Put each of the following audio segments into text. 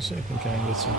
see if we can get some.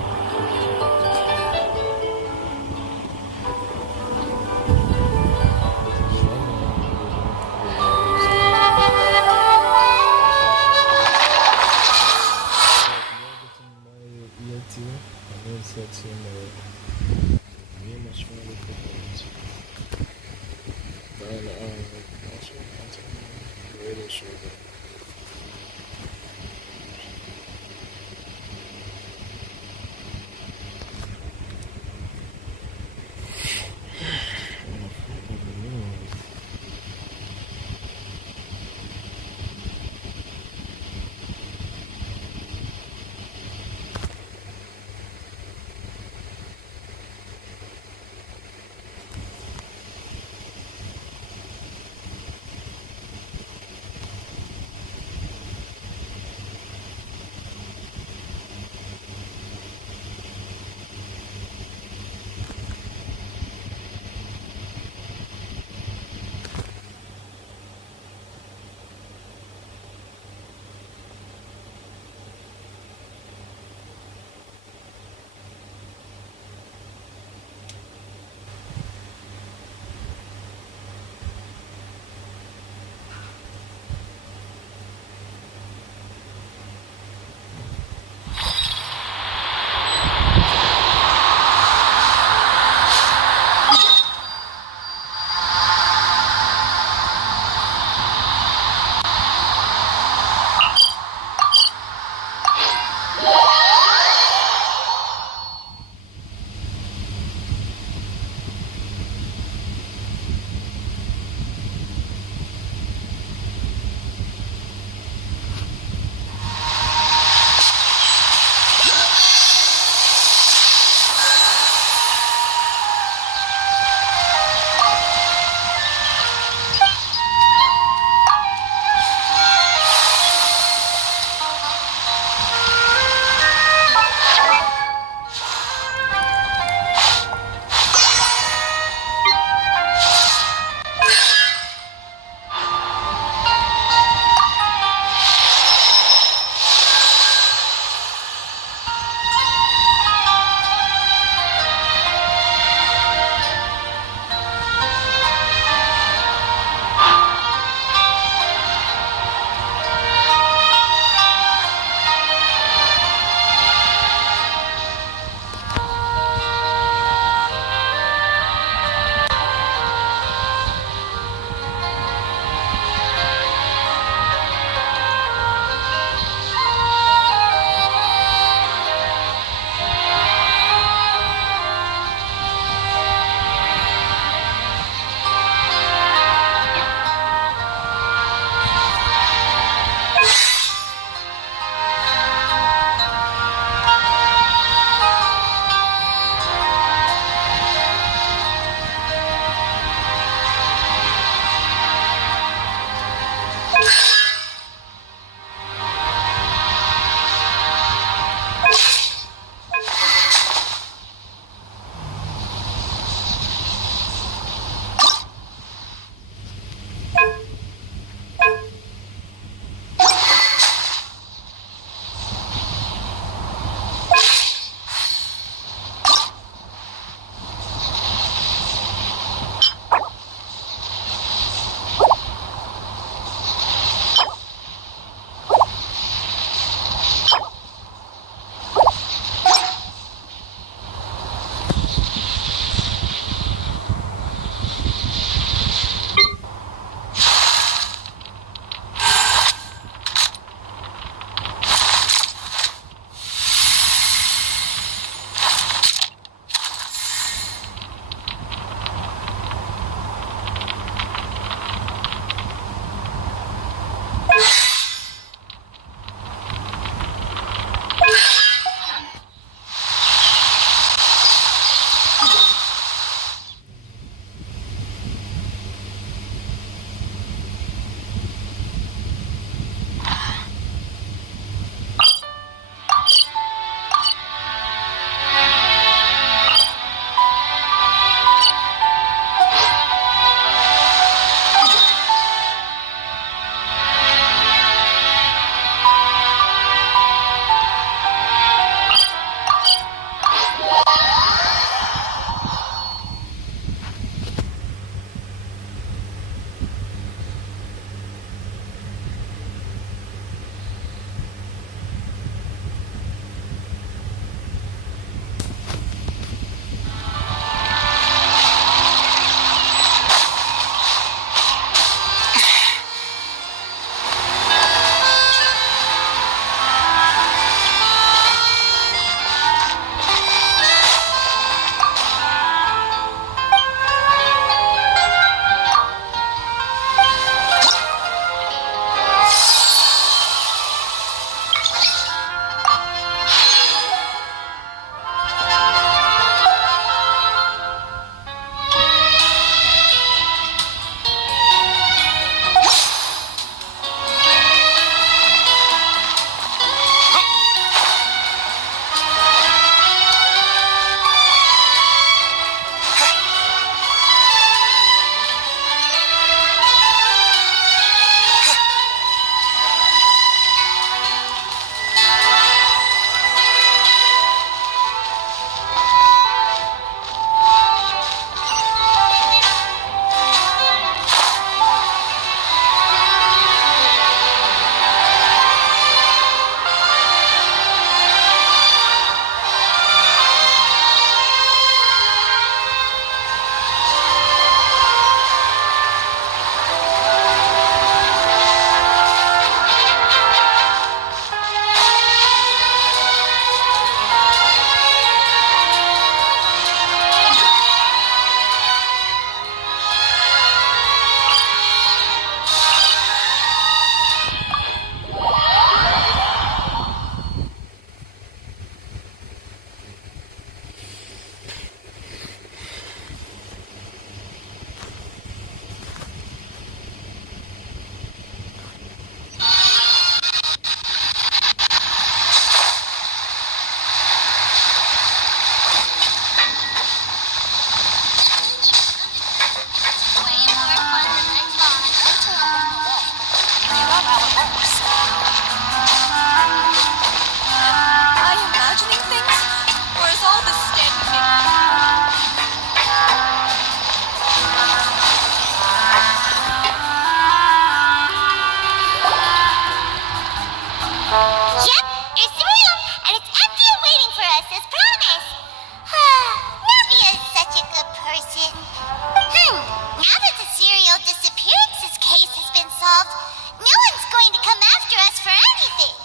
Yep, there's the room, and it's empty and waiting for us as promised. Navia is such a good person. Now that the serial disappearances case has been solved, no one's going to come after us for anything.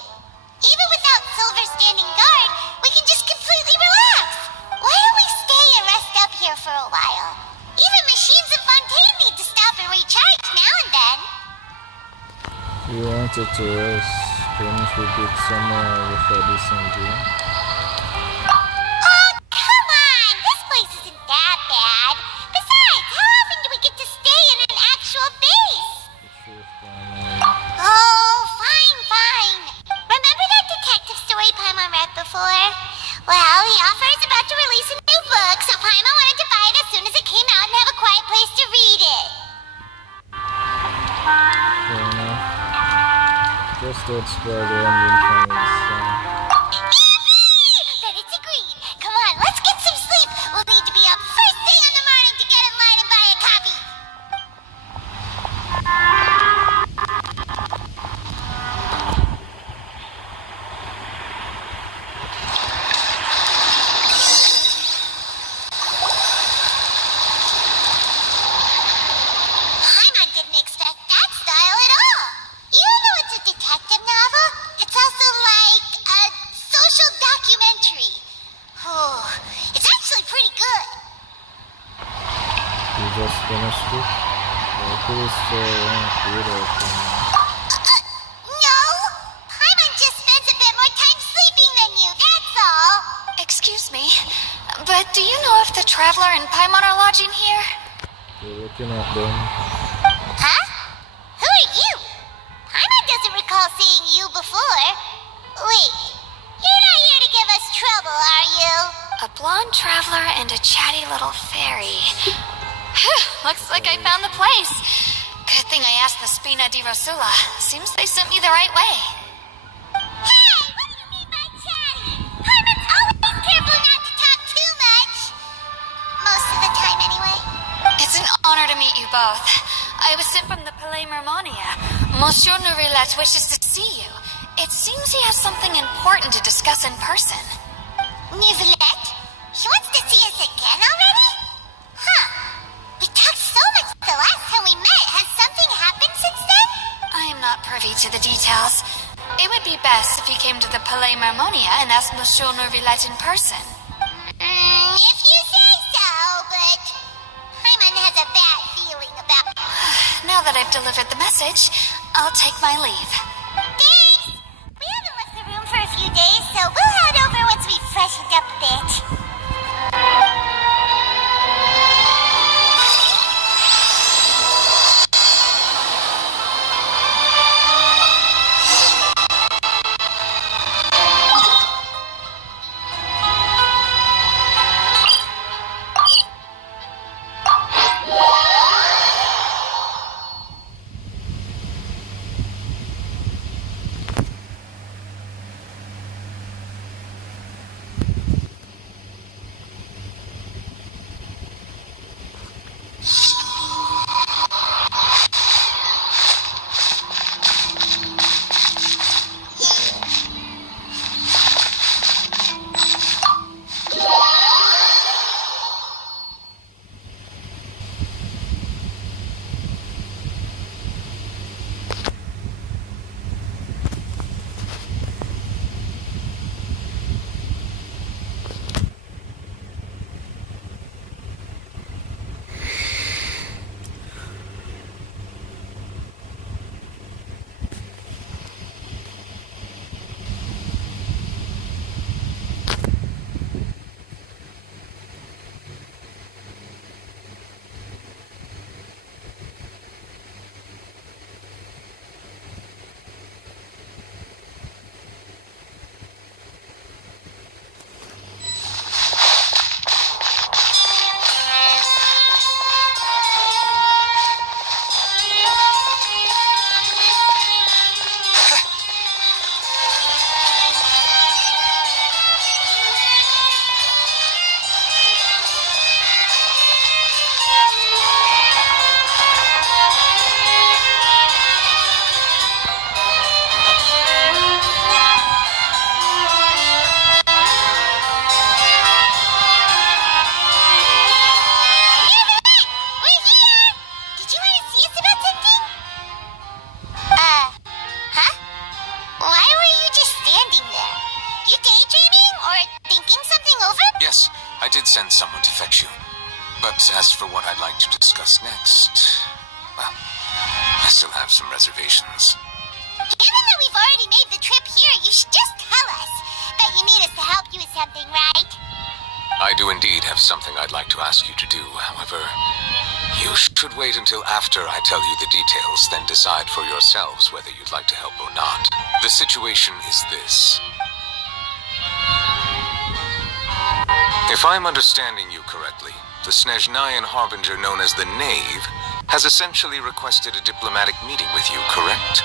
Even without Silver standing guard, we can just completely relax. Why don't we stay and rest up here for a while? Even machines in Fontaine need to stop and recharge now and then. We wanted to rest. Couldn't we get somewhere with a decent view? Oh, come on! This place isn't that bad. Besides, how often do we get to stay in an actual base? Oh, fine. Remember that detective story Paimon read before? Well, the author is about to release a new book, so Paimon wanted to buy it as soon as it came out and have a quiet place to read it. Fair enough. Just don't spoil the ending for me this time. Then it's agreed. Come on, let's get some sleep. We'll need to be up first thing in the morning to get in line and buy a copy. Paimon didn't expect that style at all. Even though it's a detective novel, it's also like a social documentary. Oh, it's actually pretty good. You just finished it? Well, please read it. No. Paimon just spends a bit more time sleeping than you, that's all. Excuse me, but do you know if the Traveler and Paimon are lodging here? You're looking at them. Huh? Who are you? Paimon doesn't recall seeing you before. Wait, you're not here to give us trouble, are you? A blonde traveler and a chatty little fairy. Phew, looks like I found the place. Good thing I asked the Spina di Rosula. Seems they sent me the right way. Hey, what do you mean by chatty? Paimon's always careful not to talk too much. Most of the time, anyway. It's an honor to meet you both. I was sent from the Palais Mermonia. Monsieur Nourilette wishes to see you. It seems he has something important to discuss in person. Nivelette? He wants to see us again already? Huh. We talked so much the last time we met. Has something happened since then? I am not privy to the details. It would be best if you came to the Palais Mermonia and asked Monsieur Nourilette in person. If you say so, but Paimon has a bad feeling about... Now that I've delivered the message, I'll take my leave. Thanks! We haven't left the room for a few days, so we'll head over once we've freshened up a bit. I did send someone to fetch you. But as for what I'd like to discuss next, well, I still have some reservations. Given that we've already made the trip here, you should just tell us. Bet you need us to help you with something, right? I do indeed have something I'd like to ask you to do. However, you should wait until after I tell you the details, then decide for yourselves whether you'd like to help or not. The situation is this. If I'm understanding you correctly, the Snezhnayan Harbinger known as the Knave has essentially requested a diplomatic meeting with you, correct?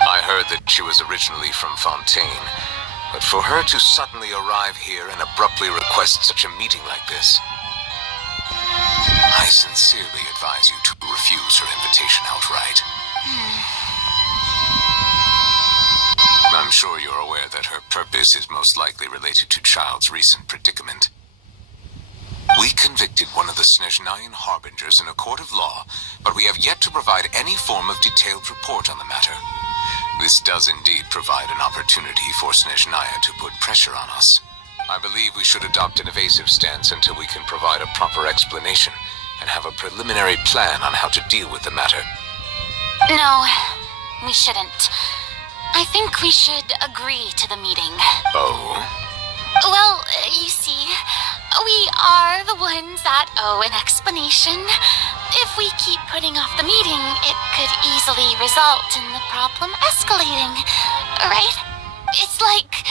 I heard that she was originally from Fontaine, but for her to suddenly arrive here and abruptly request such a meeting like this, I sincerely advise you to refuse her invitation outright. I'm sure you're aware that her purpose is most likely related to Child's recent predicament. We convicted one of the Snezhnayan Harbingers in a court of law, but we have yet to provide any form of detailed report on the matter. This does indeed provide an opportunity for Snezhnaya to put pressure on us. I believe we should adopt an evasive stance until we can provide a proper explanation and have a preliminary plan on how to deal with the matter. No, we shouldn't. I think we should agree to the meeting. Oh? Well, you see, we are the ones that owe an explanation. If we keep putting off the meeting, it could easily result in the problem escalating, right? It's like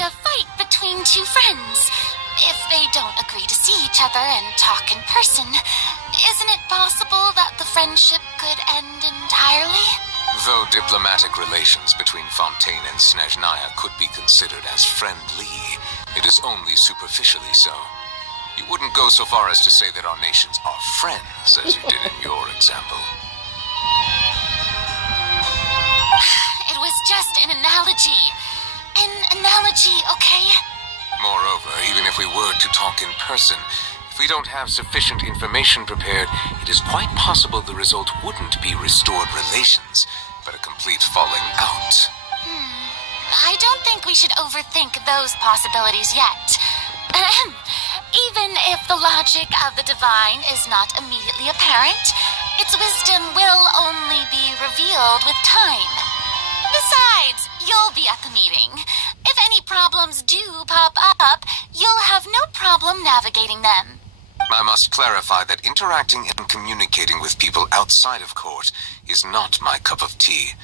a fight between two friends. If they don't agree to see each other and talk in person, isn't it possible that the friendship could end entirely? Though diplomatic relations between Fontaine and Snezhnaya could be considered as friendly, it is only superficially so. You wouldn't go so far as to say that our nations are friends, as you did in your example. It was just an analogy. An analogy, okay? Moreover, even if we were to talk in person, if we don't have sufficient information prepared, it is quite possible the result wouldn't be restored relations, but a complete falling out. I don't think we should overthink those possibilities yet. Even if the logic of the divine is not immediately apparent, its wisdom will only be revealed with time. Besides, you'll be at the meeting. If any problems do pop up, you'll have no problem navigating them. I must clarify that interacting and communicating with people outside of court is not my cup of tea.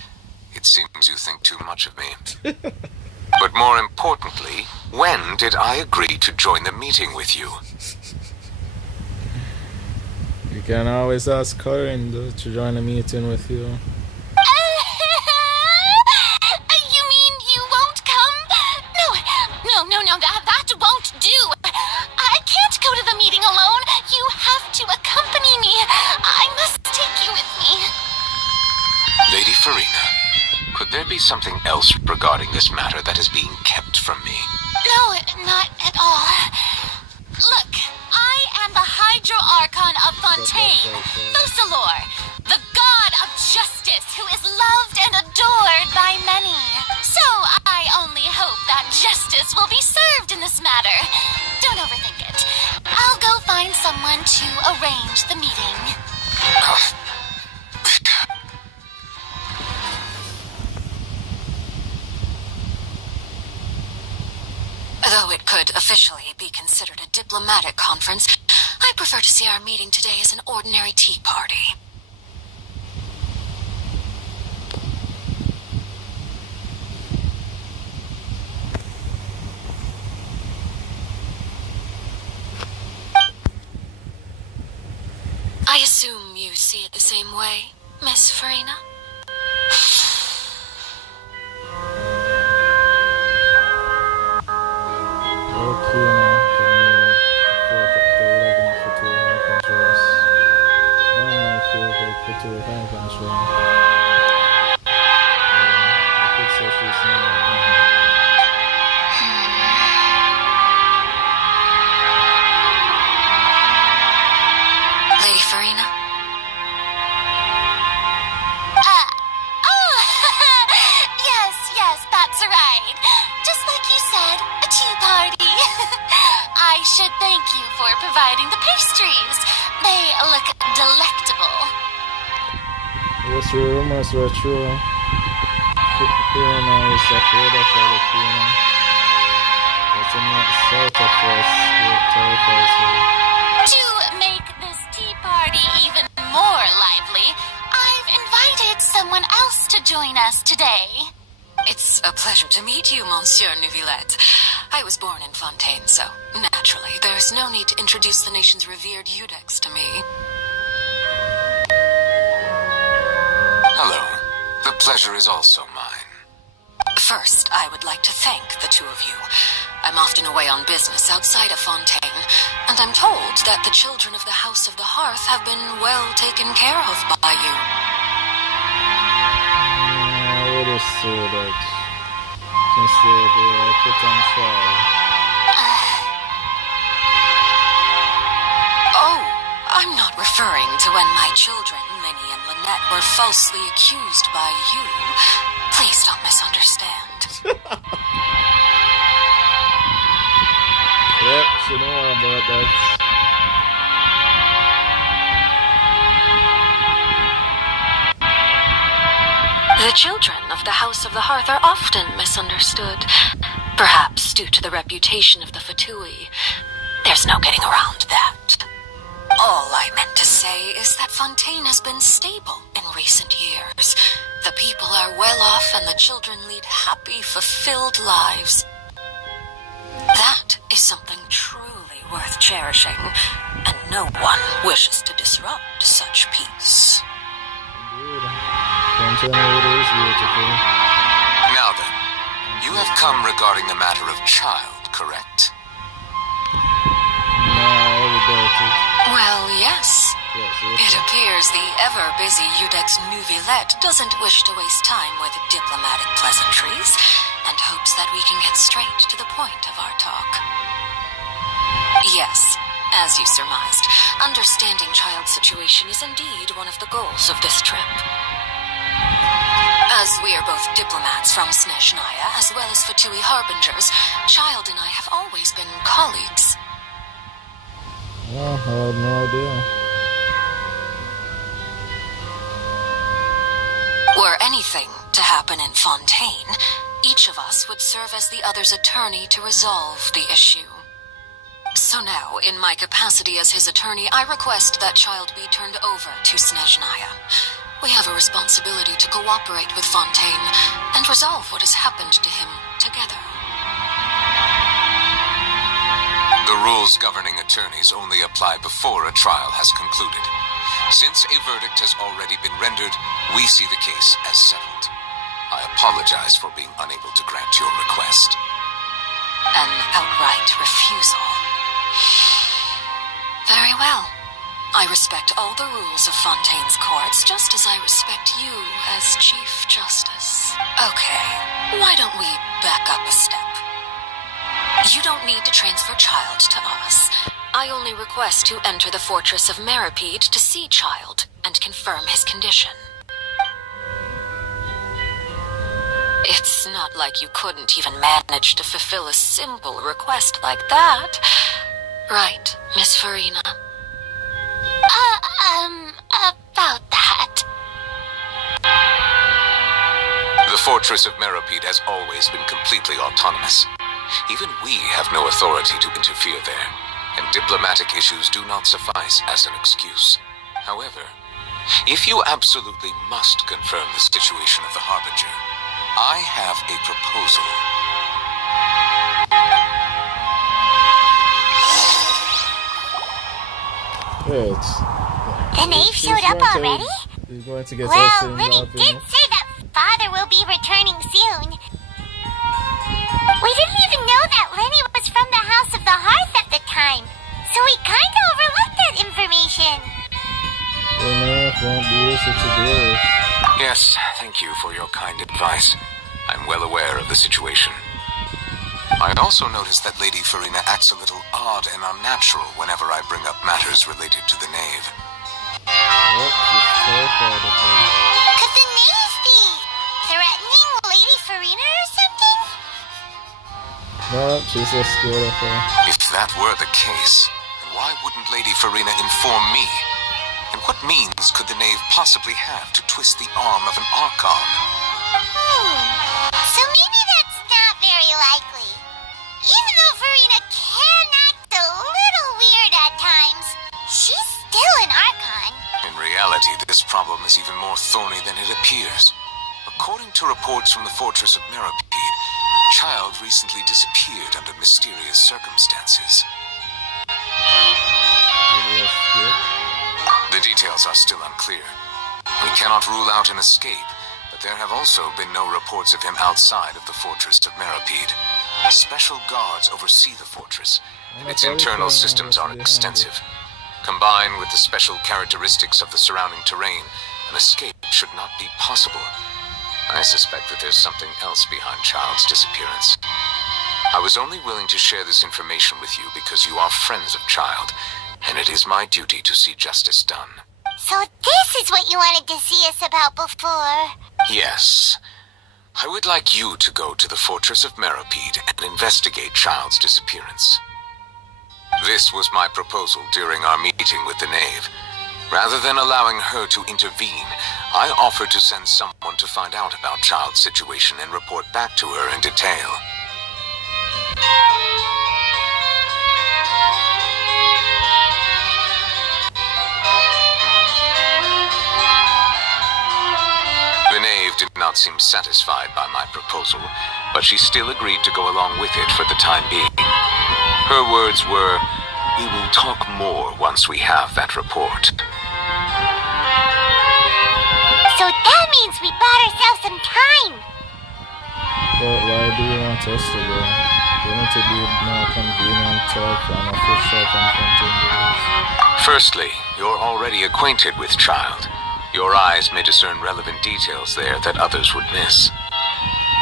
It seems you think too much of me. But more importantly, when did I agree to join the meeting with you? You can always ask Corin to join a meeting with you. You mean you won't come? No, that won't do. I can't go to the meeting alone. You have to accompany me. I must take you with me. Lady Farina, could there be something else regarding this matter that is being kept from me? No, not at all. Look, I am the Archon of Fontaine, Focalor, the god of justice who is loved and adored by many. So I only hope that justice will be served in this matter. Don't overthink it. I'll go find someone to arrange the meeting. Though it could officially be considered a diplomatic conference, I prefer to see our meeting today as an ordinary tea party. I assume you see it the same way, Miss Farina? Lady Farina? providing the pastries. They look delectable. Yes, rumors were true. Fiona is afraid of all the Fiona. It's in the sort of us that terrifies her. To make this tea party even more lively, I've invited someone else to join us today. It's a pleasure to meet you, Monsieur Neuvillette. I was born in Fontaine, so naturally, there's no need to introduce the nation's revered Eudex to me. Hello. The pleasure is also mine. First, I would like to thank the two of you. I'm often away on business outside of Fontaine, and I'm told that the children of the House of the Hearth have been well taken care of by you. I would say that since they were put on trial. Oh, I'm not referring to when my children, Minnie and Lynette, were falsely accused by you. Please don't misunderstand. Yep, she know about that. The children of the House of the Hearth are often misunderstood, perhaps due to the reputation of the Fatui. There's no getting around that. All I meant to say is that Fontaine has been stable in recent years. The people are well off and the children lead happy, fulfilled lives. That is something truly worth cherishing, and no one wishes to disrupt such peace. Indeed. Fontaine is beautiful. Now then, you have come regarding the matter of child, correct? No, I doubt it. Well, yes. Yes, It appears the ever-busy Eudex Neuvillette doesn't wish to waste time with diplomatic pleasantries, and hopes that we can get straight to the point of our talk. Yes, as you surmised, understanding child's situation is indeed one of the goals of this trip. As we are both diplomats from Snezhnaya, as well as Fatui Harbingers, Child and I have always been colleagues. Oh, I had no idea. Were anything to happen in Fontaine, each of us would serve as the other's attorney to resolve the issue. So now, in my capacity as his attorney, I request that Child be turned over to Snezhnaya. We have a responsibility to cooperate with Fontaine and resolve what has happened to him together. The rules governing attorneys only apply before a trial has concluded. Since a verdict has already been rendered, we see the case as settled. I apologize for being unable to grant your request. An outright refusal. Very well. I respect all the rules of Fontaine's courts, just as I respect you as Chief Justice. Okay, why don't we back up a step? You don't need to transfer Child to us. I only request to enter the fortress of Meripede to see Child and confirm his condition. It's not like you couldn't even manage to fulfill a simple request like that. Right, Miss Farina? About that. The fortress of Meripede has always been completely autonomous. Even we have no authority to interfere there, and diplomatic issues do not suffice as an excuse. However, if you absolutely must confirm the situation of the Harbinger, I have a proposal. Wait. The knave showed up already? He's going to get us Well, in Lenny did say that Father will be returning soon. We didn't even know that Lenny was from the House of the Hearth at the time, so we kinda overlooked that information. The knave won't be easy to deal with. Yes, thank you for your kind advice. I'm well aware of the situation. I also noticed that Lady Farina acts a little odd and unnatural whenever I bring up matters related to the knave. Yep, she's terrified of her. Could the knave be threatening Lady Farina or something? No, she's just scared of her. If that were the case, then why wouldn't Lady Farina inform me? And what means could the knave possibly have to twist the arm of an Archon? So maybe that's not very likely. Even though Farina can act a little weird at times, she's still an Archon. In reality, this problem is even more thorny than it appears. According to reports from the fortress of Meripede, Child recently disappeared under mysterious circumstances. The details are still unclear. We cannot rule out an escape, but there have also been no reports of him outside of the fortress of Meripede. Special guards oversee the fortress, and its internal systems are extensive. Combined with the special characteristics of the surrounding terrain, an escape should not be possible. I suspect that there's something else behind Child's disappearance. I was only willing to share this information with you because you are friends of Child, and it is my duty to see justice done. So this is what you wanted to see us about before. Yes. I would like you to go to the fortress of Meripede and investigate Child's disappearance. This was my proposal during our meeting with the knave. Rather than allowing her to intervene, I offered to send someone to find out about Child's situation and report back to her in detail. The knave did not seem satisfied by my proposal, but she still agreed to go along with it for the time being. Her words were, "We will talk more once we have that report." So that means we bought ourselves some time. But why do you want us to go? We need to be more convenient talk and official from Fontaine. Firstly, you're already acquainted with Child. Your eyes may discern relevant details there that others would miss.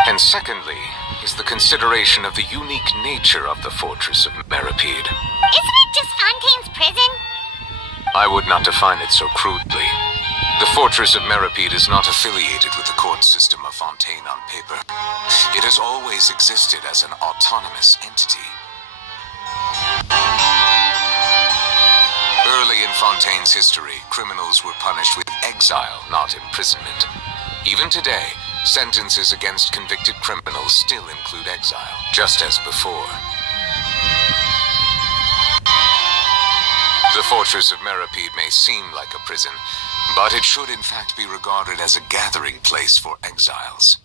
And secondly, is the consideration of the unique nature of the fortress of Meripede. Isn't it just Fontaine's prison? I would not define it so crudely. The fortress of Meripede is not affiliated with the court system of Fontaine on paper. It has always existed as an autonomous entity. Early in Fontaine's history, criminals were punished with exile, not imprisonment. Even today, sentences against convicted criminals still include exile, just as before. The fortress of Meripede may seem like a prison, but it should in fact be regarded as a gathering place for exiles.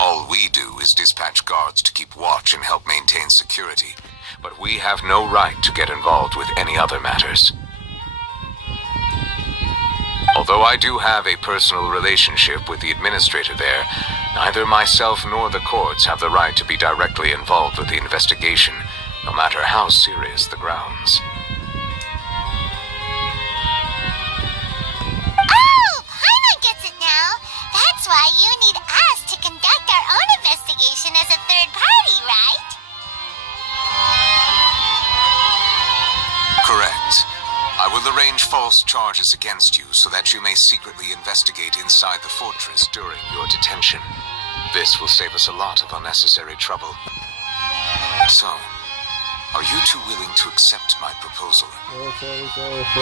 All we do is dispatch guards to keep watch and help maintain security, but we have no right to get involved with any other matters. Although I do have a personal relationship with the administrator there, neither myself nor the courts have the right to be directly involved with the investigation, no matter how serious the grounds. Oh, Paimon gets it now. That's why you need us to conduct our own investigation as a third party, right? Correct. I will arrange false charges against you so that you may secretly investigate inside the fortress during your detention. This will save us a lot of unnecessary trouble. So, are you two willing to accept my proposal? Okay, fair enough,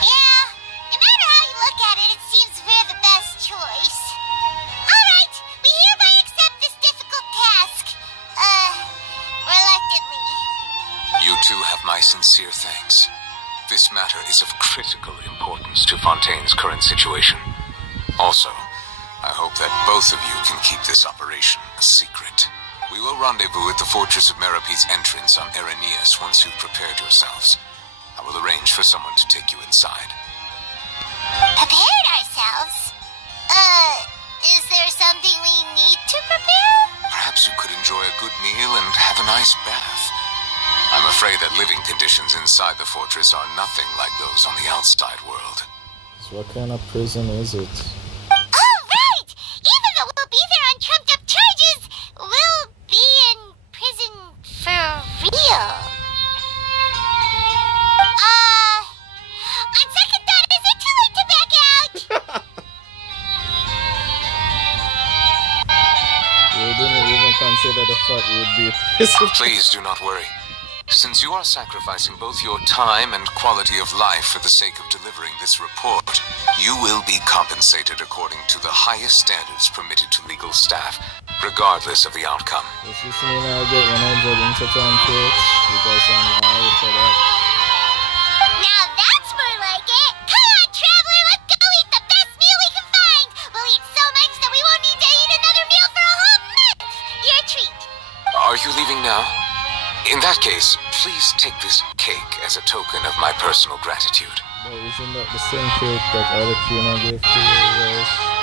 Yeah, no matter how you look at it, it seems we're the best choice. Alright, we hereby accept this difficult task. Reluctantly. You two have my sincere thanks. This matter is of critical importance to Fontaine's current situation. Also, I hope that both of you can keep this operation a secret. We will rendezvous at the Fortress of Meripede's entrance on Erenius once you've prepared yourselves. I will arrange for someone to take you inside. Prepared ourselves? Is there something we need to prepare? Perhaps you could enjoy a good meal and have a nice bath. I'm afraid that living conditions inside the fortress are nothing like those on the outside world. So what kind of prison is it? Oh, right! Even though we'll be there on trumped-up charges, we'll be in prison for real. On second thought, is it too late to back out? Wouldn't that the fact would be pissed. Please do not worry. Since you are sacrificing both your time and quality of life for the sake of delivering this report, you will be compensated according to the highest standards permitted to legal staff, regardless of the outcome. This is me now get 100 entertainment quotes because I'm all for that. Now that's more like it. Come on, traveler, let's go eat the best meal we can find. We'll eat so much that we won't need to eat another meal for a whole month. Your treat. Are you leaving now? In that case, please take this cake as a token of my personal gratitude. But isn't that the same cake that Archon gave to you guys?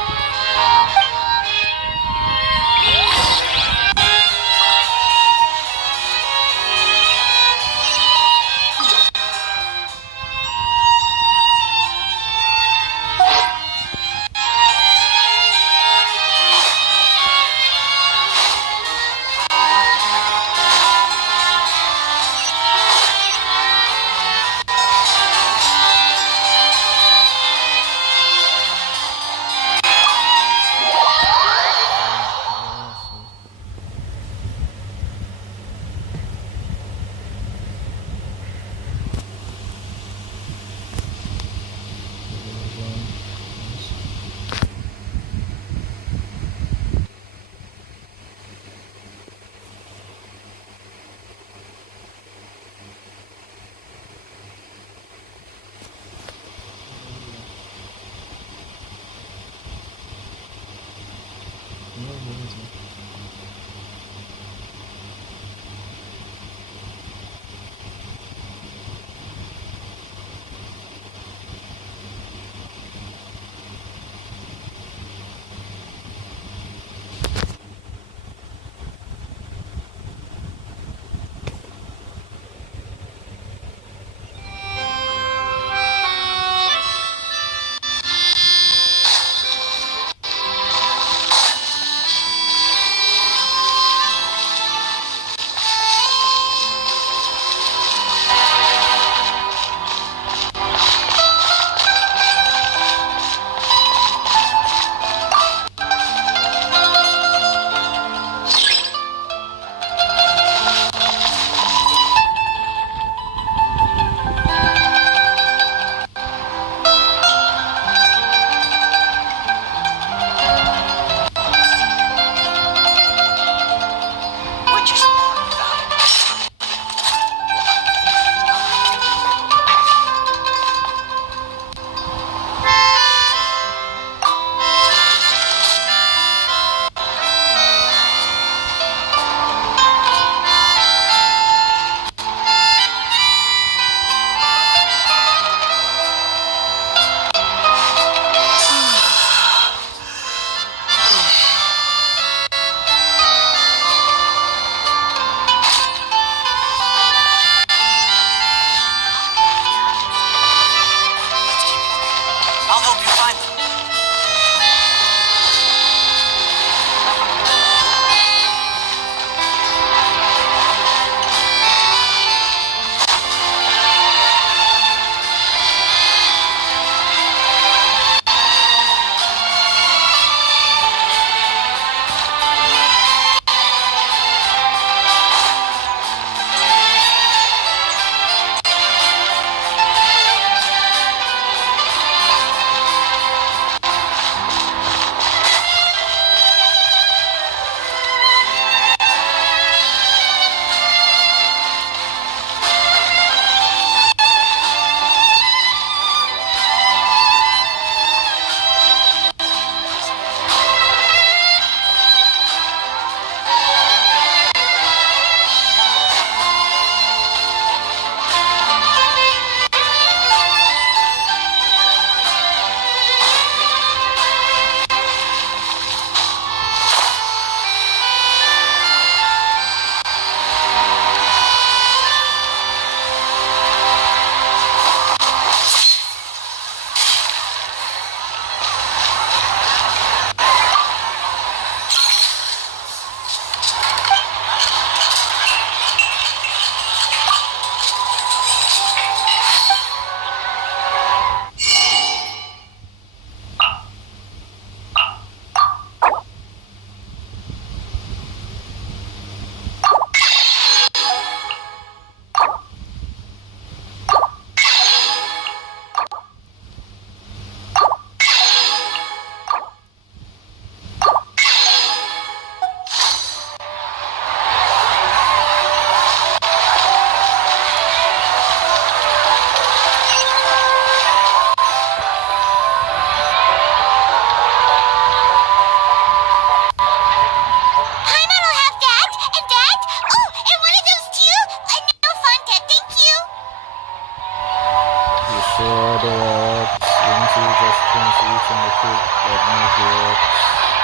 the rocks. Didn't you just finish eating the cake that made the rocks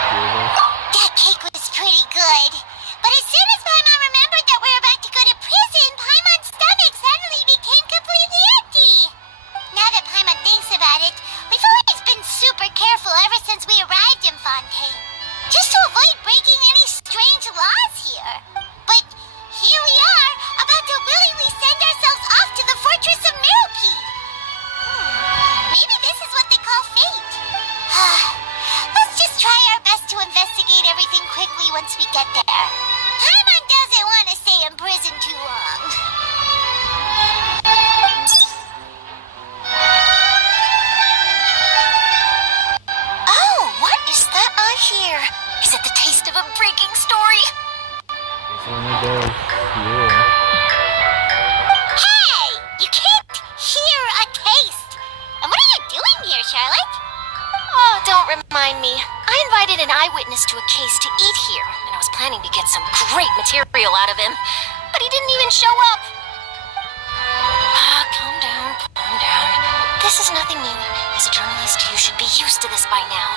gave us? That cake was pretty good. But as soon as Paimon remembered that we're about to go to prison, Paimon's stomach suddenly became completely empty. Now that Paimon thinks about it, we've always been super careful ever since we arrived in Fontaine. Just to avoid breaking any strange laws here. But here we are, about to willingly send ourselves off to the fortress of Meropide. Maybe this is what they call fate. Let's just try our best to investigate everything quickly once we get there. Paimon doesn't want to stay in prison too long. Oh, what is that I hear? Is it the taste of a breaking story? It's only about here. Hey! You can't hear a taste! And what are you doing here, Charlotte? Oh, don't remind me. I invited an eyewitness to a case to eat here, and I was planning to get some great material out of him, but he didn't even show up. Calm down, calm down. This is nothing new. As a journalist, you should be used to this by now.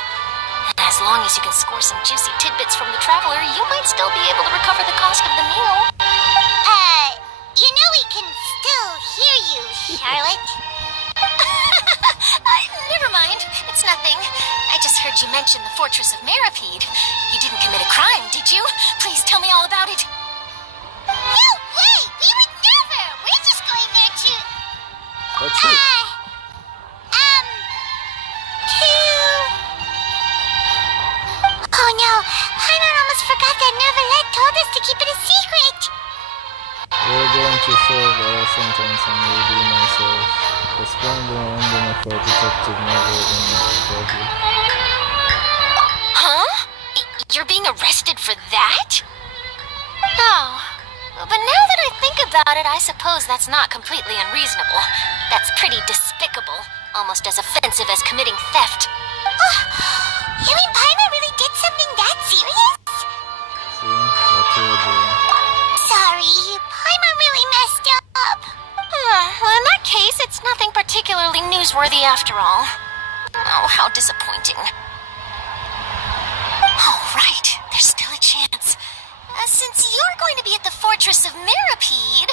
And as long as you can score some juicy tidbits from the traveler, you might still be able to recover the cost of the meal. You know we can still hear you, Charlotte. Never mind. It's nothing. I just heard you mention the fortress of Meropide. You didn't commit a crime, did you? Please tell me all about it. No way! We would never! We're just going there to... That's it. Oh no, Paimon almost forgot that Neverlet told us to keep it a secret. We're going to serve our sentence and redeem ourselves. Respond to our ending of our detective novel in public. Huh? You're being arrested for that? Oh. But now that I think about it, I suppose that's not completely unreasonable. That's pretty despicable. Almost as offensive as committing theft. Oh, you mean Paimon really did something that serious? See? I told you. Sorry, Paimon really messed up. Well, in that case, it's nothing particularly newsworthy after all. Oh, how disappointing. All right, there's still a chance. Since you're going to be at the fortress of Meropide,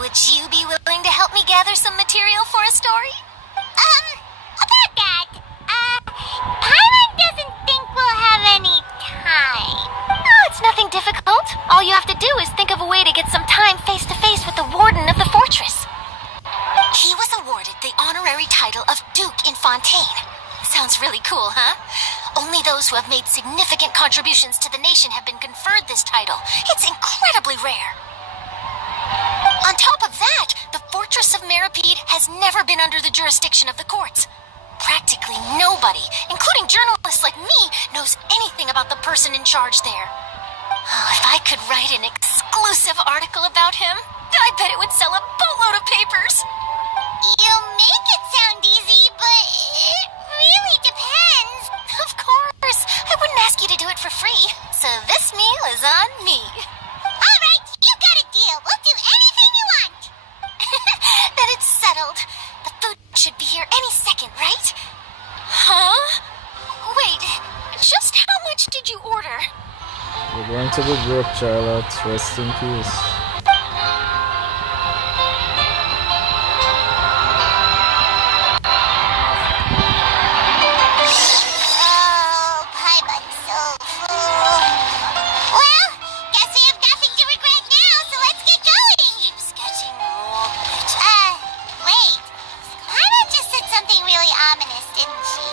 would you be willing to help me gather some material for a story? About that, Paimon doesn't think we'll have any time. Oh, it's nothing difficult. All you have to do is think of a way to get some time face-to-face with the warden of the fortress. He was awarded the honorary title of Duke in Fontaine. Sounds really cool, huh? Only those who have made significant contributions to the nation have been conferred this title. It's incredibly rare. On top of that, the Fortress of Meropide has never been under the jurisdiction of the courts. Practically nobody, including journalists like me, knows anything about the person in charge there. Oh, if I could write an exclusive article about him, I bet it would sell a boatload of papers. You make it sound easy, but it really depends. Of course. I wouldn't ask you to do it for free. So this meal is on me. All right, you got a deal. We'll do anything you want. Then it's settled. The food should be here any second, right? Huh? Wait, just how much did you order? We're going to be broke, Charlotte. Rest in peace. Oh, Paimon's so full. Well, guess we have nothing to regret now, so let's get going. Keeps getting more bitter. Wait. Paimon just said something really ominous, didn't she?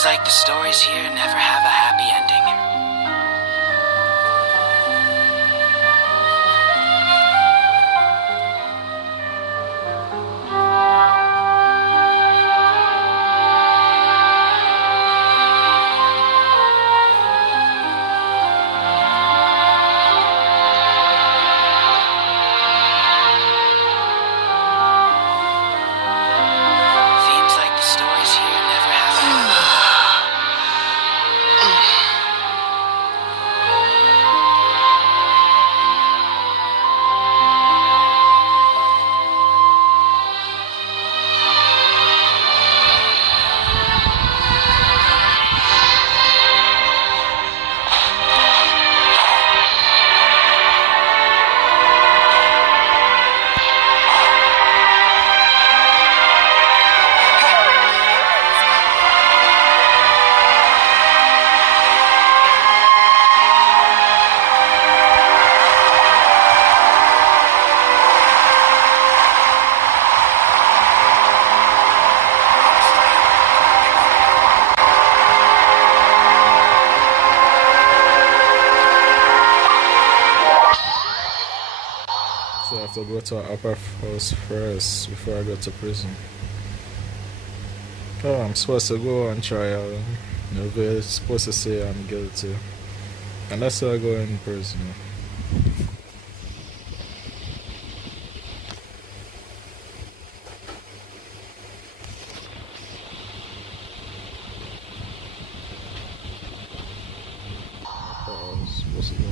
Seems like the stories here never have a happy ending. Seems like the stories here never have a happy So I have to go to an upper house first before I go to prison. Oh, I'm supposed to go on trial. They're supposed to say I'm guilty. And that's why I go in prison. Oh, I'm supposed to go.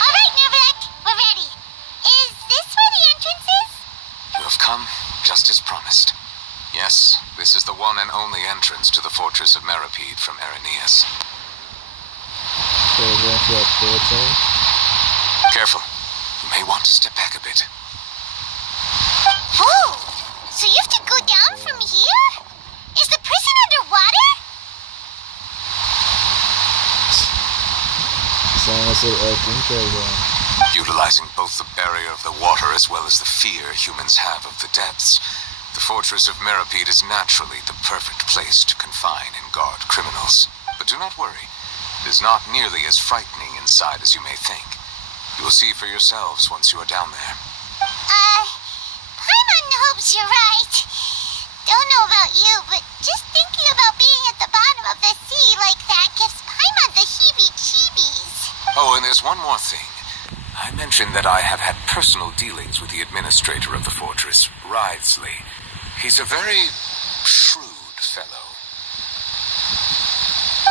Alright, Nervalek, we're ready. Is this where the entrance is? You have come just as promised. Yes, this is the one and only entrance to the fortress of Meripede from Araneas. So we're going to a portal. Careful. You may want to step back a bit. Oh, so you have to go down from here? Is the prison underwater? Someone said Utilizing both the barrier of the water as well as the fear humans have of the depths, the fortress of Meripede is naturally the perfect place to confine and guard criminals. But do not worry. It is not nearly as frightening inside as you may think. You will see for yourselves once you are down there. Paimon hopes you're right. Don't know about you, but just thinking about being at the bottom of the sea like that gives Paimon the heebie-jeebies. Oh, and there's one more thing. I mentioned that I have had personal dealings with the administrator of the fortress, Wriothesley. He's a very shrewd fellow.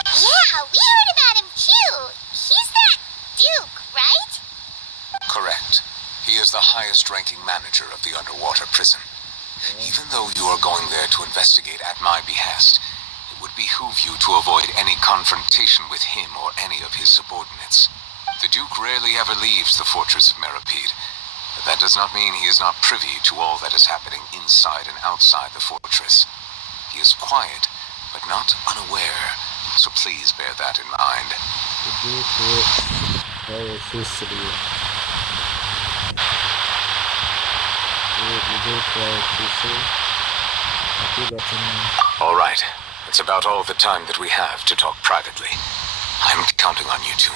Yeah, we heard about him too. He's that Duke, right? Correct. He is the highest-ranking manager of the underwater prison. Even though you are going there to investigate at my behest, it would behoove you to avoid any confrontation with him or any of his subordinates. The Duke rarely ever leaves the fortress of Meripede, but that does not mean he is not privy to all that is happening inside and outside the fortress. He is quiet, but not unaware, so please bear that in mind. The Duke with electricity. All right, It's about all the time that we have to talk privately. I'm counting on you two.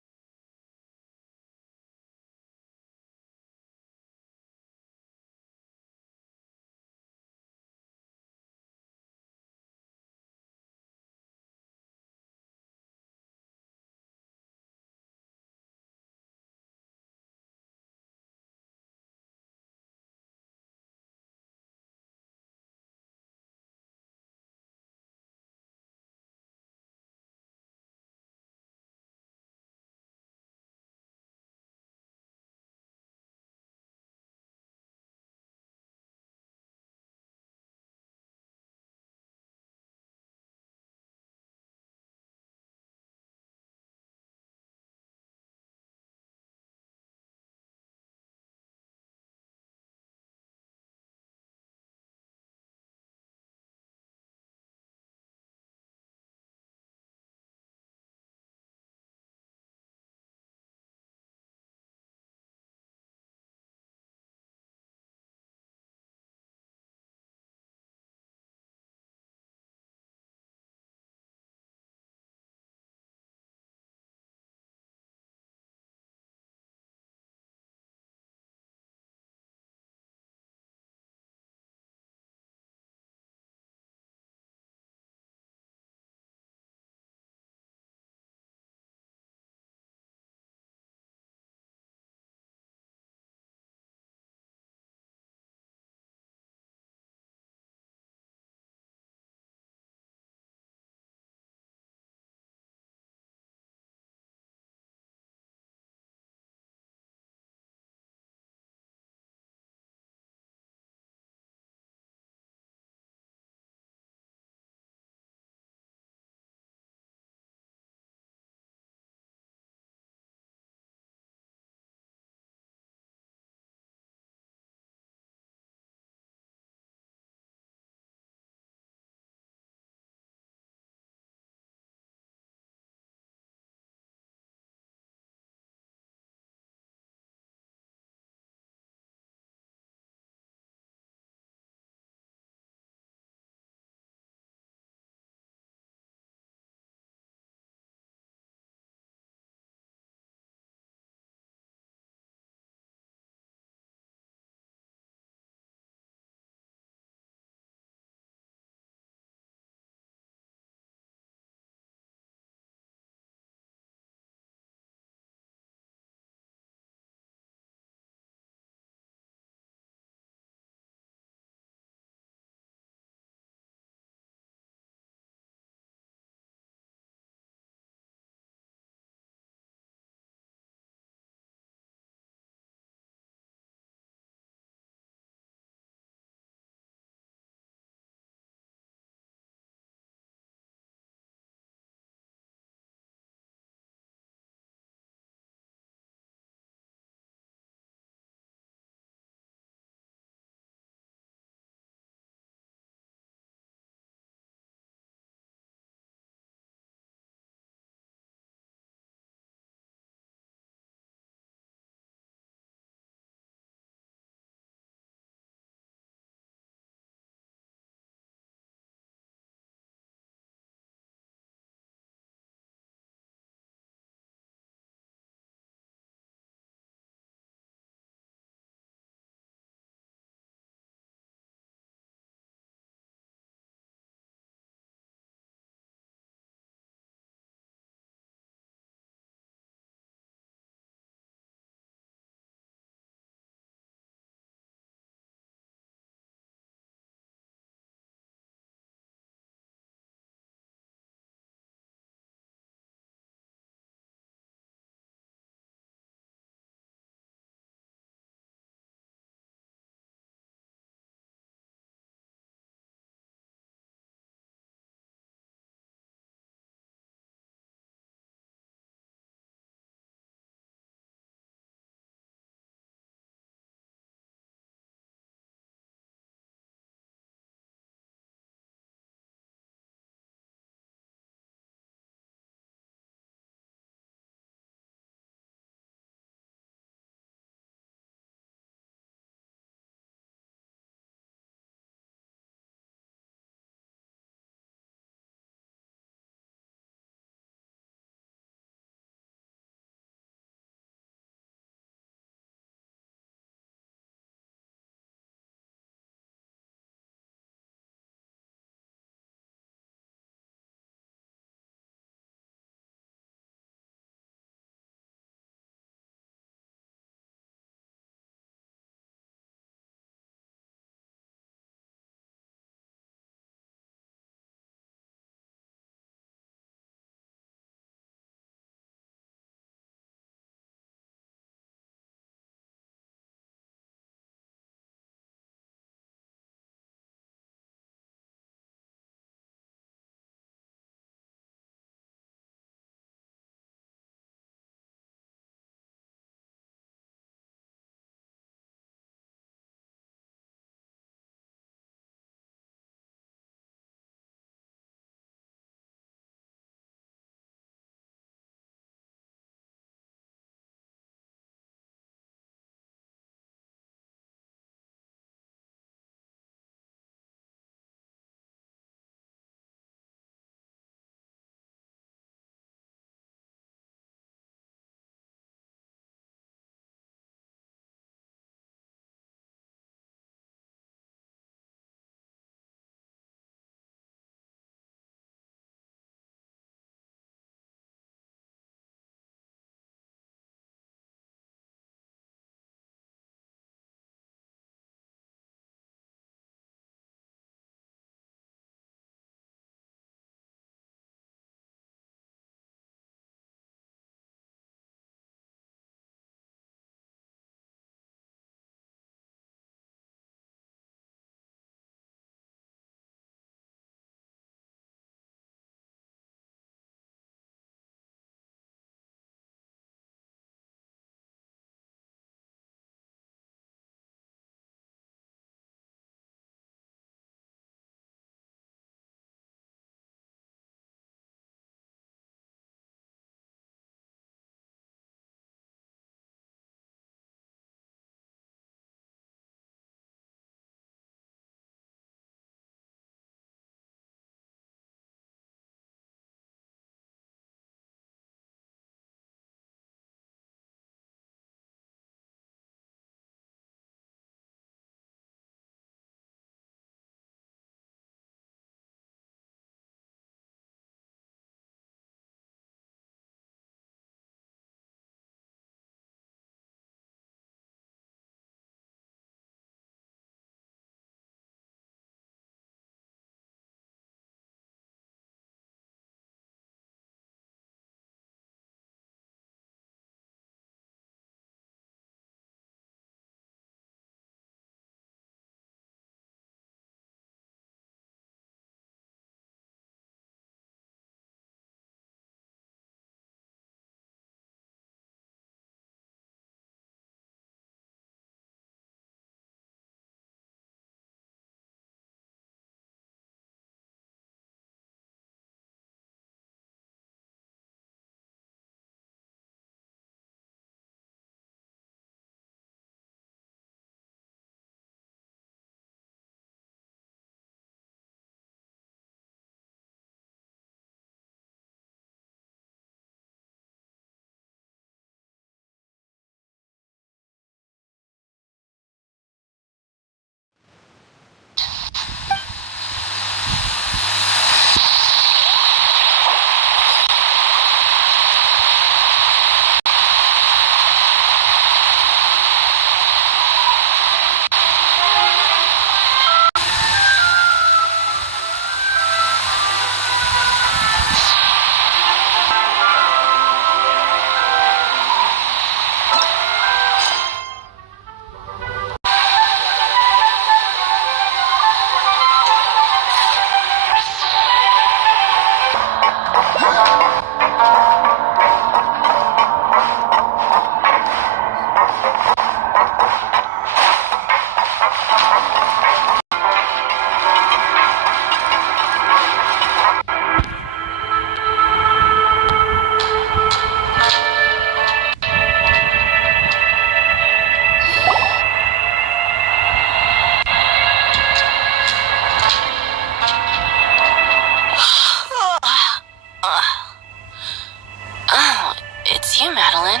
Oh, it's you, Madeline.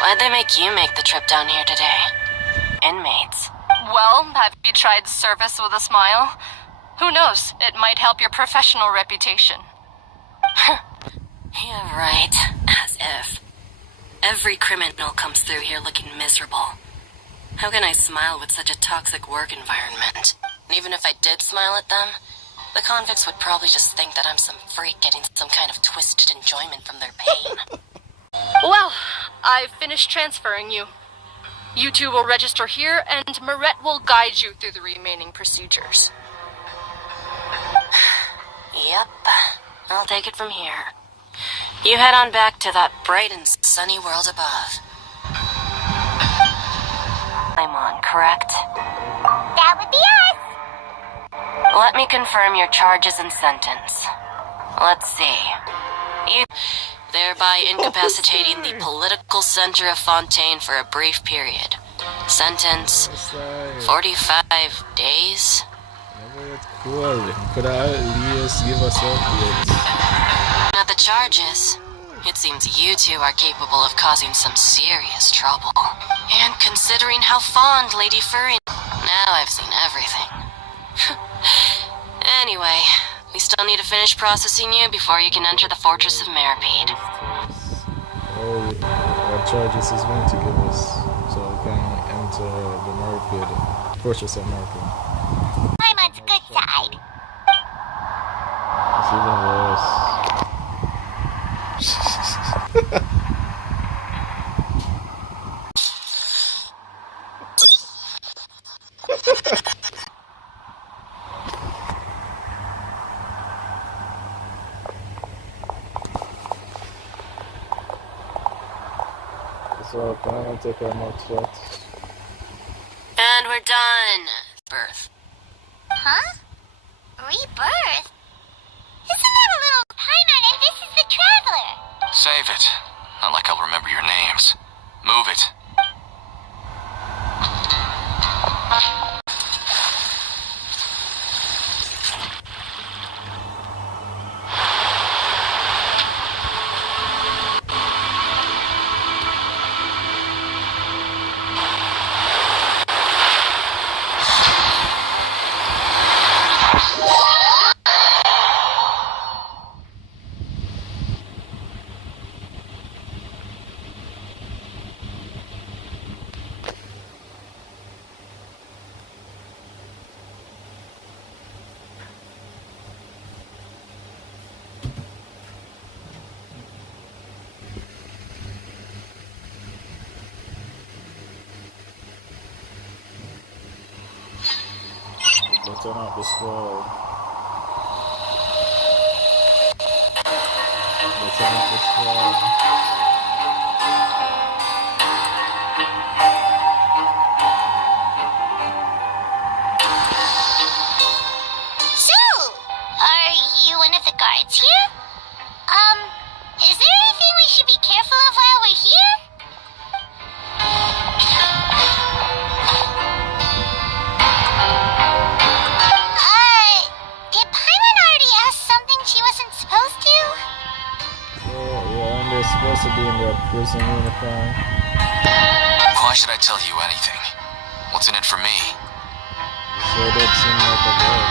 Why'd they make you make the trip down here today? Inmates. Well, have you tried service with a smile? Who knows? It might help your professional reputation. Yeah, right. As if. Every criminal comes through here looking miserable. How can I smile with such a toxic work environment? And even if I did smile at them, the convicts would probably just think that I'm some freak getting some kind of twisted enjoyment from their pain. Well, I've finished transferring you. You two will register here, and Marette will guide you through the remaining procedures. Yep. I'll take it from here. You head on back to that bright and sunny world above. I'm on, correct? That would be us. Let me confirm your charges and sentence. Let's see. You thereby incapacitating the political center of Fontaine for a brief period. Sentence, 45 days? Cool. Could I at least give us updates? Now the charges. It seems you two are capable of causing some serious trouble. And considering how fond Lady Furry... Now I've seen everything. Anyway, we still need to finish processing you before you can enter the Fortress of Meripede. Oh, what charges is going to give us so we can enter the Meripede, Fortress of Meripede. I'm on the good side. It's even worse. So, can I take our more sweats? And we're done. Birth. Huh? Rebirth? Isn't that a little Paimon and this is the Traveler? Save it. Not like I'll remember your names. Move it. Let's turn out this world. Let's turn out this world. So, are you one of the guards here? Is there anything we should be careful of while we're here? Did Paimon already ask something she wasn't supposed to? Yeah, and they're supposed to be in their prison uniform. Why should I tell you anything? What's in it for me? So that seemed like a work.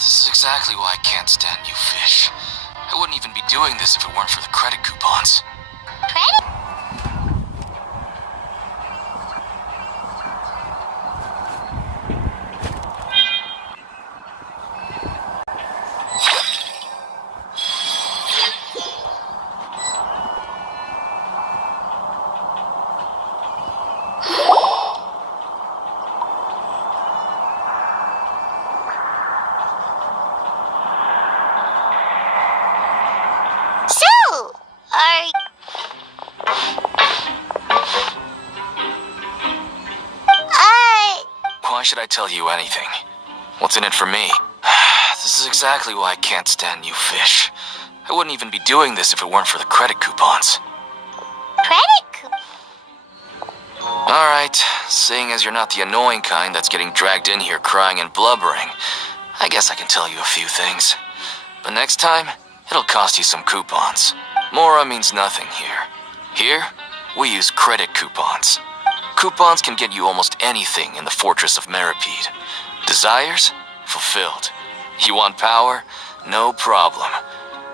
This is exactly why I can't stand you fish. I wouldn't even be doing this if it weren't for the credit coupons. Credit? So, are should I tell you anything? What's in it for me? This is exactly why I can't stand you fish. I wouldn't even be doing this if it weren't for the credit coupons. Credit coupons? Alright, seeing as you're not the annoying kind that's getting dragged in here crying and blubbering, I guess I can tell you a few things. But next time, it'll cost you some coupons. Mora means nothing here. Here, we use credit coupons. Coupons can get you almost anything in the Fortress of Meripede. Desires? Fulfilled. You want power? No problem.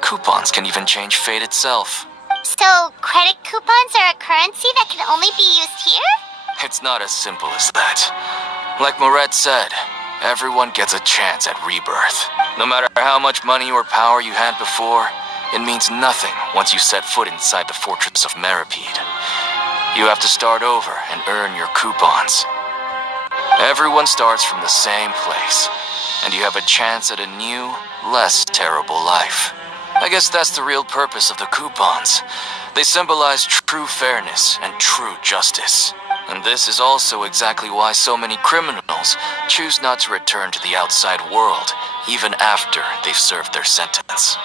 Coupons can even change fate itself. So, credit coupons are a currency that can only be used here? It's not as simple as that. Like Moret said, everyone gets a chance at rebirth. No matter how much money or power you had before, it means nothing once you set foot inside the Fortress of Meripede. You have to start over and earn your coupons. Everyone starts from the same place, and you have a chance at a new, less terrible life. I guess that's the real purpose of the coupons. They symbolize true fairness and true justice. And this is also exactly why so many criminals choose not to return to the outside world, even after they've served their sentence.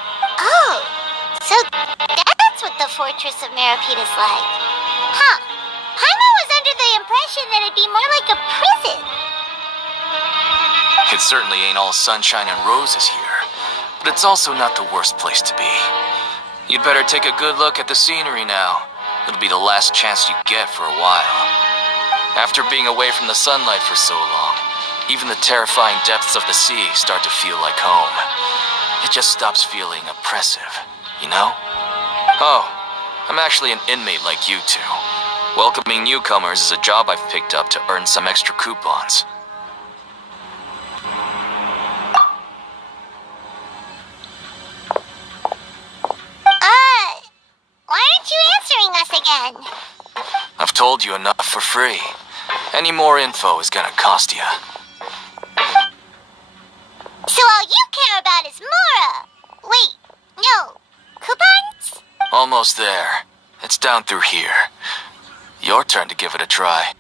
Oh, so that's what the Fortress of Meripede is like. Huh. Paimon was under the impression that it'd be more like a prison. It certainly ain't all sunshine and roses here, but it's also not the worst place to be. You'd better take a good look at the scenery now. It'll be the last chance you get for a while. After being away from the sunlight for so long, even the terrifying depths of the sea start to feel like home. It just stops feeling oppressive, you know? Oh, I'm actually an inmate like you two. Welcoming newcomers is a job I've picked up to earn some extra coupons. Why aren't you answering us again? I've told you enough for free. Any more info is gonna cost you. So all you care about is Mora! Wait, no. Coupons? Almost there. It's down through here. Your turn to give it a try.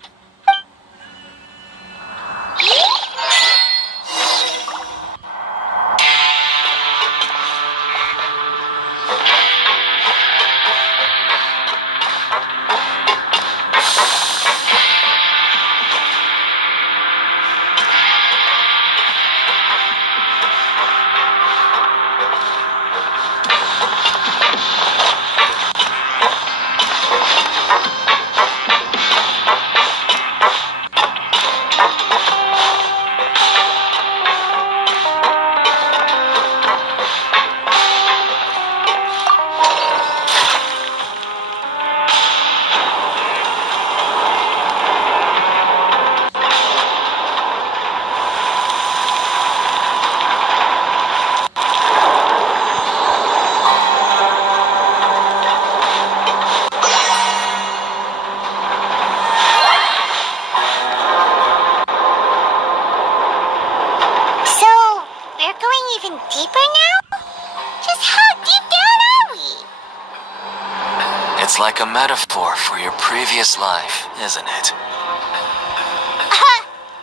It's like a metaphor for your previous life, isn't it?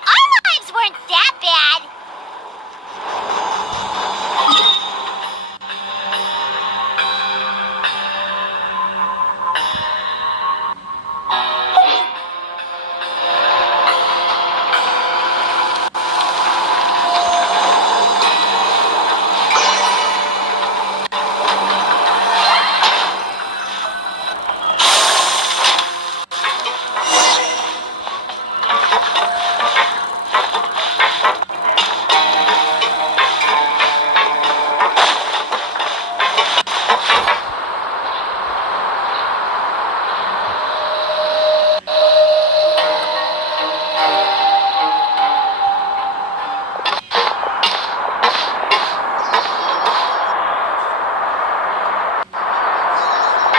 Our lives weren't that bad.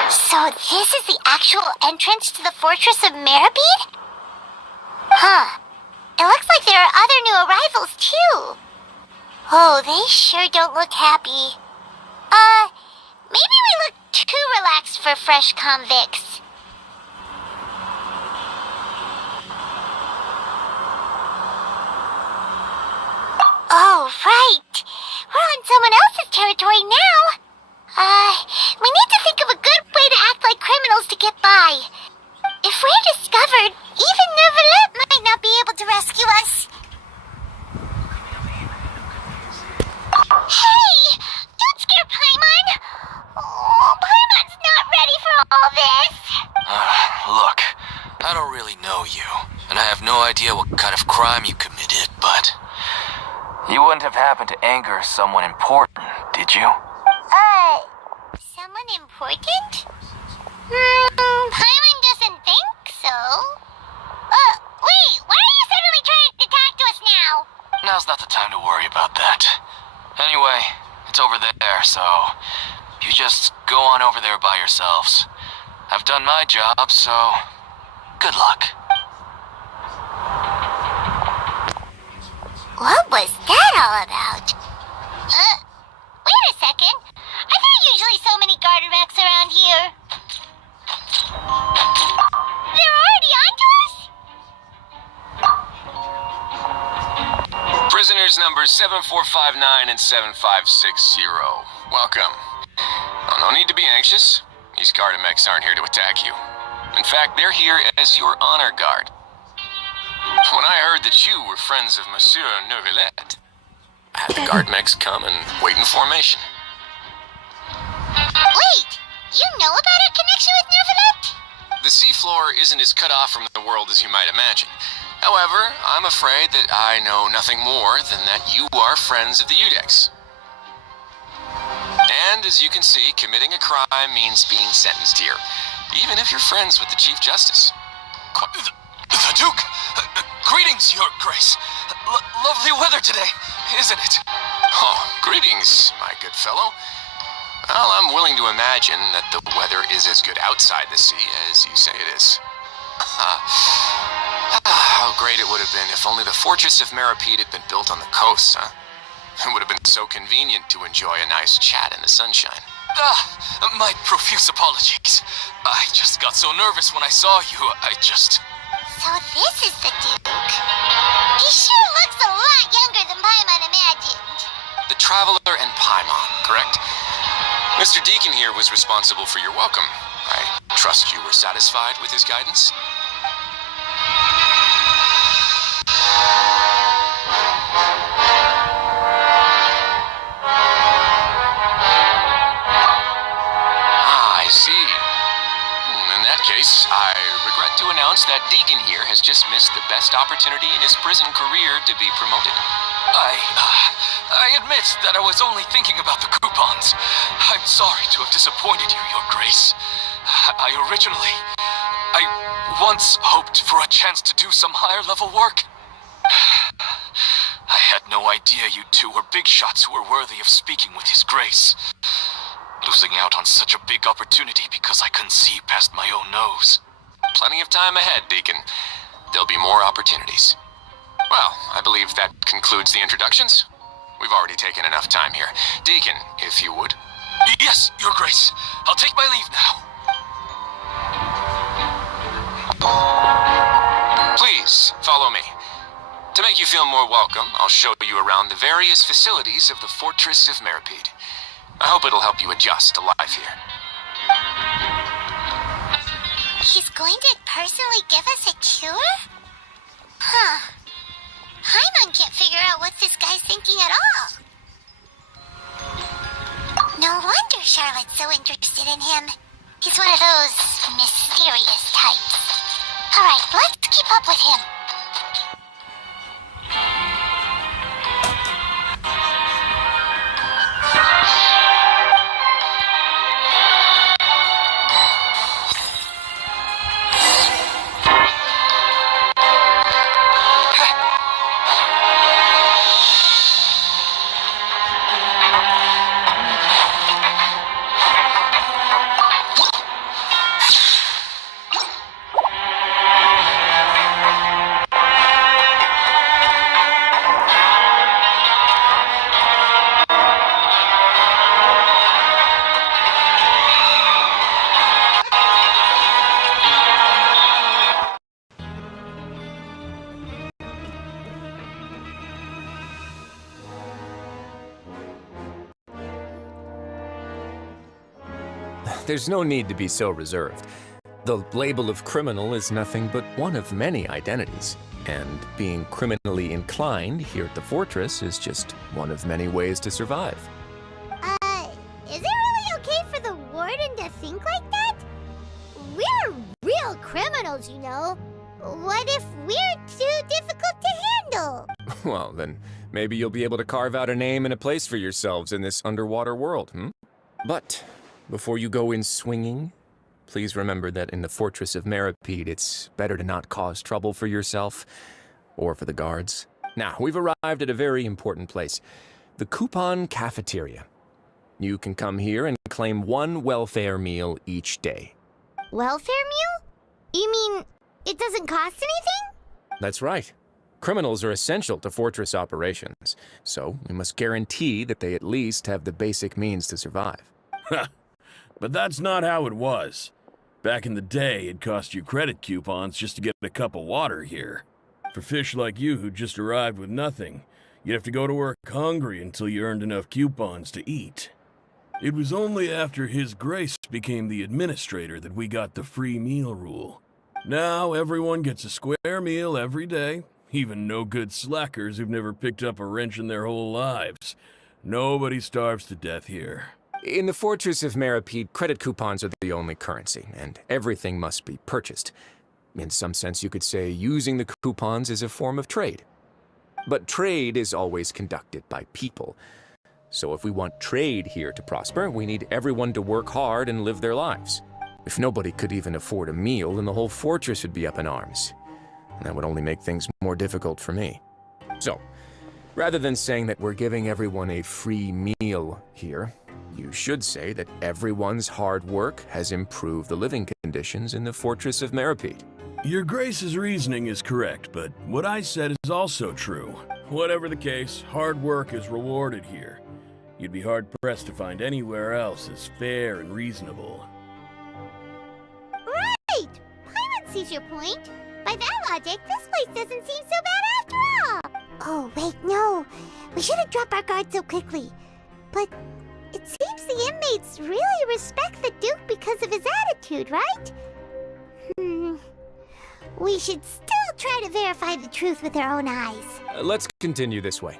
So this is the actual entrance to the Fortress of Meripede? Huh. It looks like there are other new arrivals, too. Oh, they sure don't look happy. Maybe we look too relaxed for fresh convicts. right. We're on someone else's territory now. We need to think of a good way to act like criminals to get by. If we're discovered, even Neuvillette might not be able to rescue us. Hey! Don't scare Paimon! Oh, Paimon's not ready for all this. Look, I don't really know you, and I have no idea what kind of crime you committed, but you wouldn't have happened to anger someone important, did you? Someone important? Paimon doesn't think so. Wait, why are you suddenly trying to talk to us now? Now's not the time to worry about that. Anyway, it's over there, so you just go on over there by yourselves. I've done my job, so good luck. What was that all about? Wait a second. Are there usually so many Gardermechs around here? They're already onto us? Prisoners numbers 7459 and 7560. Welcome. Oh, no need to be anxious. These Gardermechs aren't here to attack you. In fact, they're here as your honor guard. When I heard that you were friends of Monsieur Neuvillette, I had the Gardermechs come and wait in formation. Wait, you know about our connection with Neuvillette? The seafloor isn't as cut off from the world as you might imagine. However, I'm afraid that I know nothing more than that you are friends of the Udex. And as you can see, committing a crime means being sentenced here, even if you're friends with the Chief Justice. The Duke! Greetings, Your Grace. Lovely weather today, isn't it? Oh, greetings, my good fellow. Well, I'm willing to imagine that the weather is as good outside the sea as you say it is. How great it would have been if only the fortress of Meripede had been built on the coast, huh? It would have been so convenient to enjoy a nice chat in the sunshine. My profuse apologies. I just got so nervous when I saw you, So this is the Duke. He sure looks a lot younger than Paimon imagined. The Traveler and Paimon, correct? Mr. Deacon here was responsible for your welcome. I trust you were satisfied with his guidance? I see. In that case, I regret to announce that Deacon here has just missed the best opportunity in his prison career to be promoted. I admit that I was only thinking about the coupons. I'm sorry to have disappointed you, Your Grace. I once hoped for a chance to do some higher-level work. I had no idea you two were big shots who were worthy of speaking with His Grace. Losing out on such a big opportunity because I couldn't see past my own nose. Plenty of time ahead, Deacon. There'll be more opportunities. Well, I believe that concludes the introductions. We've already taken enough time here. Deacon, if you would. Yes, Your Grace. I'll take my leave now. Please, follow me. To make you feel more welcome, I'll show you around the various facilities of the Fortress of Meripede. I hope it'll help you adjust to life here. He's going to personally give us a cure? Huh. Paimon can't figure out what this guy's thinking at all. No wonder Charlotte's so interested in him. He's one of those mysterious types. Alright, let's keep up with him. There's no need to be so reserved. The label of criminal is nothing but one of many identities, and being criminally inclined here at the fortress is just one of many ways to survive. Is it really okay for the warden to think like that? We're real criminals, you know. What if we're too difficult to handle? Well, then maybe you'll be able to carve out a name and a place for yourselves in this underwater world, But before you go in swinging, please remember that in the Fortress of Meripede, it's better to not cause trouble for yourself or for the guards. Now, we've arrived at a very important place, the Coupon Cafeteria. You can come here and claim one welfare meal each day. Welfare meal? You mean it doesn't cost anything? That's right. Criminals are essential to fortress operations, so we must guarantee that they at least have the basic means to survive. But that's not how it was. Back in the day, it cost you credit coupons just to get a cup of water here. For fish like you who just arrived with nothing, you'd have to go to work hungry until you earned enough coupons to eat. It was only after His Grace became the administrator that we got the free meal rule. Now everyone gets a square meal every day, even no-good slackers who've never picked up a wrench in their whole lives. Nobody starves to death here. In the Fortress of Meripede, credit coupons are the only currency, and everything must be purchased. In some sense, you could say using the coupons is a form of trade. But trade is always conducted by people. So if we want trade here to prosper, we need everyone to work hard and live their lives. If nobody could even afford a meal, then the whole fortress would be up in arms. And that would only make things more difficult for me. So, rather than saying that we're giving everyone a free meal here, you should say that everyone's hard work has improved the living conditions in the Fortress of Meripede. Your Grace's reasoning is correct, but what I said is also true. Whatever the case, hard work is rewarded here. You'd be hard-pressed to find anywhere else as fair and reasonable. Right! Paimon sees your point. By that logic, this place doesn't seem so bad after all. Oh, wait, no. We shouldn't drop our guard so quickly. But it seems the inmates really respect the Duke because of his attitude, right? We should still try to verify the truth with our own eyes. Let's continue this way.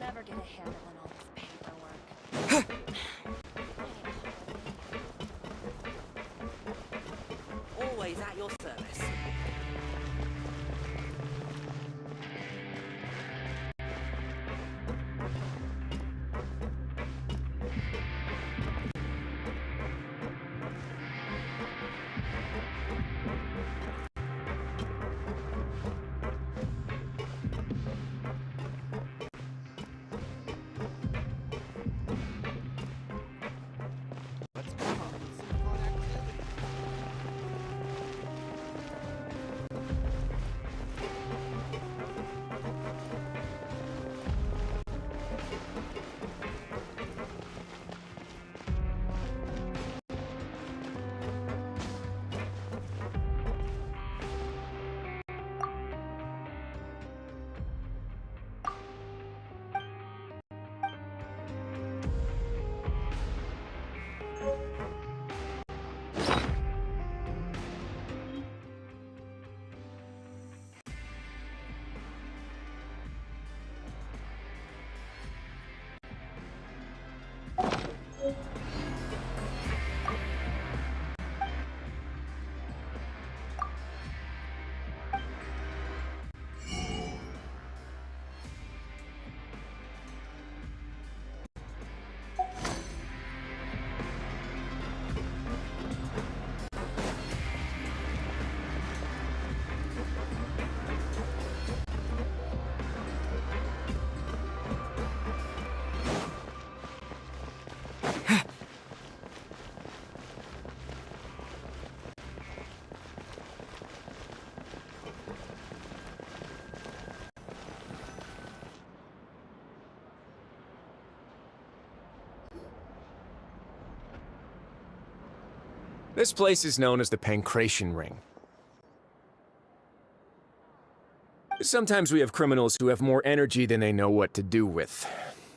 Never get a handle on all this paperwork. Always at your service. This place is known as the Pancration Ring. Sometimes we have criminals who have more energy than they know what to do with.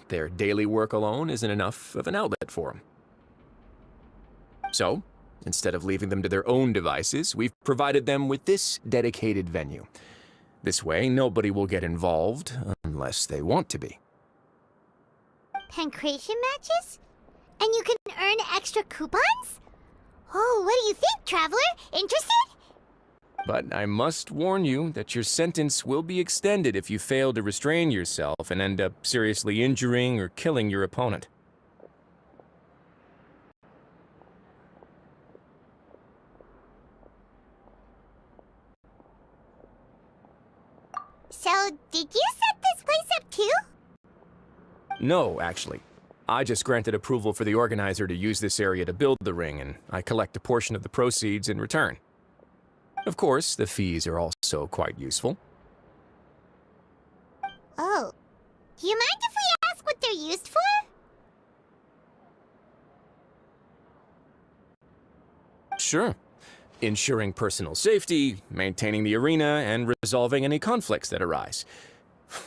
Their daily work alone isn't enough of an outlet for them. So, instead of leaving them to their own devices, we've provided them with this dedicated venue. This way, nobody will get involved unless they want to be. Pancration matches? And you can earn extra coupons? Oh, what do you think, Traveler? Interested? But I must warn you that your sentence will be extended if you fail to restrain yourself and end up seriously injuring or killing your opponent. So, did you set this place up too? No, actually. I just granted approval for the organizer to use this area to build the ring, and I collect a portion of the proceeds in return. Of course, the fees are also quite useful. Oh. Do you mind if we ask what they're used for? Sure. Ensuring personal safety, maintaining the arena, and resolving any conflicts that arise.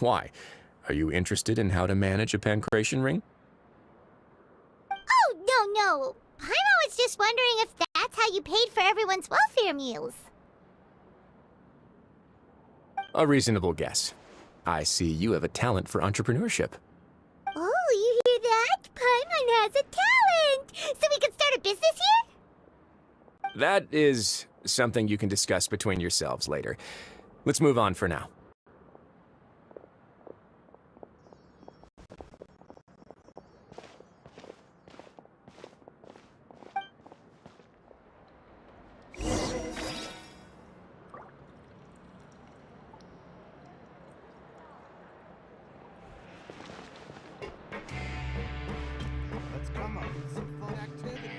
Why? Are you interested in how to manage a pancration ring? Oh, no. Paimon was just wondering if that's how you paid for everyone's welfare meals. A reasonable guess. I see you have a talent for entrepreneurship. Oh, you hear that? Paimon has a talent! So we can start a business here? That is something you can discuss between yourselves later. Let's move on for now. Let's come up with some fun activities.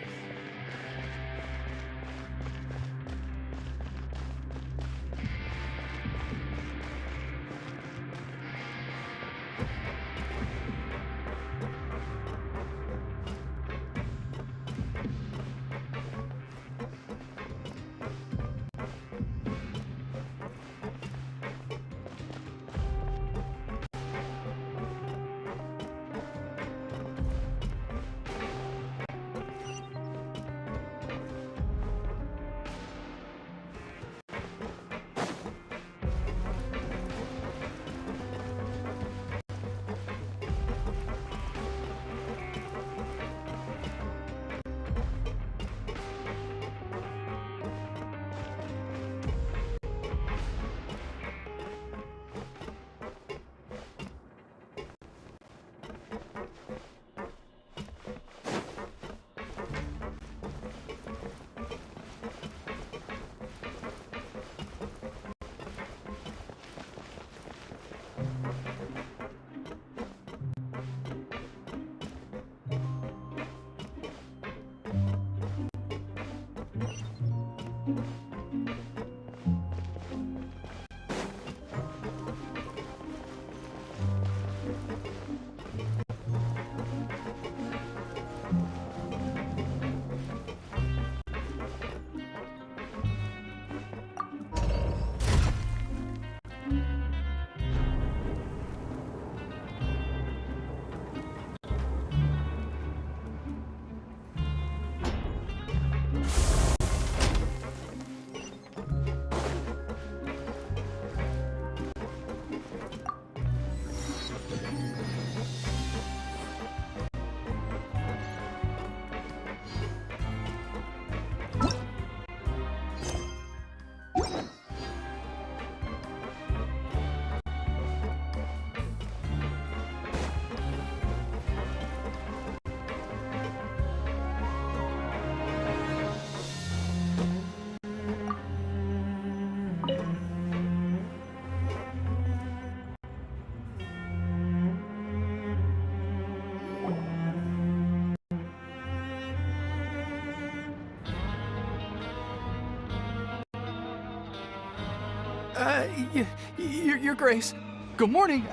Your Grace. Good morning.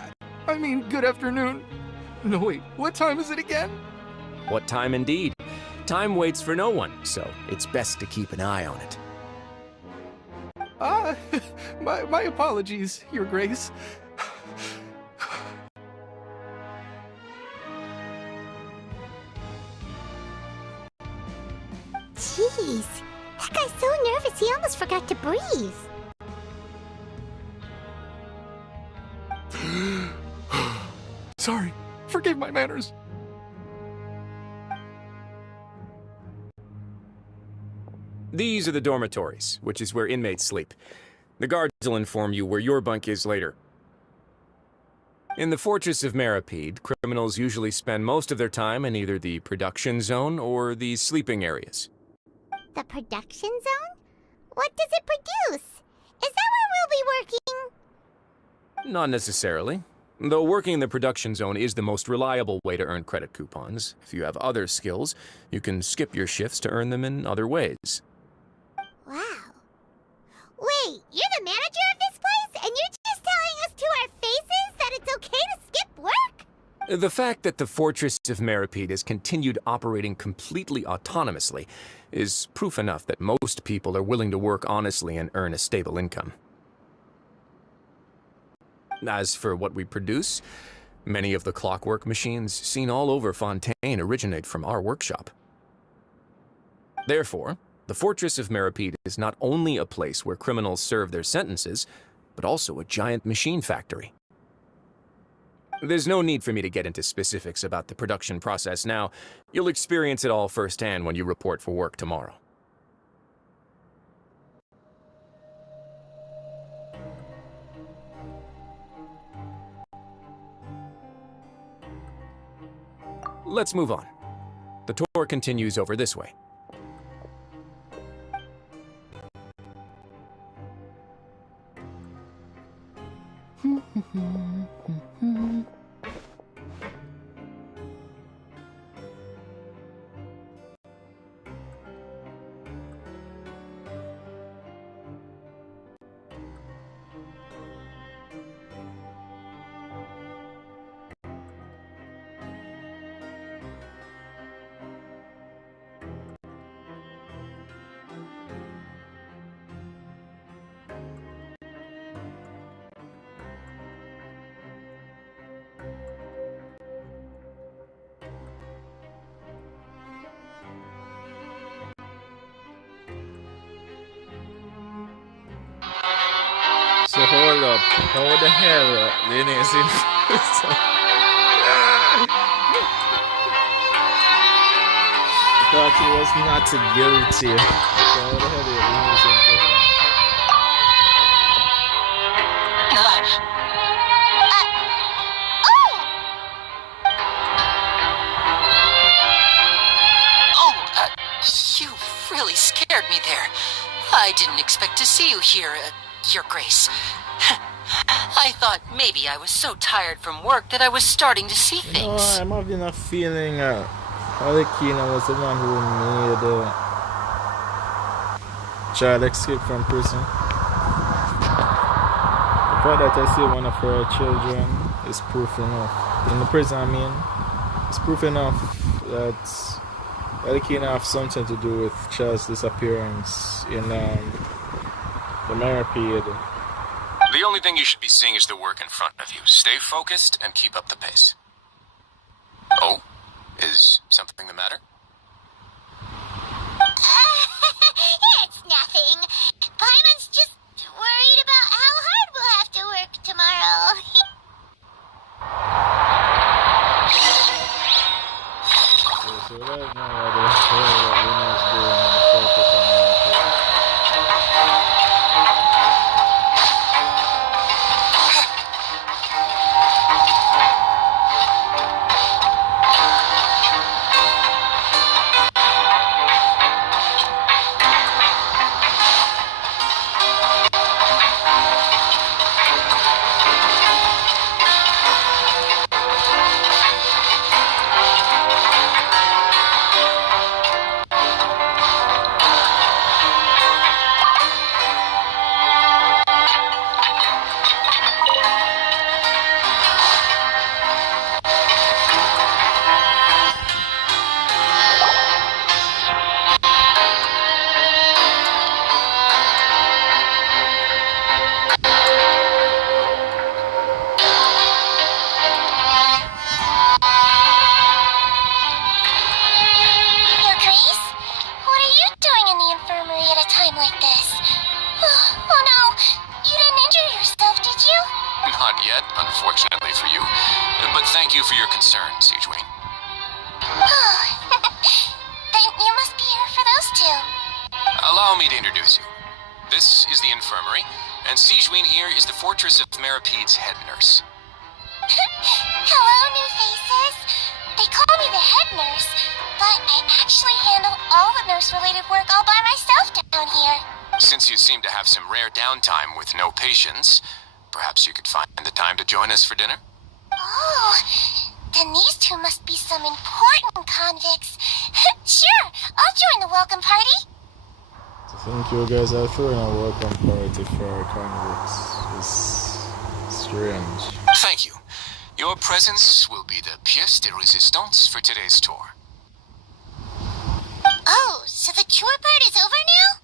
I mean, good afternoon. No, wait, what time is it again? What time indeed? Time waits for no one, so it's best to keep an eye on it. My apologies, Your Grace. Jeez, that guy's so nervous he almost forgot to breathe. Sorry, forgive my manners. These are the dormitories, which is where inmates sleep. The guards will inform you where your bunk is later. In the Fortress of Meripede, criminals usually spend most of their time in either the production zone or the sleeping areas. The production zone? What does it produce? Is that where we'll be working? Not necessarily. Though working in the production zone is the most reliable way to earn credit coupons. If you have other skills, you can skip your shifts to earn them in other ways. Wow. Wait, you're the manager of this place, and you're just telling us to our faces that it's okay to skip work? The fact that the Fortress of Meripede has continued operating completely autonomously is proof enough that most people are willing to work honestly and earn a stable income. As for what we produce, many of the clockwork machines seen all over Fontaine originate from our workshop. Therefore, the Fortress of Meripede is not only a place where criminals serve their sentences, but also a giant machine factory. There's no need for me to get into specifics about the production process now. You'll experience it all firsthand when you report for work tomorrow. Let's move on. The tour continues over this way. So hold up, how the hell Lenny is in prison? I thought he was not guilty. So how the hell Lenny is in prison? You really scared me there. I didn't expect to see you here, Your Grace. I thought maybe I was so tired from work that I was starting to see things. I'm having a feeling Alikina was the one who made child escape from prison. The fact that I see one of her children is proof enough. In the prison, I mean, it's proof enough that Alikina have something to do with Child's disappearance in the Meripede. The only thing you should be seeing is the work in front of you. Stay focused and keep up the pace. Oh? Is something the matter? It's nothing. Paimon's just worried about how hard we'll have to work tomorrow. So right now, the whole Luna's doing focus on unfortunately for you. But thank you for your concern, Sigewing. Then you must be here for those two. Allow me to introduce you. This is the infirmary, and Sigewing here is the Fortress of Merapede's head nurse. Hello, new faces. They call me the head nurse, but I actually handle all the nurse-related work all by myself down here. Since you seem to have some rare downtime with no patients, perhaps you could find the time to join us for dinner? Oh, then these two must be some important convicts. Sure, I'll join the welcome party. I think you guys are throwing a welcome party for convicts. It's strange. Thank you. Your presence will be the pièce de résistance for today's tour. Oh, so the tour part is over now?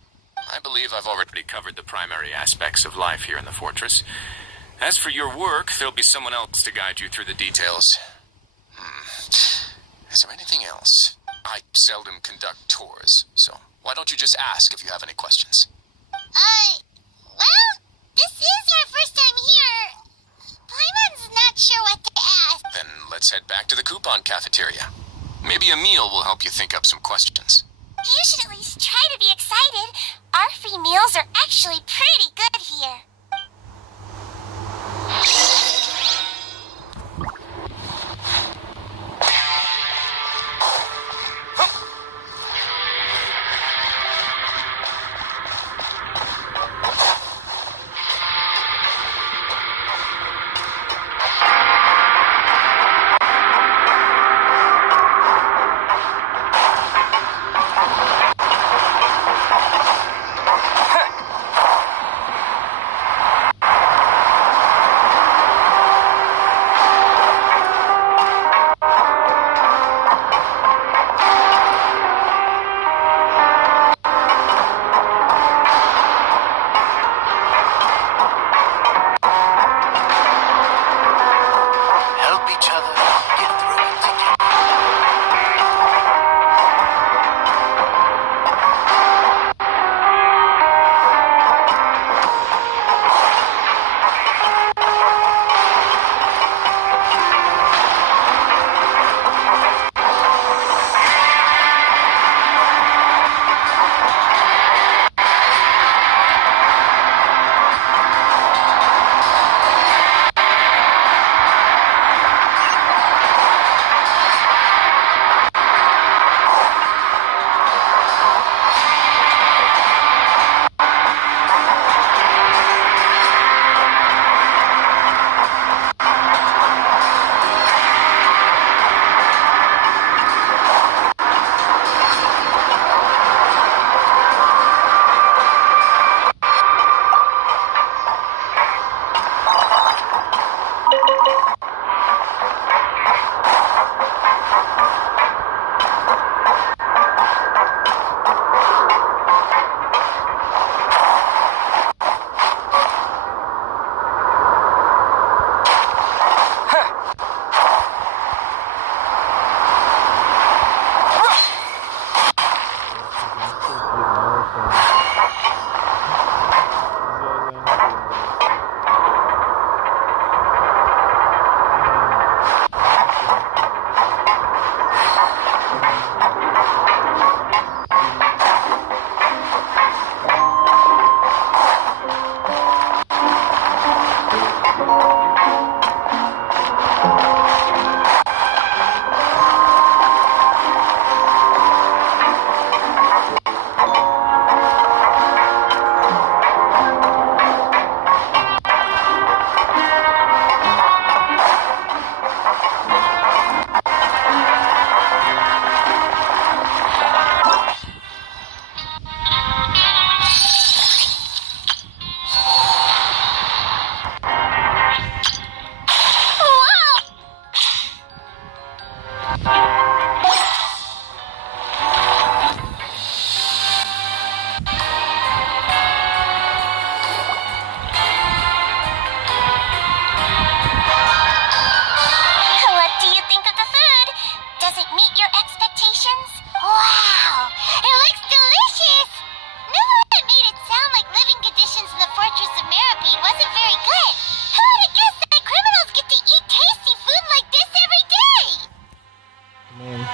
I believe I've already covered the primary aspects of life here in the fortress. As for your work, there'll be someone else to guide you through the details. Is there anything else? I seldom conduct tours, so why don't you just ask if you have any questions? Well, this is your first time here. Paimon's not sure what to ask. Then let's head back to the coupon cafeteria. Maybe a meal will help you think up some questions. You should at least try to be excited. Our free meals are actually pretty good here.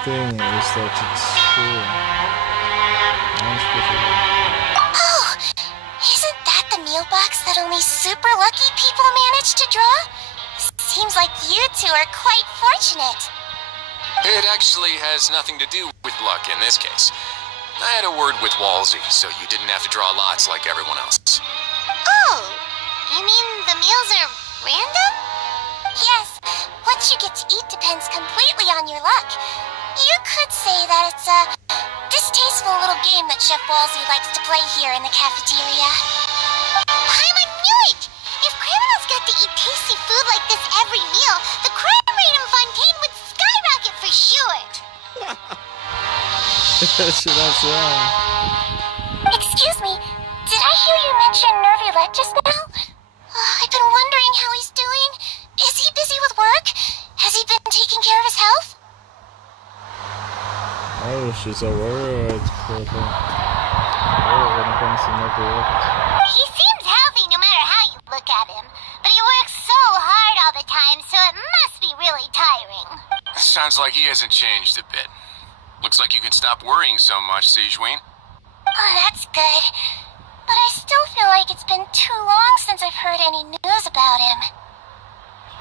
thing is that it's true. I'm supposed to Oh, isn't that the meal box that only super lucky people manage to draw? Seems like you two are quite fortunate. It actually has nothing to do with luck in this case. I had a word with Walsey, so you didn't have to draw lots like everyone else. Oh, you mean the meals are random? Yes, what you get to eat depends completely on your luck. You could say that it's a distasteful little game that Chef Walsey likes to play here in the cafeteria. I'm a knew it! If criminals got to eat tasty food like this every meal, the crime rate in Fontaine would skyrocket for sure. Shit, that's wrong. Excuse me, did I hear you mention Nervulette just now? I've been wondering how he's doing. Is he busy with work? Has he been taking care of his health? Oh, she's a warrior. It's perfect. Oh, when it comes to Nervulette. He seems healthy no matter how you look at him, but he works so hard all the time, so it must be really tiring. Sounds like he hasn't changed a bit. Looks like you can stop worrying so much, Sijuin. Oh, that's good. But I still feel like it's been too long since I've heard any news about him.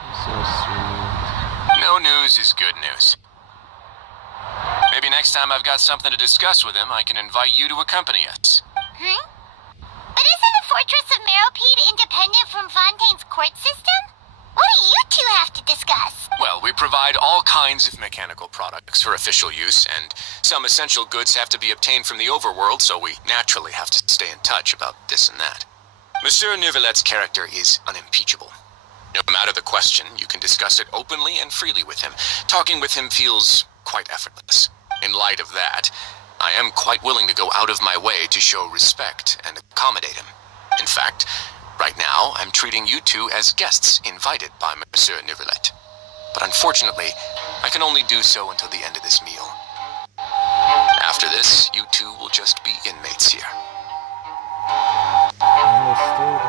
She's so sweet. No news is good news. Maybe next time I've got something to discuss with him, I can invite you to accompany us. But isn't the Fortress of Meropide independent from Fontaine's court system? What do you two have to discuss? Well, we provide all kinds of mechanical products for official use, and some essential goods have to be obtained from the overworld, so we naturally have to stay in touch about this and that. Monsieur Nervulette's character is unimpeachable. No matter the question, you can discuss it openly and freely with him. Talking with him feels quite effortless. In light of that, I am quite willing to go out of my way to show respect and accommodate him. In fact, right now, I'm treating you two as guests invited by Monsieur Nervulette. But unfortunately, I can only do so until the end of this meal. After this, you two will just be inmates here. Understood.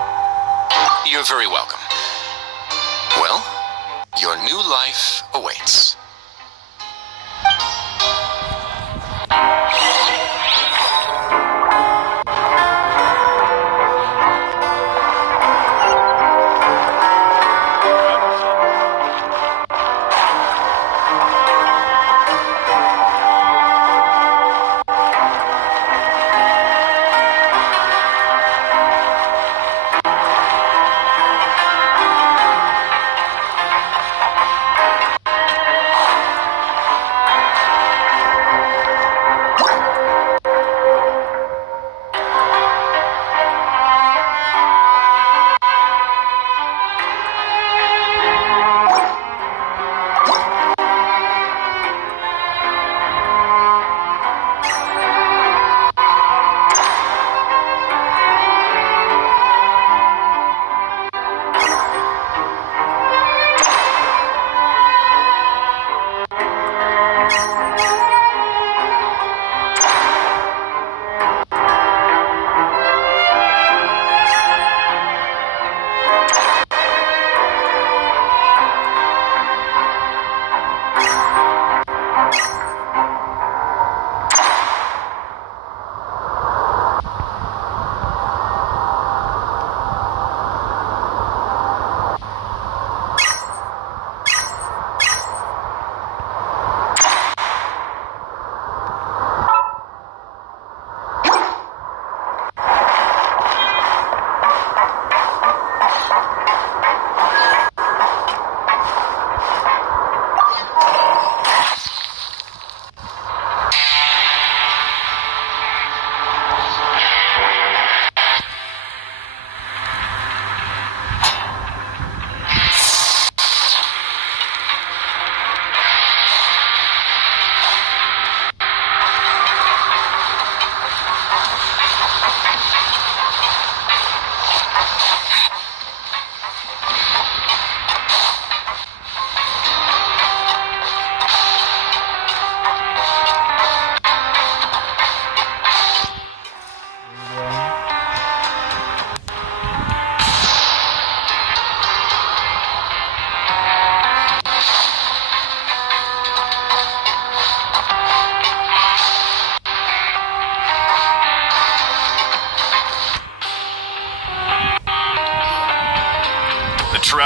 You're very welcome. Well, your new life awaits.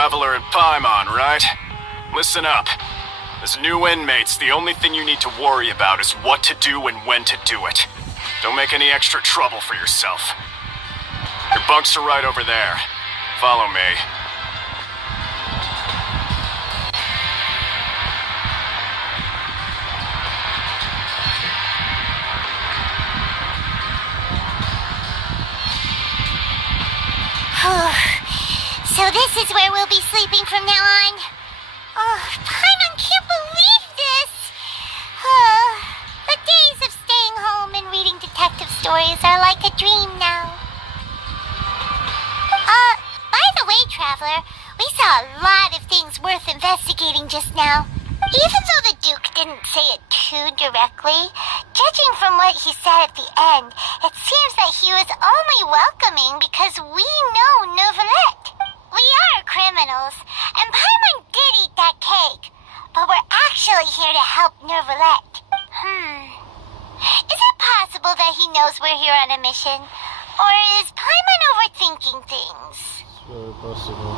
Traveler and Paimon, right? Listen up. As new inmates, the only thing you need to worry about is what to do and when to do it. Don't make any extra trouble for yourself. Your bunks are right over there. Follow me. So this is where we'll be sleeping from now on. Oh, Paimon can't believe this. The days of staying home and reading detective stories are like a dream now. By the way, Traveler, we saw a lot of things worth investigating just now. Even though the Duke didn't say it too directly, judging from what he said at the end, it seems that he was only welcoming because we know Novelette. We are criminals, and Paimon did eat that cake, but we're actually here to help Novelette. Is it possible that he knows we're here on a mission? Or is Paimon overthinking things? Very possible.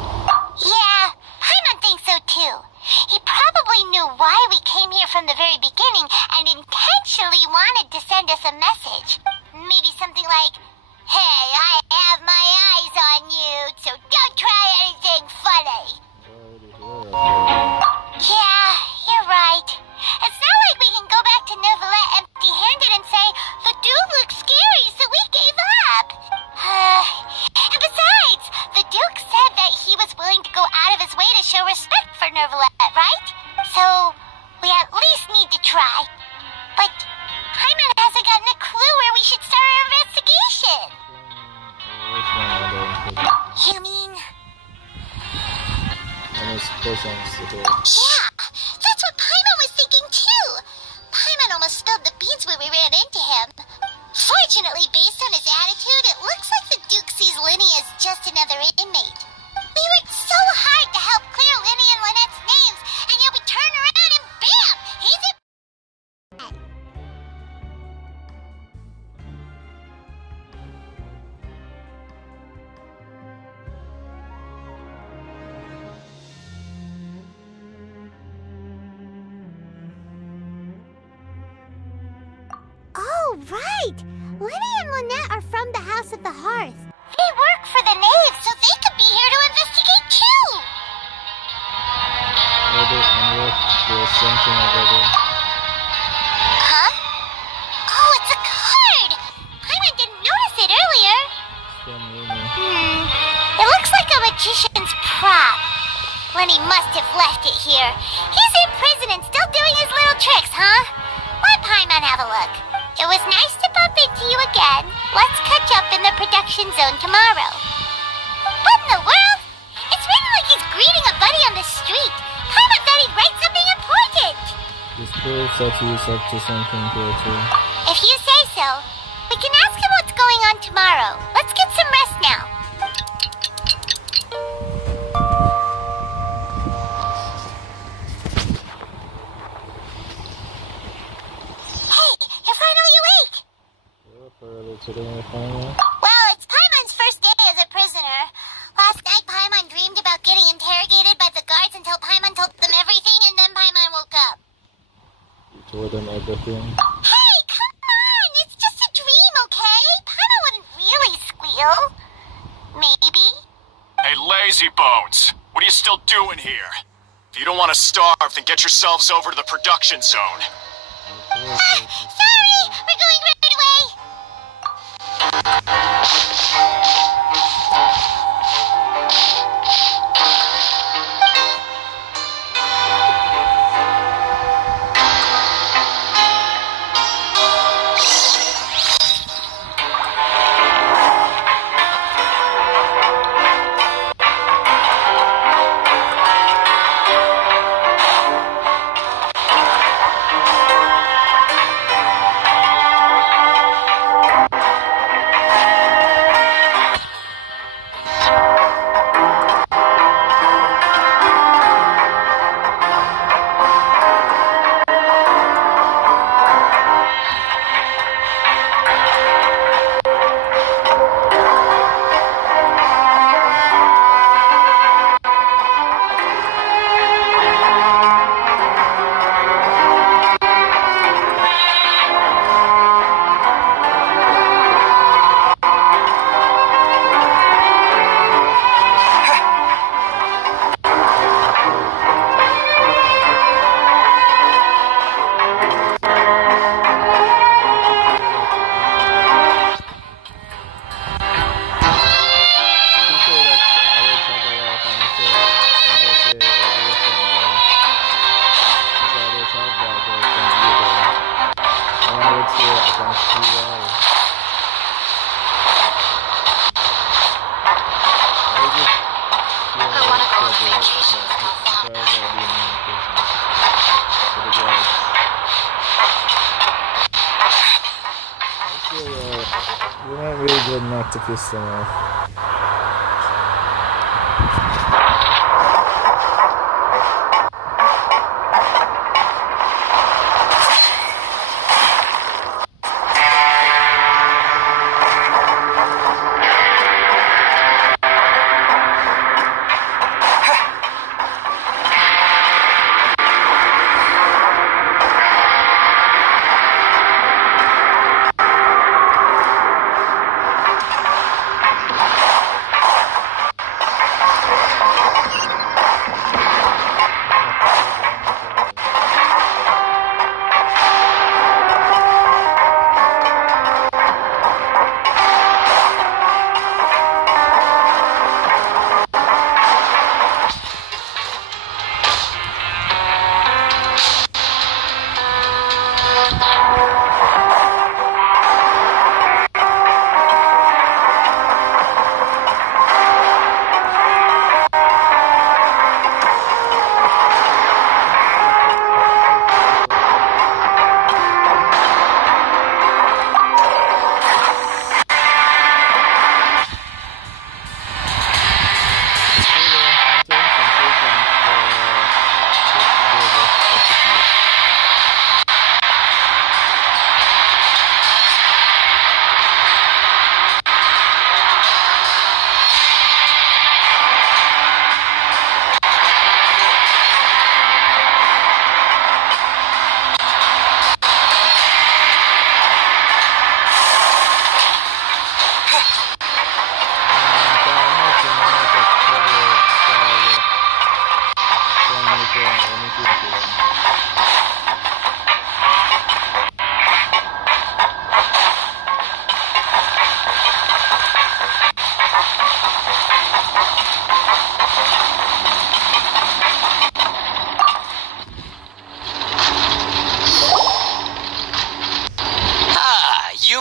Yeah, Paimon thinks so too. He probably knew why we came here from the very beginning and intentionally wanted to send us a message. Maybe something like, "Hey, I have my eyes on you, so don't try anything funny." Yeah, you're right. It's not like we can go back to Novelette empty-handed and say, "The dude looks scary, so we gave up." And besides, the Duke said that he was willing to go out of his way to show respect for Novelette, right? So, we at least need to try. But Paimon hasn't gotten a clue where we should start our investigation. You mean? Yeah, that's what Paimon was thinking too. Paimon almost spilled the beans when we ran into him. Fortunately, based on his attitude, it looks like the Duke sees Linny as just another inmate. We worked so hard to help clear Linny and Lynette's names, and yet we turn around and bam! He's a... Oh, right! Linny and Lynette are from the House of the Hearth. They work for the Knave, so they could be here to investigate too! Huh? Oh, it's a card! Paimon didn't notice it earlier. It looks like a magician's prop. Lenny must have left it here. He's in prison and still doing his little tricks, huh? Let Paimon have a look. It was nice to bump into you again. Let's catch up in the production zone tomorrow. What in the world? It's written like he's greeting a buddy on the street. Paimon thought he'd write something important. This proves that he's up to something here too. If you say so, we can ask him what's going on tomorrow. Let's get some rest now. Well, it's Paimon's first day as a prisoner. Last night, Paimon dreamed about getting interrogated by the guards until Paimon told them everything, and then Paimon woke up. You told them everything? Hey, come on! It's just a dream, okay? Paimon wouldn't really squeal. Maybe. Hey, lazy bones! What are you still doing here? If you don't want to starve, then get yourselves over to the production zone. Sorry! We're going right away! would say I can see why. I want to go on vacation with my family. We're not really good not to piss them off.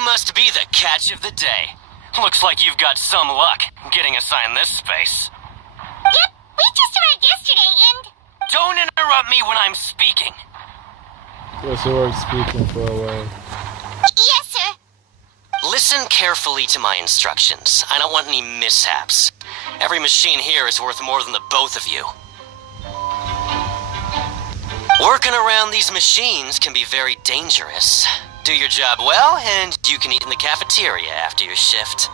Must be the catch of the day. Looks like you've got some luck getting assigned this space. Yep, we just arrived yesterday and... Don't interrupt me when I'm speaking. Yes, you were speaking for a while. Yes, sir. Listen carefully to my instructions. I don't want any mishaps. Every machine here is worth more than the both of you. Working around these machines can be very dangerous. Do your job well, and you can eat in the cafeteria after your shift.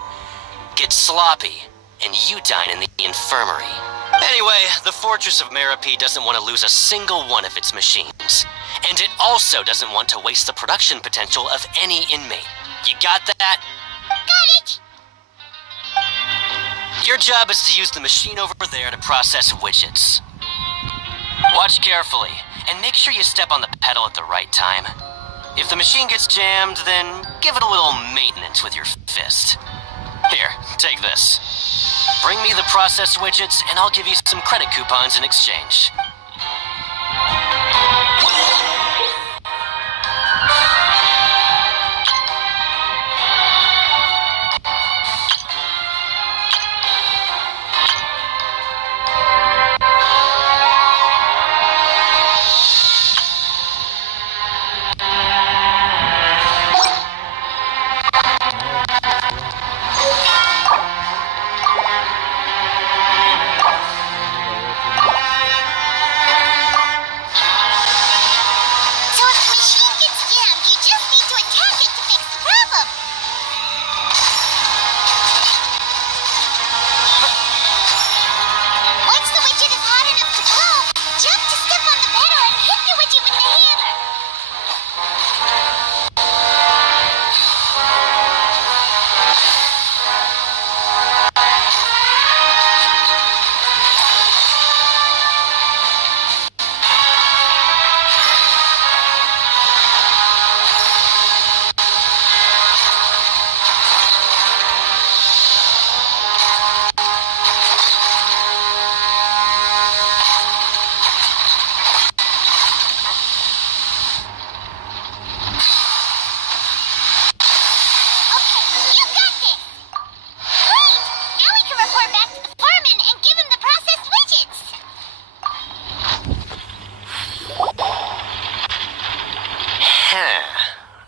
Get sloppy, and you dine in the infirmary. Anyway, the Fortress of Meropide doesn't want to lose a single one of its machines. And it also doesn't want to waste the production potential of any inmate. You got that? Got it! Your job is to use the machine over there to process widgets. Watch carefully, and make sure you step on the pedal at the right time. If the machine gets jammed, then give it a little maintenance with your fist. Here, take this. Bring me the process widgets, and I'll give you some credit coupons in exchange.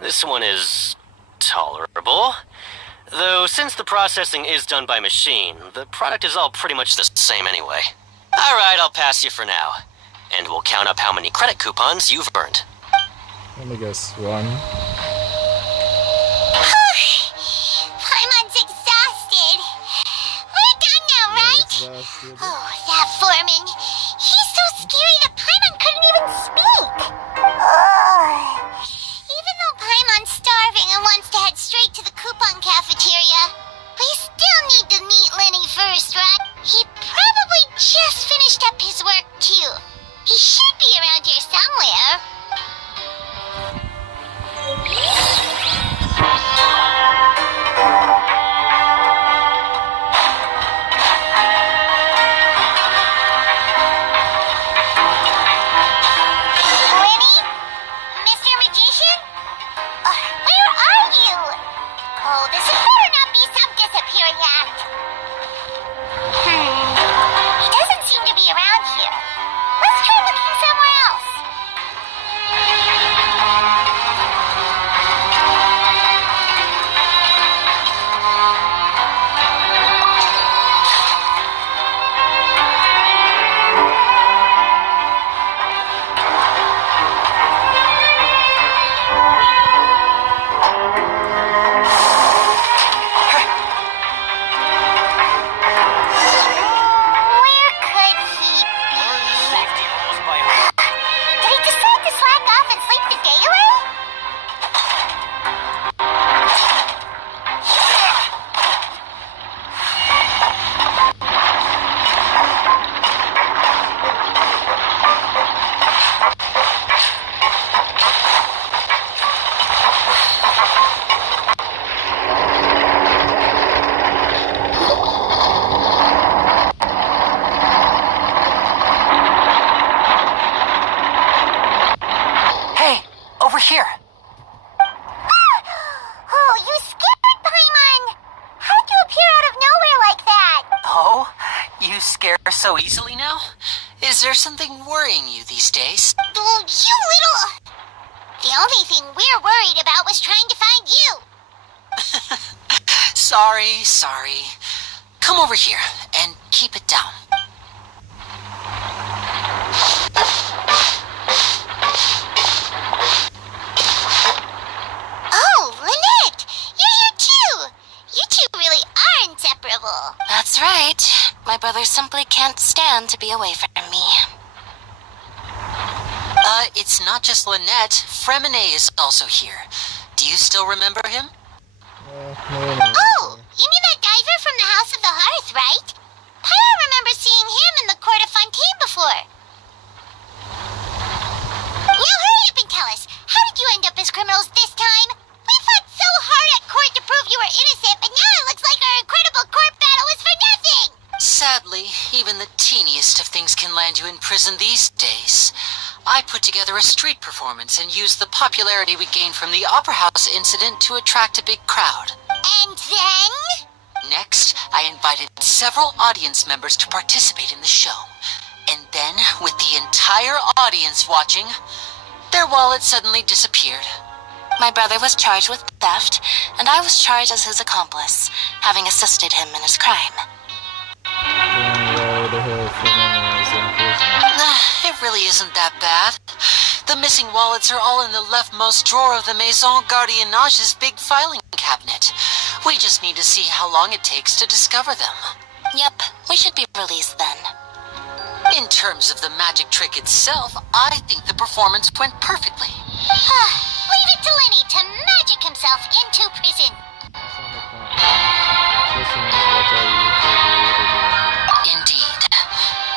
This one is tolerable. Though, since the processing is done by machine, the product is all pretty much the same anyway. Alright, I'll pass you for now. And we'll count up how many credit coupons you've earned. Let me guess, 1. Paimon's exhausted. We're done now, right? Exhausted. Oh, that foreman. He's so scary that Paimon couldn't even speak. Even though Paimon's starving and wants to head straight to the coupon cafeteria, we still need to meet Lenny first, right? He probably just finished up his work, too. He should be around here somewhere. Lenny? Mr. Magician? Where are you? Oh, this had better not be some disappearing act. He doesn't seem to be around here. Let's try looking somewhere else. Where could he be? Did he decide to slack off and sleep the day away? Hey, over here. Oh, you scared Paimon! How'd you appear out of nowhere like that? Oh, you scare so easily now? Is there something worrying you these days? Oh, you little... The only thing we're worried about was trying to find you. Sorry. Come over here and keep it down. Oh, Lynette! You're here too! You two really are inseparable. That's right. My brother simply can't stand to be away from me. It's not just Lynette. Fremine is also here. Do you still remember him? No. Oh, you mean that diver from the House of the Hearth, right? Pyro remembers seeing him in the court of Fontaine before. Now hurry up and tell us, how did you end up as criminals this time? We fought so hard at court to prove you were innocent, but now it looks like our incredible court battle was for nothing! Sadly, even the teeniest of things can land you in prison these days. I put together a street performance and used the popularity we gained from the Opera House incident to attract a big crowd. And then? Next, I invited several audience members to participate in the show. And then, with the entire audience watching, their wallet suddenly disappeared. My brother was charged with theft, and I was charged as his accomplice, having assisted him in his crime. Why the hell Fontaine is in prison? It really isn't that bad. The missing wallets are all in the leftmost drawer of the Maison Gardiennage's big filing cabinet. We just need to see how long it takes to discover them. Yep, we should be released then. In terms of the magic trick itself, I think the performance went perfectly. Leave it to Lenny to magic himself into prison. Indeed.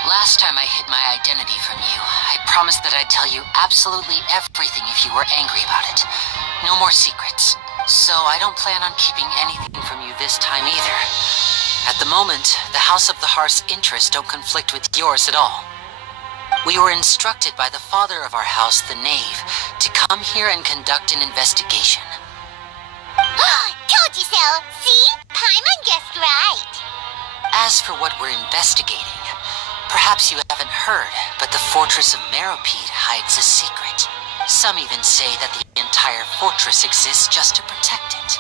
Last time I hid my identity from you, I promised that I'd tell you absolutely everything if you were angry about it. No more secrets. So I don't plan on keeping anything from you this time either. At the moment, the House of the Hearth's interests don't conflict with yours at all. We were instructed by the father of our house, the Knave, to come here and conduct an investigation. Told you so. See? Paimon guessed right. As for what we're investigating, perhaps you haven't heard, but the fortress of Meropide hides a secret. Some even say that the entire fortress exists just to protect it.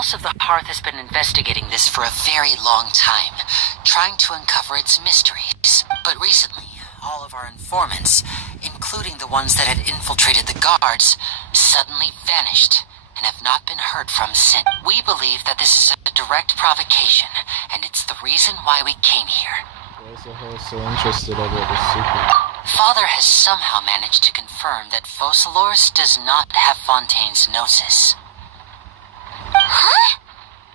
House of the Hearth has been investigating this for a very long time, trying to uncover its mysteries. But recently, all of our informants, including the ones that had infiltrated the guards, suddenly vanished and have not been heard from since. We believe that this is a direct provocation, and it's the reason why we came here. Why is the host so interested about this secret? Father has somehow managed to confirm that Focalors does not have Fontaine's gnosis. Huh?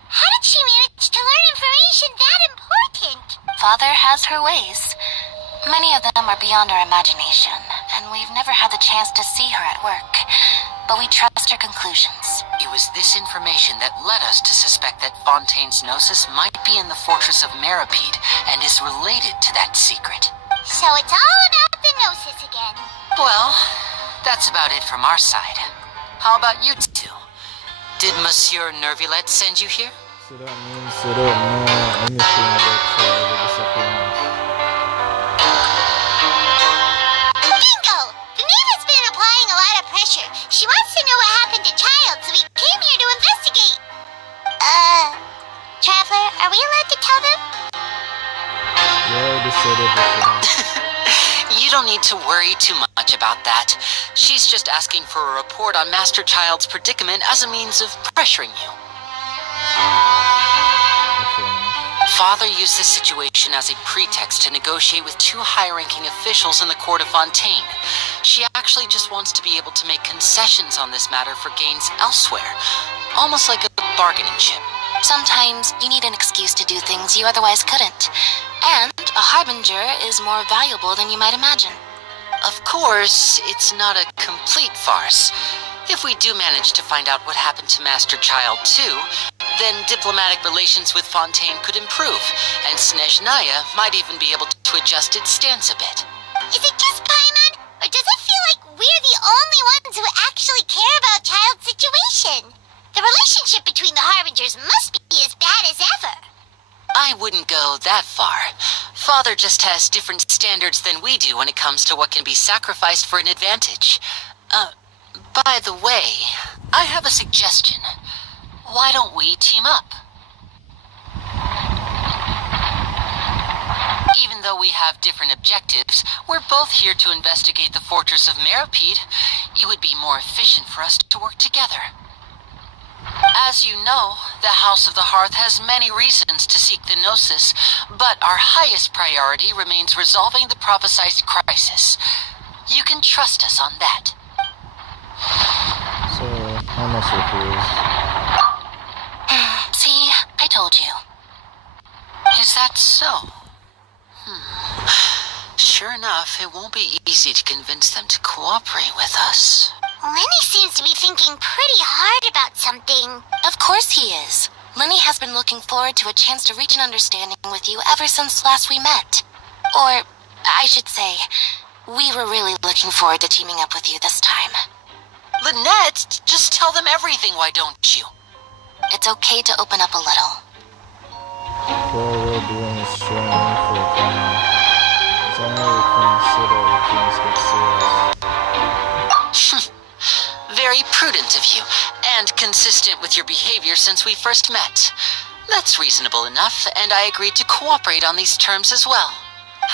How did she manage to learn information that important? Father has her ways. Many of them are beyond our imagination, and we've never had the chance to see her at work. But we trust her conclusions. It was this information that led us to suspect that Fontaine's gnosis might be in the fortress of Meripede and is related to that secret. So it's all about the gnosis again. Well, that's about it from our side. How about you two? Did Monsieur Nervulette send you here? So that means they don't know anything about the disappearance. Bingo! The Nave has been applying a lot of pressure. She wants to know what happened to Child, so we came here to investigate. Traveler, are we allowed to tell them? You already said everything. You don't need to worry too much about that. She's just asking for a report on Master Child's predicament as a means of pressuring you. Father used this situation as a pretext to negotiate with two high-ranking officials in the court of Fontaine. She actually just wants to be able to make concessions on this matter for gains elsewhere, almost like a bargaining chip. Sometimes you need an excuse to do things you otherwise couldn't. And a harbinger is more valuable than you might imagine. Of course, it's not a complete farce. If we do manage to find out what happened to Master Child too, then diplomatic relations with Fontaine could improve, and Snezhnaya might even be able to adjust its stance a bit. Is it just Paimon, or does it feel like we're the only ones who actually care about Child's situation? The relationship between the Harbingers must be as bad as ever. I wouldn't go that far. Father just has different standards than we do when it comes to what can be sacrificed for an advantage. By the way, I have a suggestion. Why don't we team up? Even though we have different objectives, we're both here to investigate the fortress of Meripede. It would be more efficient for us to work together. As you know, the House of the Hearth has many reasons to seek the Gnosis, but our highest priority remains resolving the prophesized crisis. You can trust us on that. So, how much it is? See, I told you. Is that so? Sure enough, it won't be easy to convince them to cooperate with us. Lenny seems to be thinking pretty hard about something. Of course he is. Lenny has been looking forward to a chance to reach an understanding with you ever since last we met. Or, I should say, we were really looking forward to teaming up with you this time. Lynette, just tell them everything, why don't you? It's okay to open up a little. All we're doing is showing off for a camera. It's only we consider if things get serious. very prudent of you, and consistent with your behavior since we first met. That's reasonable enough, and I agreed to cooperate on these terms as well.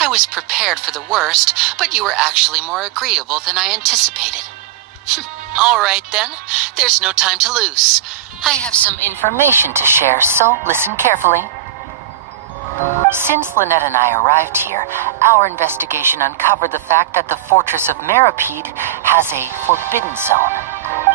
I was prepared for the worst, but you were actually more agreeable than I anticipated. All right then, there's no time to lose. I have some information to share, so listen carefully. Since Lynette and I arrived here, our investigation uncovered the fact that the fortress of Meripede has a forbidden zone.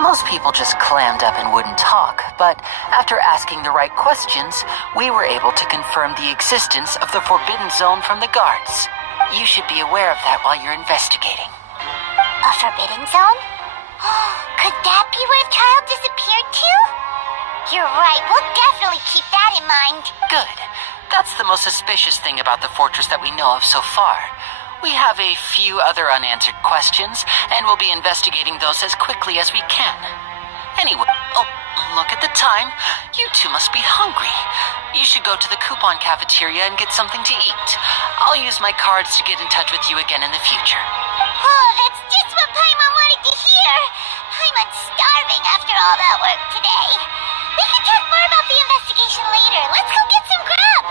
Most people just clammed up and wouldn't talk, but after asking the right questions, we were able to confirm the existence of the forbidden zone from the guards. You should be aware of that while you're investigating. A forbidden zone? Could that be where the child disappeared to? You're right, we'll definitely keep that in mind. Good. That's the most suspicious thing about the fortress that we know of so far. We have a few other unanswered questions, and we'll be investigating those as quickly as we can. Anyway, look at the time. You two must be hungry. You should go to the coupon cafeteria and get something to eat. I'll use my cards to get in touch with you again in the future. Oh, that's just what Paimon wanted to hear. I'm starving after all that work today. We can talk more about the investigation later. Let's go get some grub.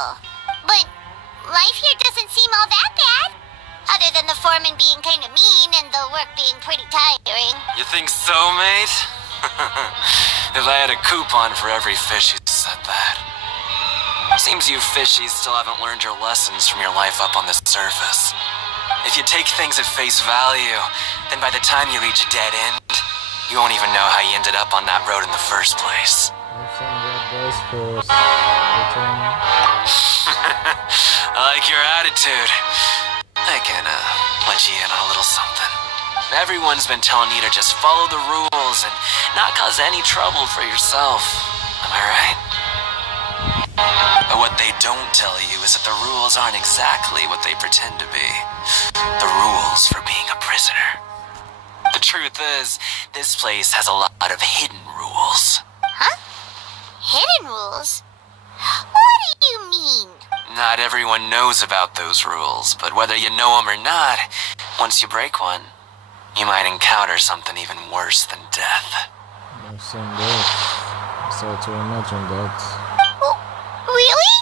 cool. But life here doesn't seem all that bad. Other than the foreman being kind of mean and the work being pretty tiring. You think so, mate? If I had a coupon for every fish who said that. Seems you fishies still haven't learned your lessons from your life up on the surface. If you take things at face value, then by the time you reach a dead end, you won't even know how you ended up on that road in the first place. I like your attitude. I can, let you in on a little something. Everyone's been telling you to just follow the rules and not cause any trouble for yourself. Am I right? But what they don't tell you is that the rules aren't exactly what they pretend to be. The rules for being a prisoner. The truth is, this place has a lot of hidden rules. Huh? Hidden rules? What do you mean? Not everyone knows about those rules, but whether you know them or not, once you break one, you might encounter something even worse than death. I've seen this. So to imagine that. Really?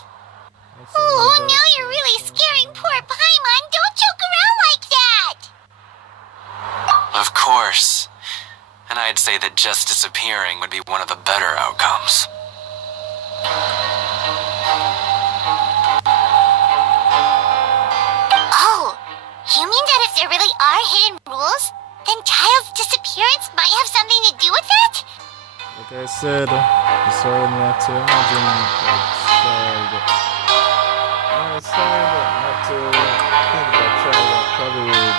Oh, now you're really scaring poor Paimon. Don't joke around like that! Of course. And I'd say that just disappearing would be one of the better outcomes. Oh, you mean that if there really are hidden rules, then Child's disappearance might have something to do with that? Like I said, it's hard not to imagine that Child. It's hard not to think that Child probably would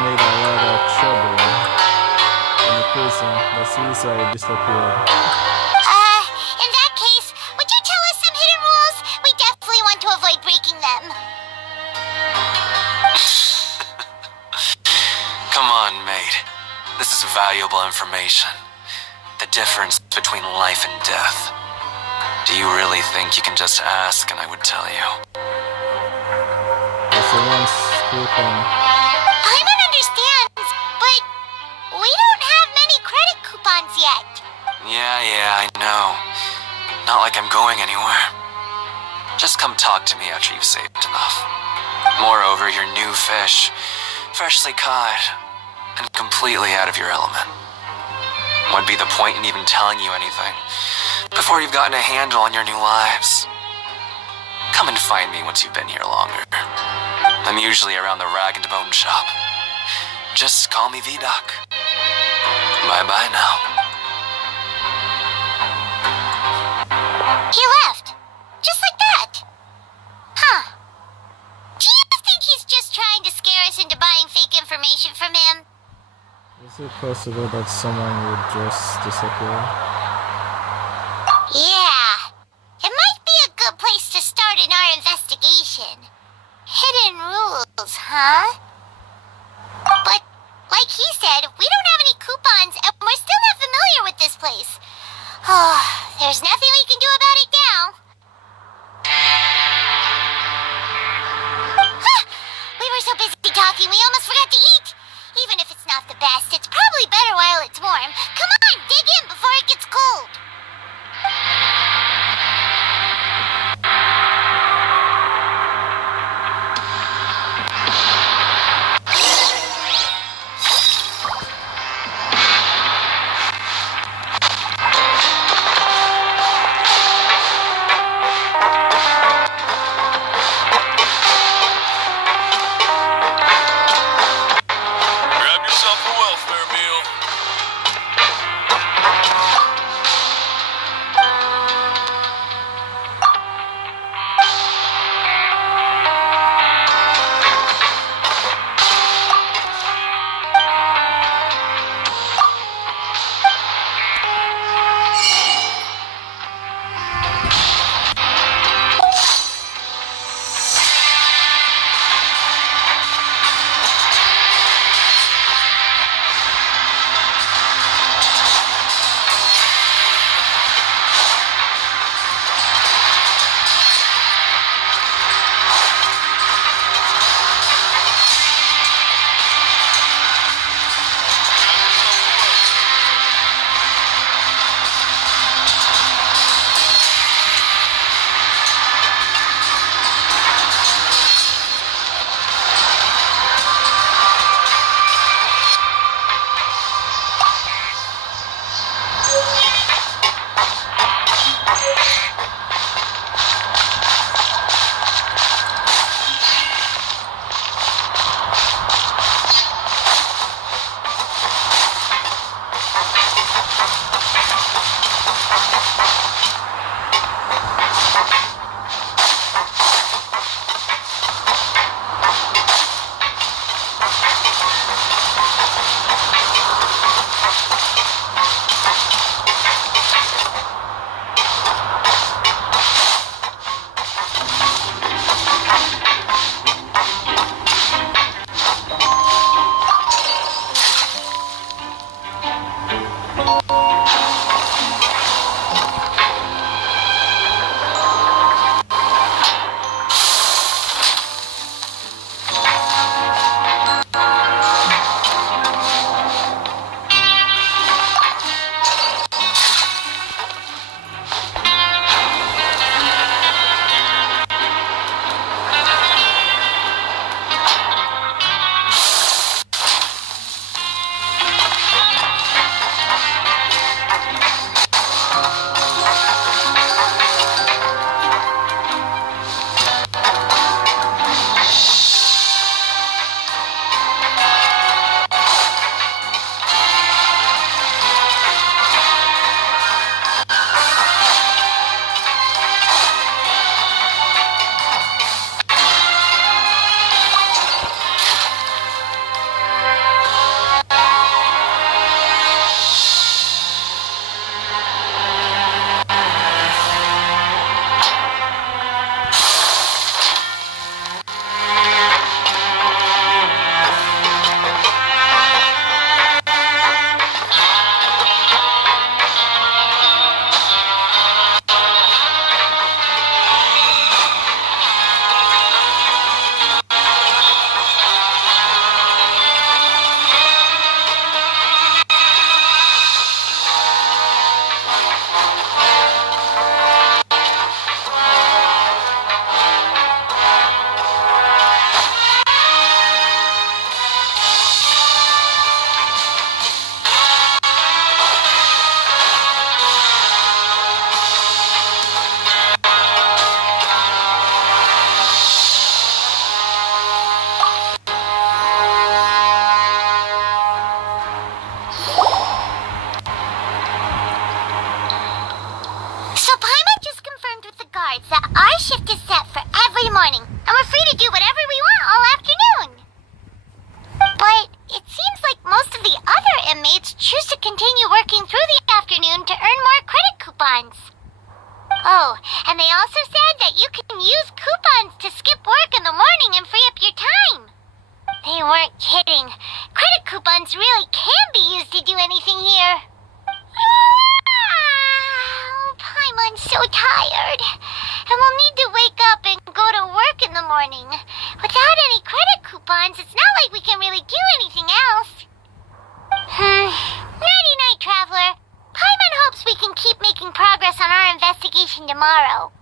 made a lot of trouble in the prison. That's why he disappeared. In that case, would you tell us some hidden rules? We definitely want to avoid breaking them. Come on, mate. This is valuable information. The difference between life and death. Do you really think you can just ask and I would tell you? That's the one spoken. Paimon understands, but we don't have many credit coupons yet. Yeah, I know. Not like I'm going anywhere. Just come talk to me after you've saved enough. Moreover, you're new fish, freshly caught, and completely out of your element. What'd be the point in even telling you anything before you've gotten a handle on your new lives? Come and find me once you've been here longer. I'm usually around the rag and bone shop. Just call me V-Doc. Bye-bye now. He left. Just like that. Huh. Do you think he's just trying to scare us into buying fake information from him? Is it possible that someone would just disappear? Yeah. It might be a good place to start in our investigation. Hidden rules, huh? But, like he said, we don't have any coupons and we're still not familiar with this place. Oh, there's nothing we can do about it now. We were so busy talking we almost forgot to eat. Even if it's not the best, it's probably better while it's warm. Come on, dig in before it gets cold. cards that our shift is set for every morning, and we're free to do whatever we want all afternoon. But it seems like most of the other inmates choose to continue working through the afternoon to earn more credit coupons. Oh, and they also said that you can use coupons to skip work in the morning and free up your time. They weren't kidding. Credit coupons really can be used to do anything here. Paimon's so tired. And we'll need to wake up and go to work in the morning. Without any credit coupons, it's not like we can really do anything else. Nighty-night, Traveler. Paimon hopes we can keep making progress on our investigation tomorrow.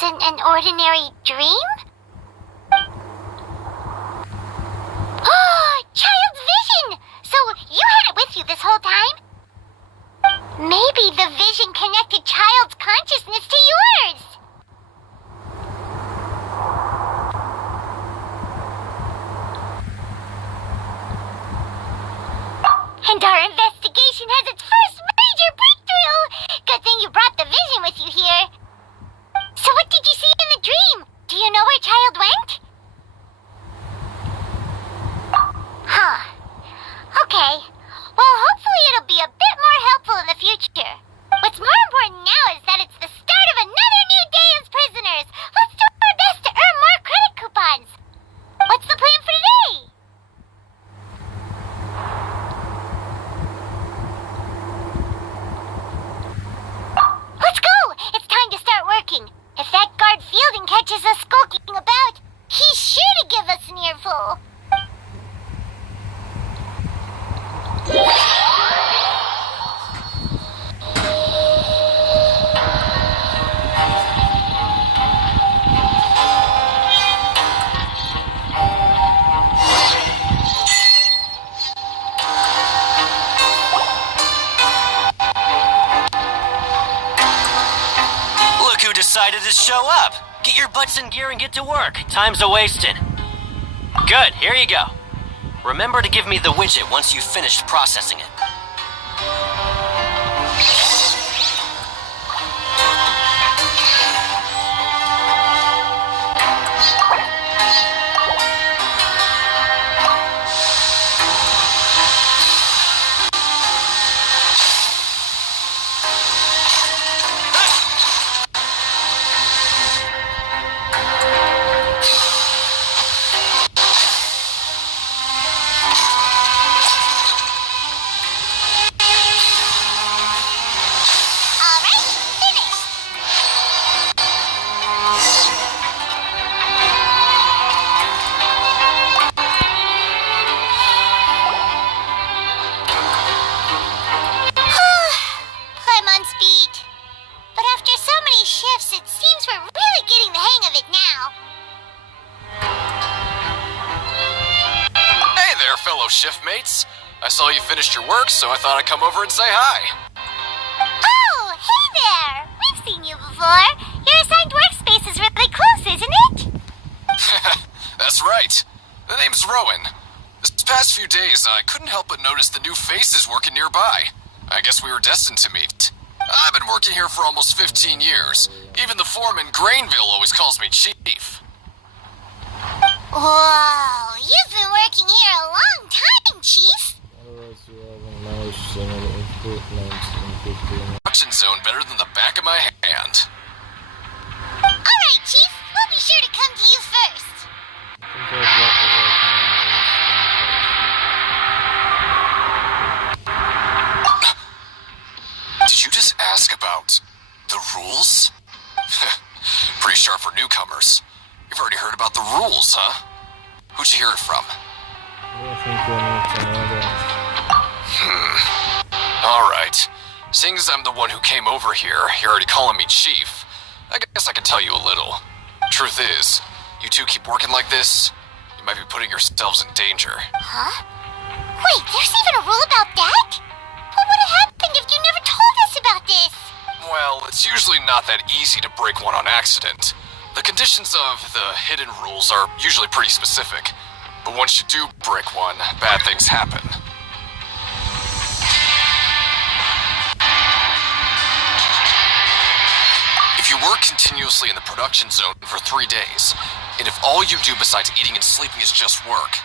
wasn't an ordinary dream? Oh, child's vision! So you had it with you this whole time? Maybe the vision connected child's consciousness to yours. And our investigation has its first major breakthrough! Good thing you brought the vision with you here. So what did you see in the dream? Do you know where child went? Huh. Okay. Well, hopefully it'll be a bit more helpful in the future. What's more important now is that it's the start of another new day as prisoners. Let's do our best to earn more credit coupons. What's the plan for today? Let's go! It's time to start working. If that guard Fielding catches us skulking about, he's sure to give us an earful. Look who decided to show up. Get your butts in gear and get to work. Time's a-wasting. Good, here you go. Remember to give me the widget once you've finished processing it. you finished your work, so I thought I'd come over and say hi. Oh, hey there! We've seen you before. Your assigned workspace is really close, isn't it? That's right. The name's Rowan. This past few days, I couldn't help but notice the new faces working nearby. I guess we were destined to meet. I've been working here for almost 15 years. Even the foreman, Grainville, always calls me Chief. Whoa, you've been working here a long time, Chief. Production zone better than the back of my hand. Alright, Chief. We'll be sure to come to you first. Did you just ask about the rules? Pretty sharp for newcomers. You've already heard about the rules, huh? Who'd you hear it from? Alright. Seeing as I'm the one who came over here, you're already calling me Chief. I guess I can tell you a little. Truth is, you two keep working like this, you might be putting yourselves in danger. Huh? Wait, there's even a rule about that? What would have happened if you never told us about this? Well, it's usually not that easy to break one on accident. The conditions of the hidden rules are usually pretty specific. But once you do break one, bad things happen. If you work continuously in the production zone for 3 days, and if all you do besides eating and sleeping is just work,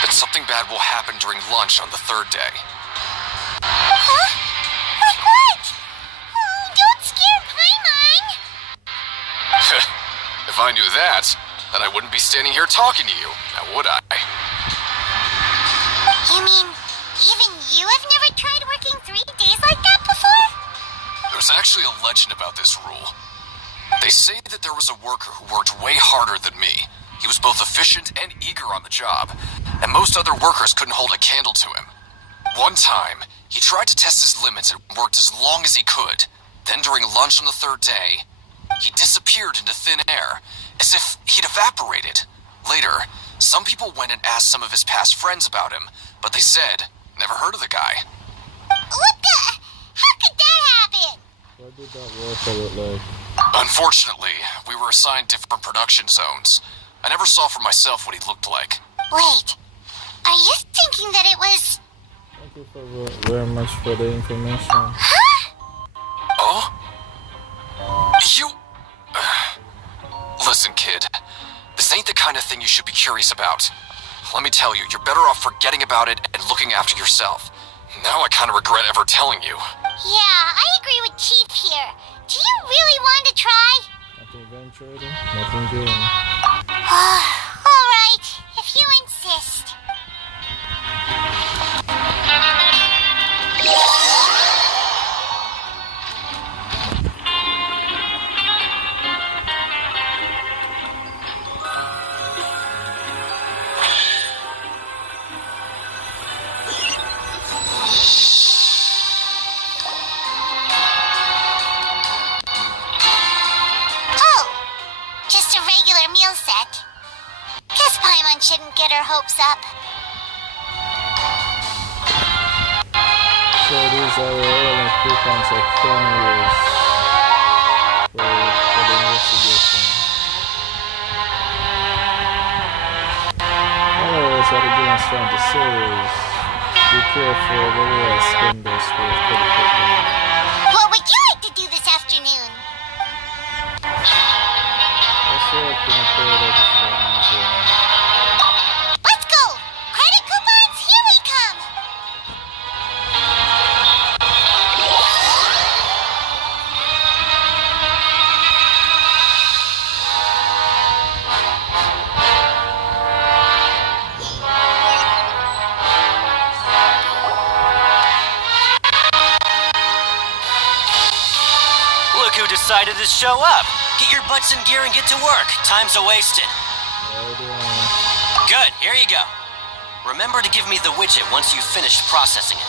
then something bad will happen during lunch on the 3rd day. Huh? Like what? Oh, don't scare Paimon. If I knew that, then I wouldn't be standing here talking to you, now would I? You mean, even you have never tried working 3 days like that before? There's actually a legend about this rule. They say that there was a worker who worked way harder than me. He was both efficient and eager on the job, and most other workers couldn't hold a candle to him. One time, he tried to test his limits and worked as long as he could. Then during lunch on the 3rd day, he disappeared into thin air, as if he'd evaporated. Later, some people went and asked some of his past friends about him, but they said, never heard of the guy. What the? How could that happen? What did that worker look like? Unfortunately, we were assigned different production zones. I never saw for myself what he looked like. Wait, are you thinking that it was... Thank you for very much for the information. Huh? Oh? You... Listen, kid. This ain't the kind of thing you should be curious about. Let me tell you, you're better off forgetting about it and looking after yourself. Now I kind of regret ever telling you. Yeah, I agree with Chief here. Do you really want to try? Nothing ventured, nothing gained. Alright, if you insist. Shouldn't get her hopes up. So these are all coupons of 10 years for the investigation. Otherwise, what the game's trying to say is be careful the way I spend those for pretty quickly. What would you like to do this afternoon? Let's work in a period of Let's go! Credit coupons, here we come! Look who decided to show up. Get your butts in gear and get to work. Time's a-wasted. Good, here you go. Remember to give me the widget once you've finished processing it.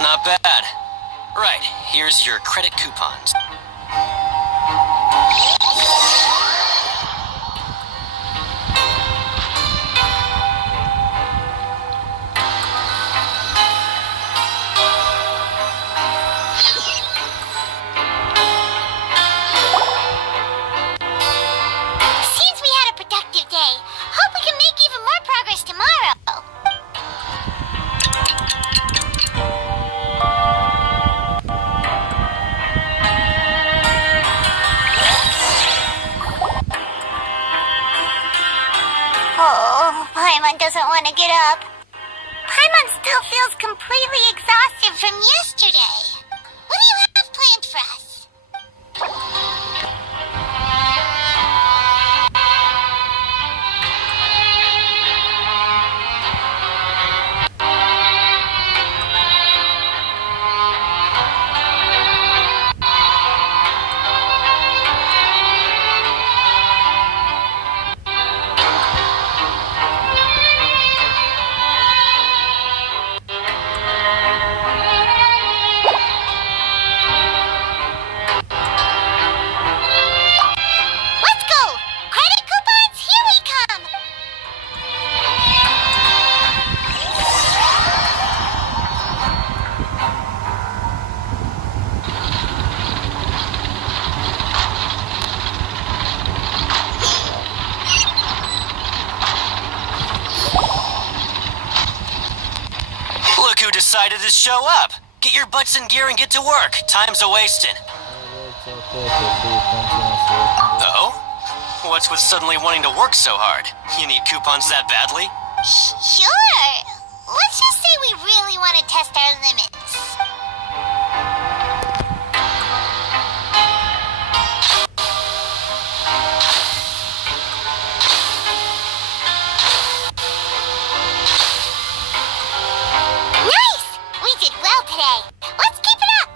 not bad. Right, here's your credit coupons. Seems we had a productive day. Hope we can make even more progress tomorrow. Oh, Paimon doesn't want to get up. Paimon still feels completely exhausted from yesterday. What do you have planned for us? Let's go! Credit coupons, here we come! Look who decided to show up. Get your butts in gear and get to work. Time's a-wasting. Oh? What's with suddenly wanting to work so hard? You need coupons that badly? Sure. Let's just say we really want to test our limits. Nice! We did well today. Let's keep it up.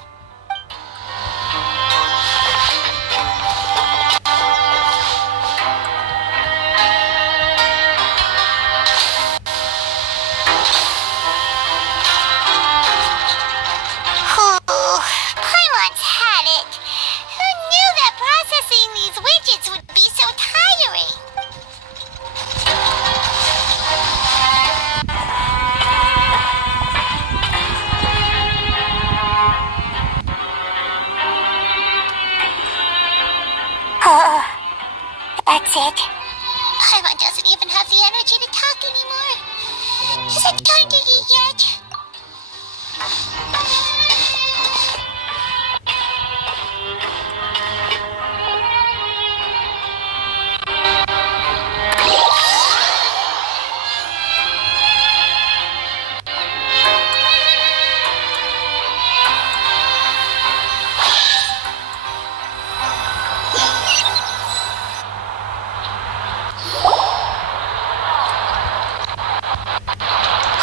Ooh, Paimon's had it. Who knew that processing these widgets would be so tiring? That's it. Paimon doesn't even have the energy to talk anymore. Is it time to eat yet?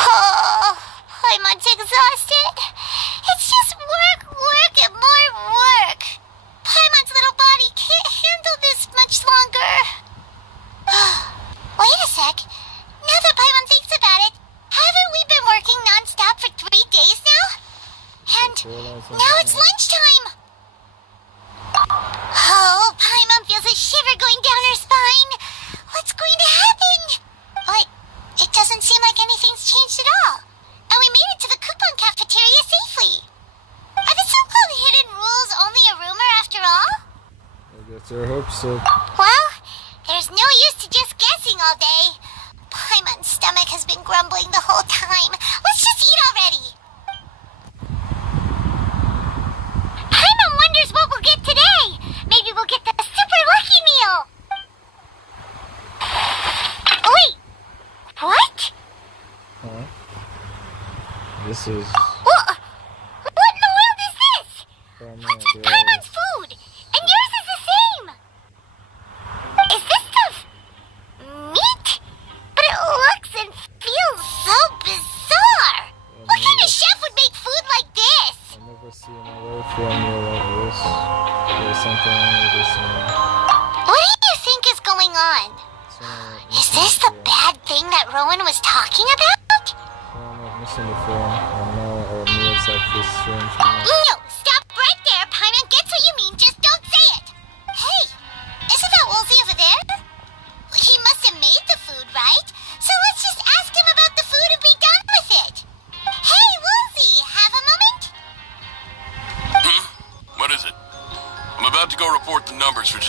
Oh, Paimon's exhausted. It's just work, work, and more work. Paimon's little body can't handle this much longer. Wait a sec. Now that Paimon thinks about it, haven't we been working non-stop for 3 days now? And now it's lunchtime. Oh, Paimon feels a shiver going down her spine. What's going to happen? Like, it doesn't seem like anything's changed at all. And we made it to the coupon cafeteria safely. Are the so-called hidden rules only a rumor after all? I guess I hope so. Well, there's no use to just guessing all day. Paimon's stomach has been grumbling the whole time. Let's just eat already. Paimon wonders what we'll get today. Maybe we'll get the super lucky meal. Wait, what? Huh? This is... What in the world is this? What's with Paimon's food? And yours is the same. Is this stuff meat? But it looks and feels so bizarre. What kind of chef would make food like this? I've never seen a road formula like this. There's something wrong with this one. What do you think is going on? Is this the bad thing that Rowan was talking about? I'm not missing the form. I know our meals have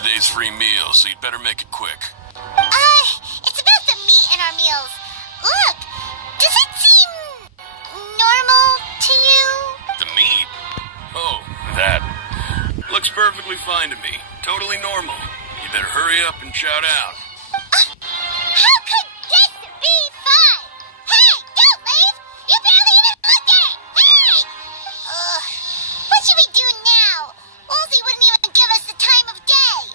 today's free meal, so you'd better make it quick. It's about the meat in our meals. Look, does it seem normal to you? The meat? Oh, that. Looks perfectly fine to me. Totally normal. You better hurry up and shout out. How could this be fun? Hey, don't leave! You barely even looked at it! Hey! What should we do now? Wolsey wouldn't even give us the time of day.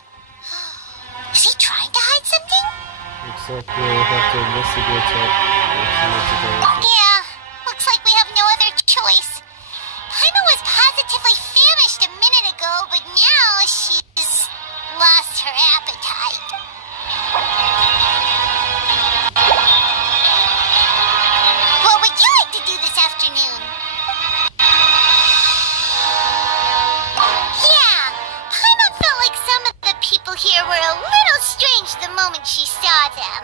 Is he trying to hide something? Looks like we'll have to investigate it. Yeah, looks like we have no other choice. Paima was positively famished a minute ago, but now she's lost her appetite. What would you like to do this afternoon? Yeah, Paima felt like some of the people here were a little strange the moment she saw them.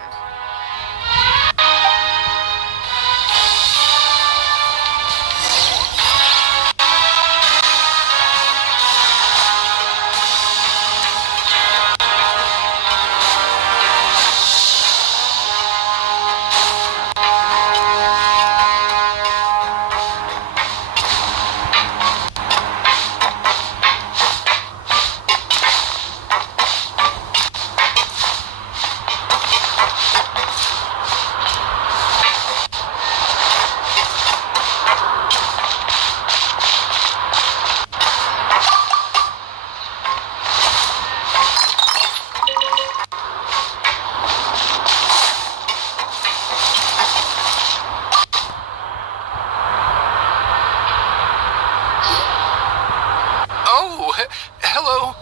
Hello.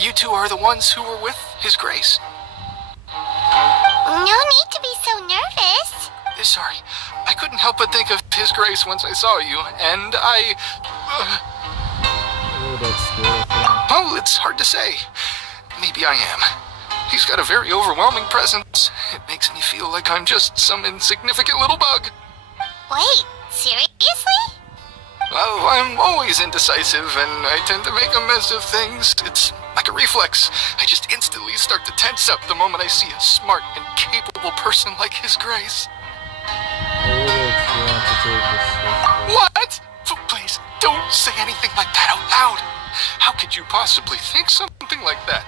You two are the ones who were with His Grace. No need to be so nervous. Sorry. I couldn't help but think of His Grace once I saw you, and I... Oh, that's good. Oh, it's hard to say. Maybe I am. He's got a very overwhelming presence. It makes me feel like I'm just some insignificant little bug. Wait, seriously? Well, I'm always indecisive, and I tend to make a mess of things. It's like a reflex. I just instantly start to tense up the moment I see a smart and capable person like His Grace. What? Please, don't say anything like that out loud. How could you possibly think something like that?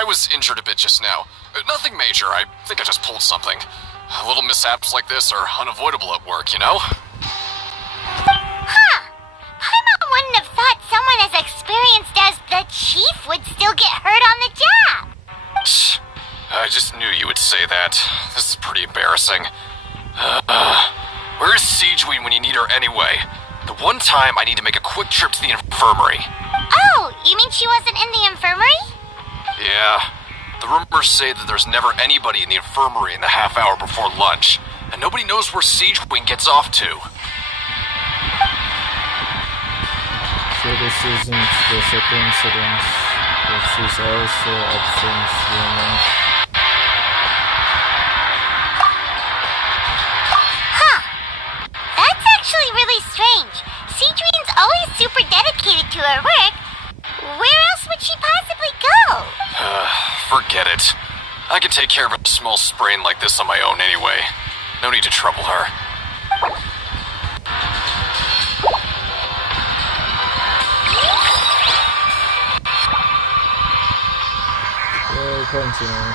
I was injured a bit just now. Nothing major, I think I just pulled something. Little mishaps like this are unavoidable at work, you know? Huh. Paima wouldn't have thought someone as experienced as the Chief would still get hurt on the job. I just knew you would say that. This is pretty embarrassing. Where's Siegeweed when you need her anyway? The one time I need to make a quick trip to the infirmary. Oh, you mean she wasn't in the infirmary? Yeah. The rumors say that there's never anybody in the infirmary in the half hour before lunch, and nobody knows where Siege Wing gets off to. So this isn't just a coincidence. This is also absence rumors. Huh. That's actually really strange. Cedrine's always super dedicated to her work. Where else would she possibly go? Forget it. I can take care of a small sprain like this on my own anyway. No need to trouble her. Continue.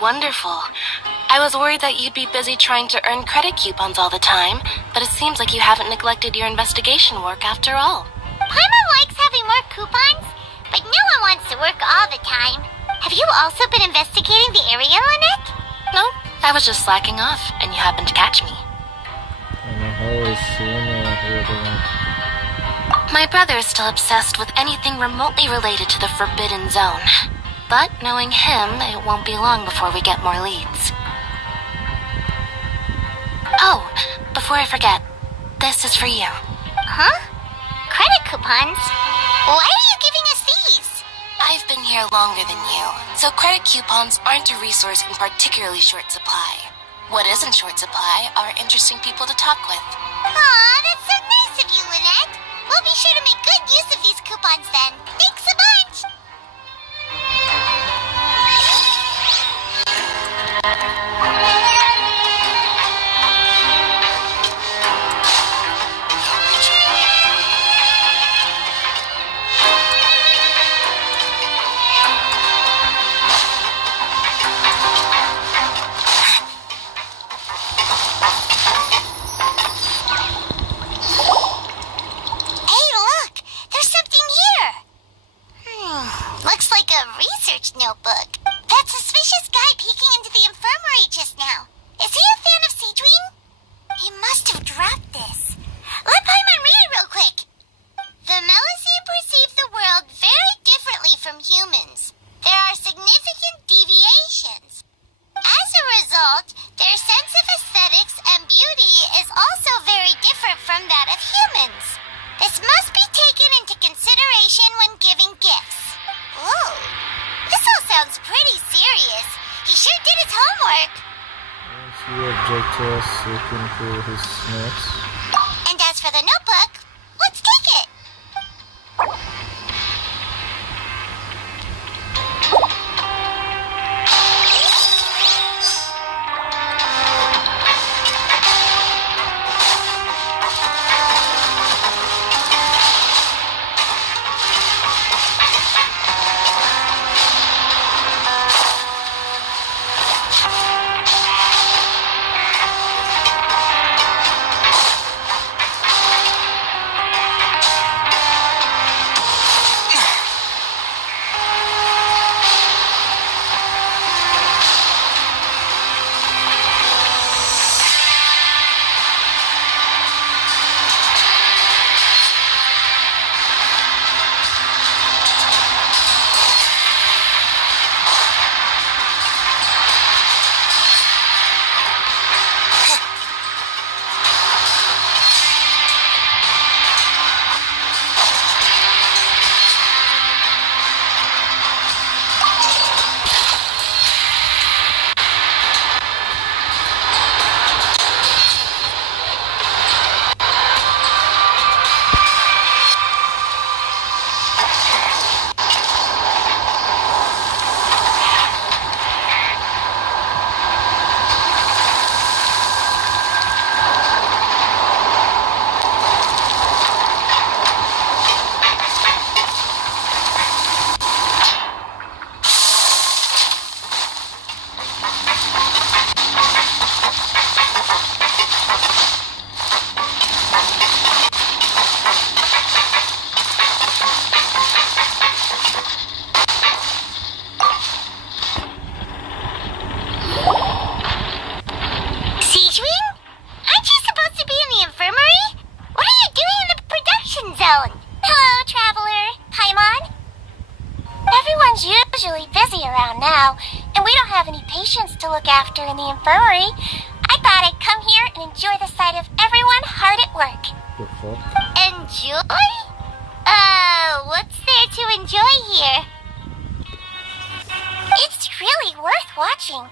Wonderful. I was worried that you'd be busy trying to earn credit coupons all the time, but it seems like you haven't neglected your investigation work after all. Paimon likes having more coupons, but no one wants to work all the time. Have you also been investigating the area, Lynette? No, I was just slacking off, and you happened to catch me. My brother is still obsessed with anything remotely related to the Forbidden Zone. But knowing him, it won't be long before we get more leads. Oh, before I forget, this is for you. Huh? Credit coupons? Why are you giving us these? I've been here longer than you, so credit coupons aren't a resource in particularly short supply. What is in short supply are interesting people to talk with. Aw, that's so nice of you, Lynette. We'll be sure to make good use of these coupons then. Thanks a bunch! notebook. That suspicious guy peeking into the infirmary just now. Is he a fan of Siegewing? He must have dropped this. Let Paimon read it real quick. The Melusine perceive the world very differently from humans. There are significant deviations. As a result, their sense of aesthetics and beauty is also very different from that of humans. This must be taken into consideration when giving gifts. Ooh, this all sounds pretty serious. He sure did his homework. He objects to us looking through his notes. And as for the notebook, let's take it. To look after in the infirmary. I thought I'd come here and enjoy the sight of everyone hard at work. The fuck? Enjoy? What's there to enjoy here? It's really worth watching.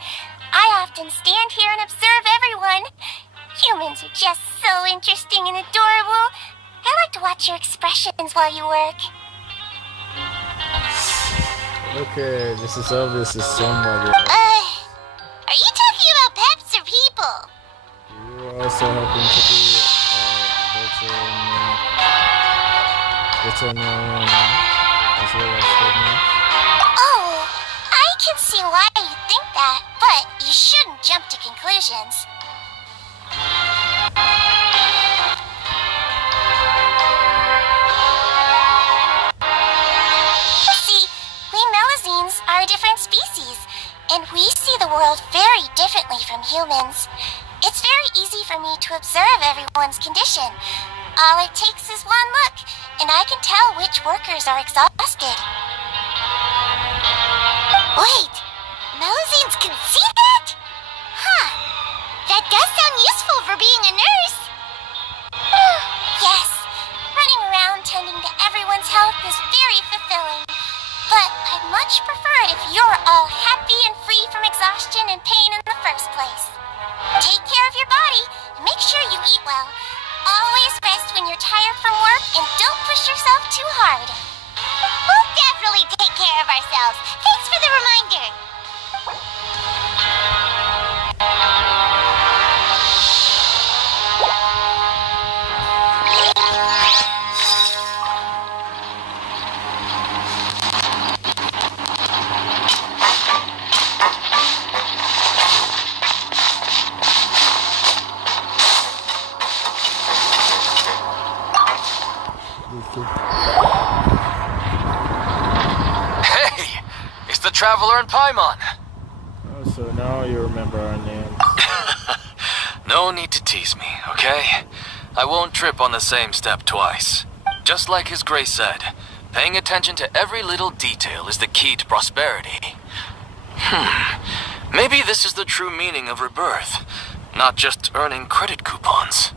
I often stand here and observe everyone. Humans are just so interesting and adorable. I like to watch your expressions while you work. Okay, this is obviously somebody. Are you talking about pets or people? You also happen to be veterinarian as well as fitness. Oh, I can see why you think that, but you shouldn't jump to conclusions. See, we Melusines are a different species, and we see the world very differently from humans. It's very easy for me to observe everyone's condition. All it takes is one look, and I can tell which workers are exhausted. Wait, Melusines can see that? Huh, that does sound useful for being a nurse. Yes, running around tending to everyone's health is very fulfilling. But I'd much prefer it if you're all happy and free from exhaustion and pain in the first place. Take care of your body and make sure you eat well. Always rest when you're tired from work and don't push yourself too hard. We'll definitely take care of ourselves. Thanks for the reminder. the Traveler in Paimon. Oh, so now you remember our name. No need to tease me, okay? I won't trip on the same step twice. Just like His Grace said, paying attention to every little detail is the key to prosperity. Maybe this is the true meaning of rebirth, not just earning credit coupons.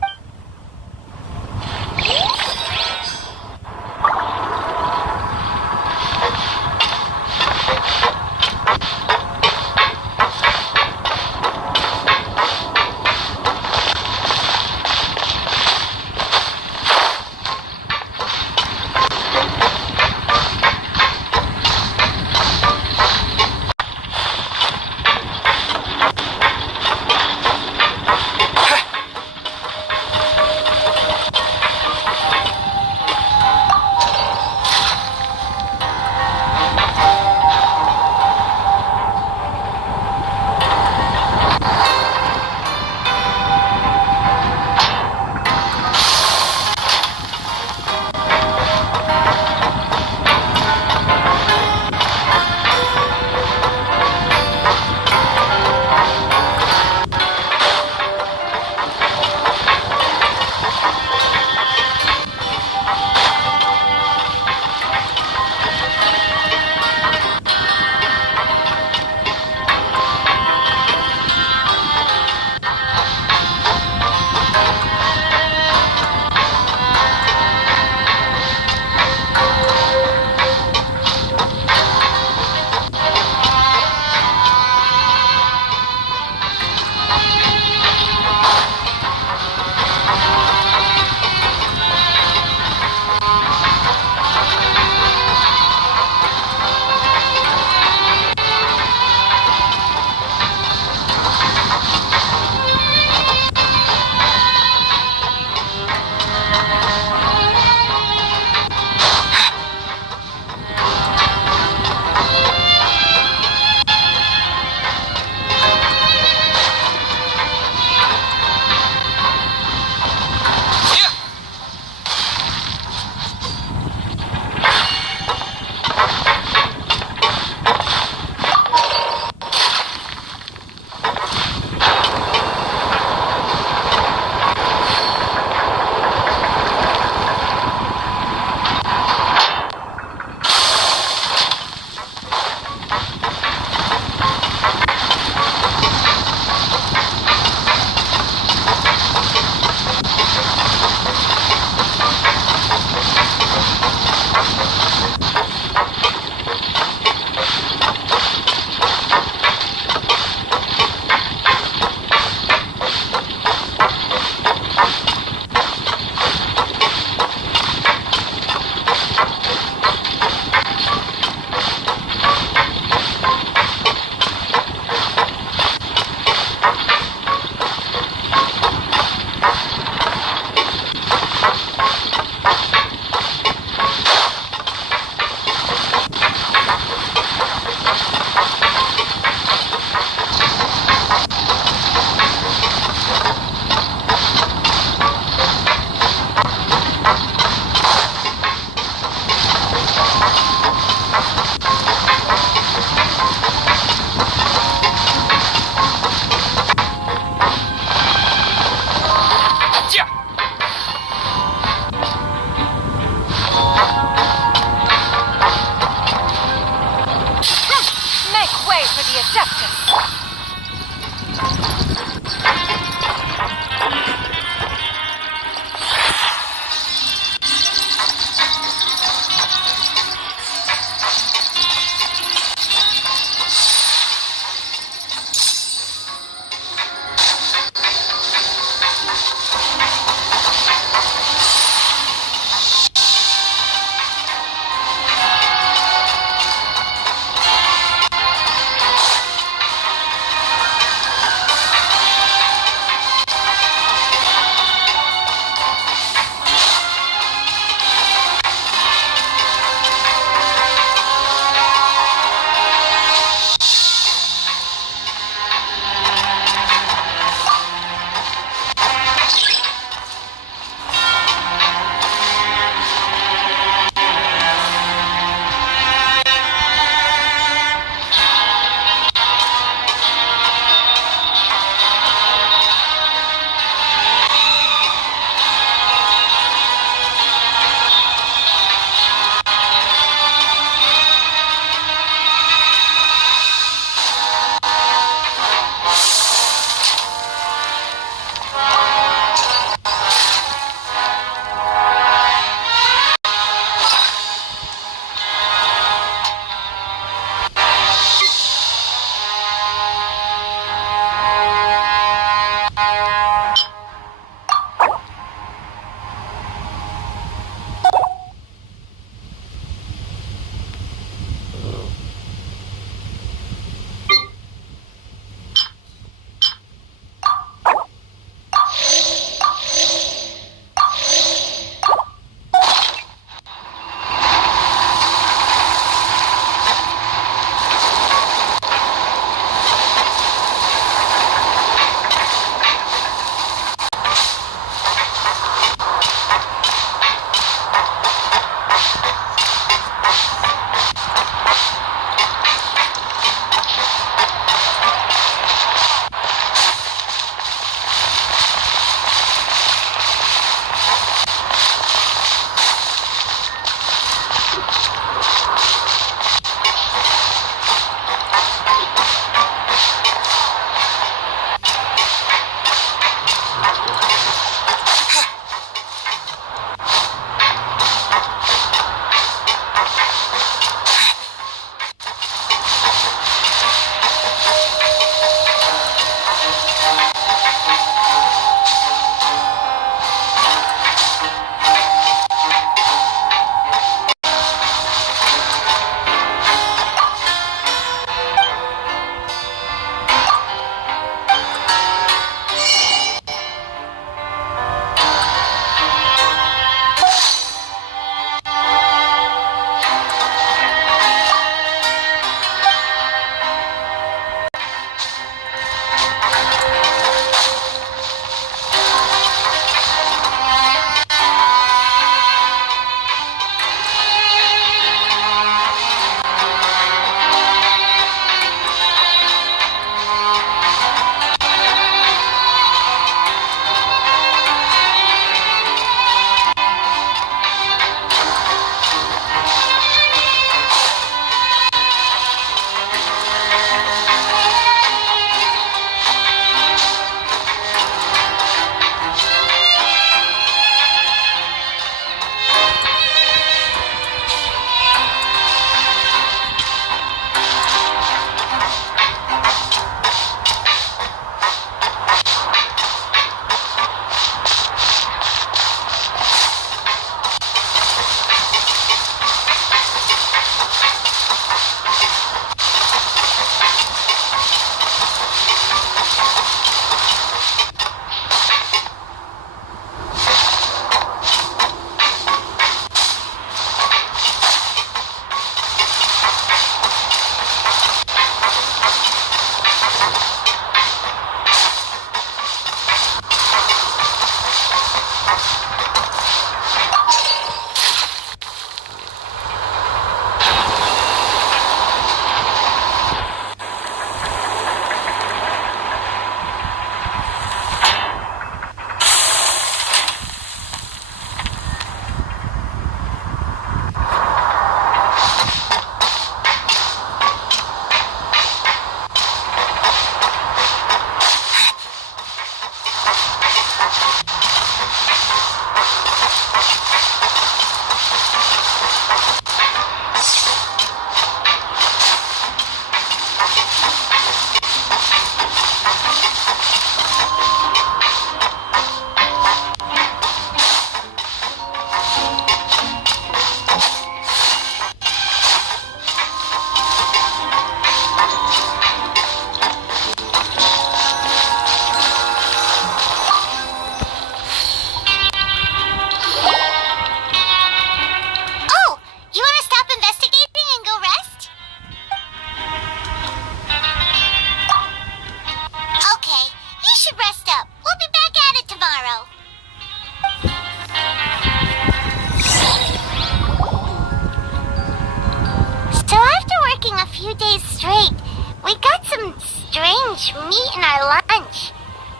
eaten our lunch.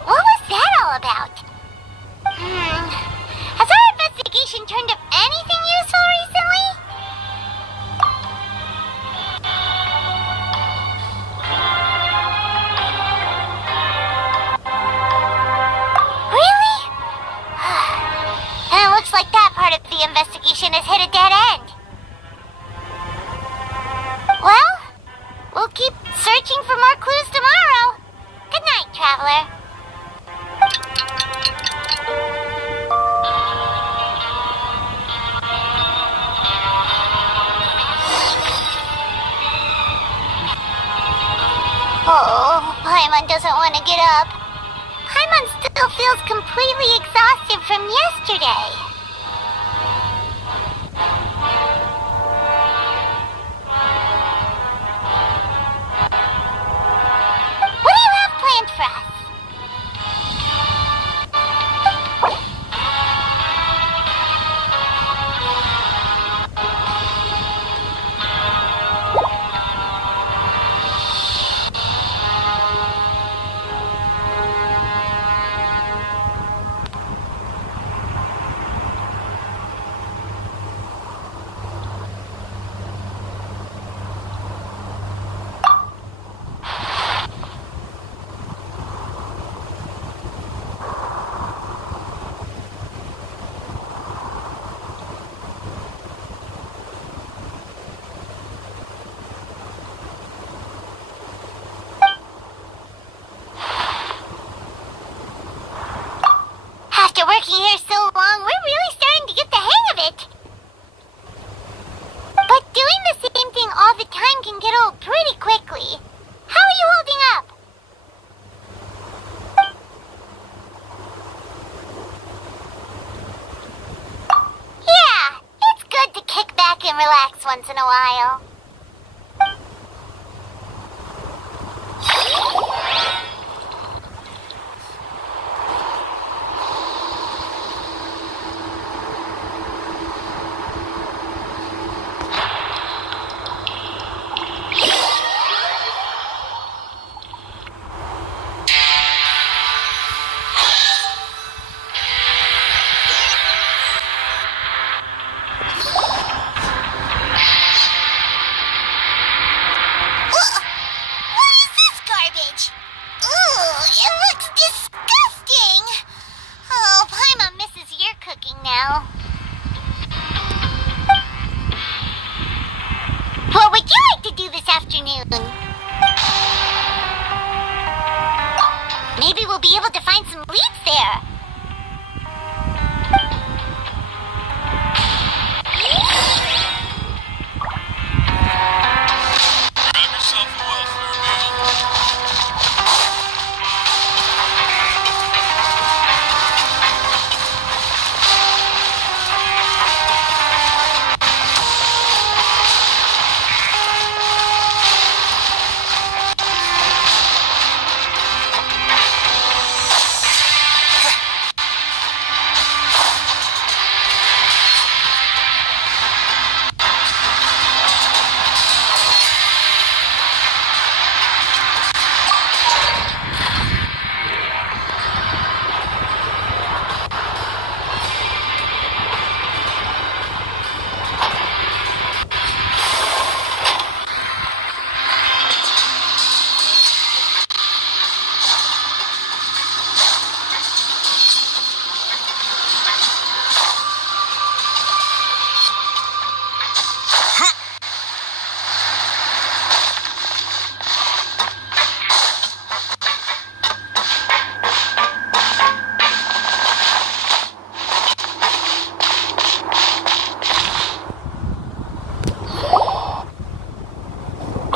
What was that all about? Has our investigation turned up anything useful recently? Really? And it looks like that part of the investigation has hit a dead end. Well, we'll keep searching for more clues tomorrow. Good night, Traveler. Oh, Paimon doesn't want to get up. Paimon still feels completely exhausted from yesterday. What do you have planned for us? After working here so long, we're really starting to get the hang of it. But doing the same thing all the time can get old pretty quickly. How are you holding up? Yeah, it's good to kick back and relax once in a while. What would you like to do this afternoon? Maybe we'll be able to find some leads there. Grab yourself a welfare meal.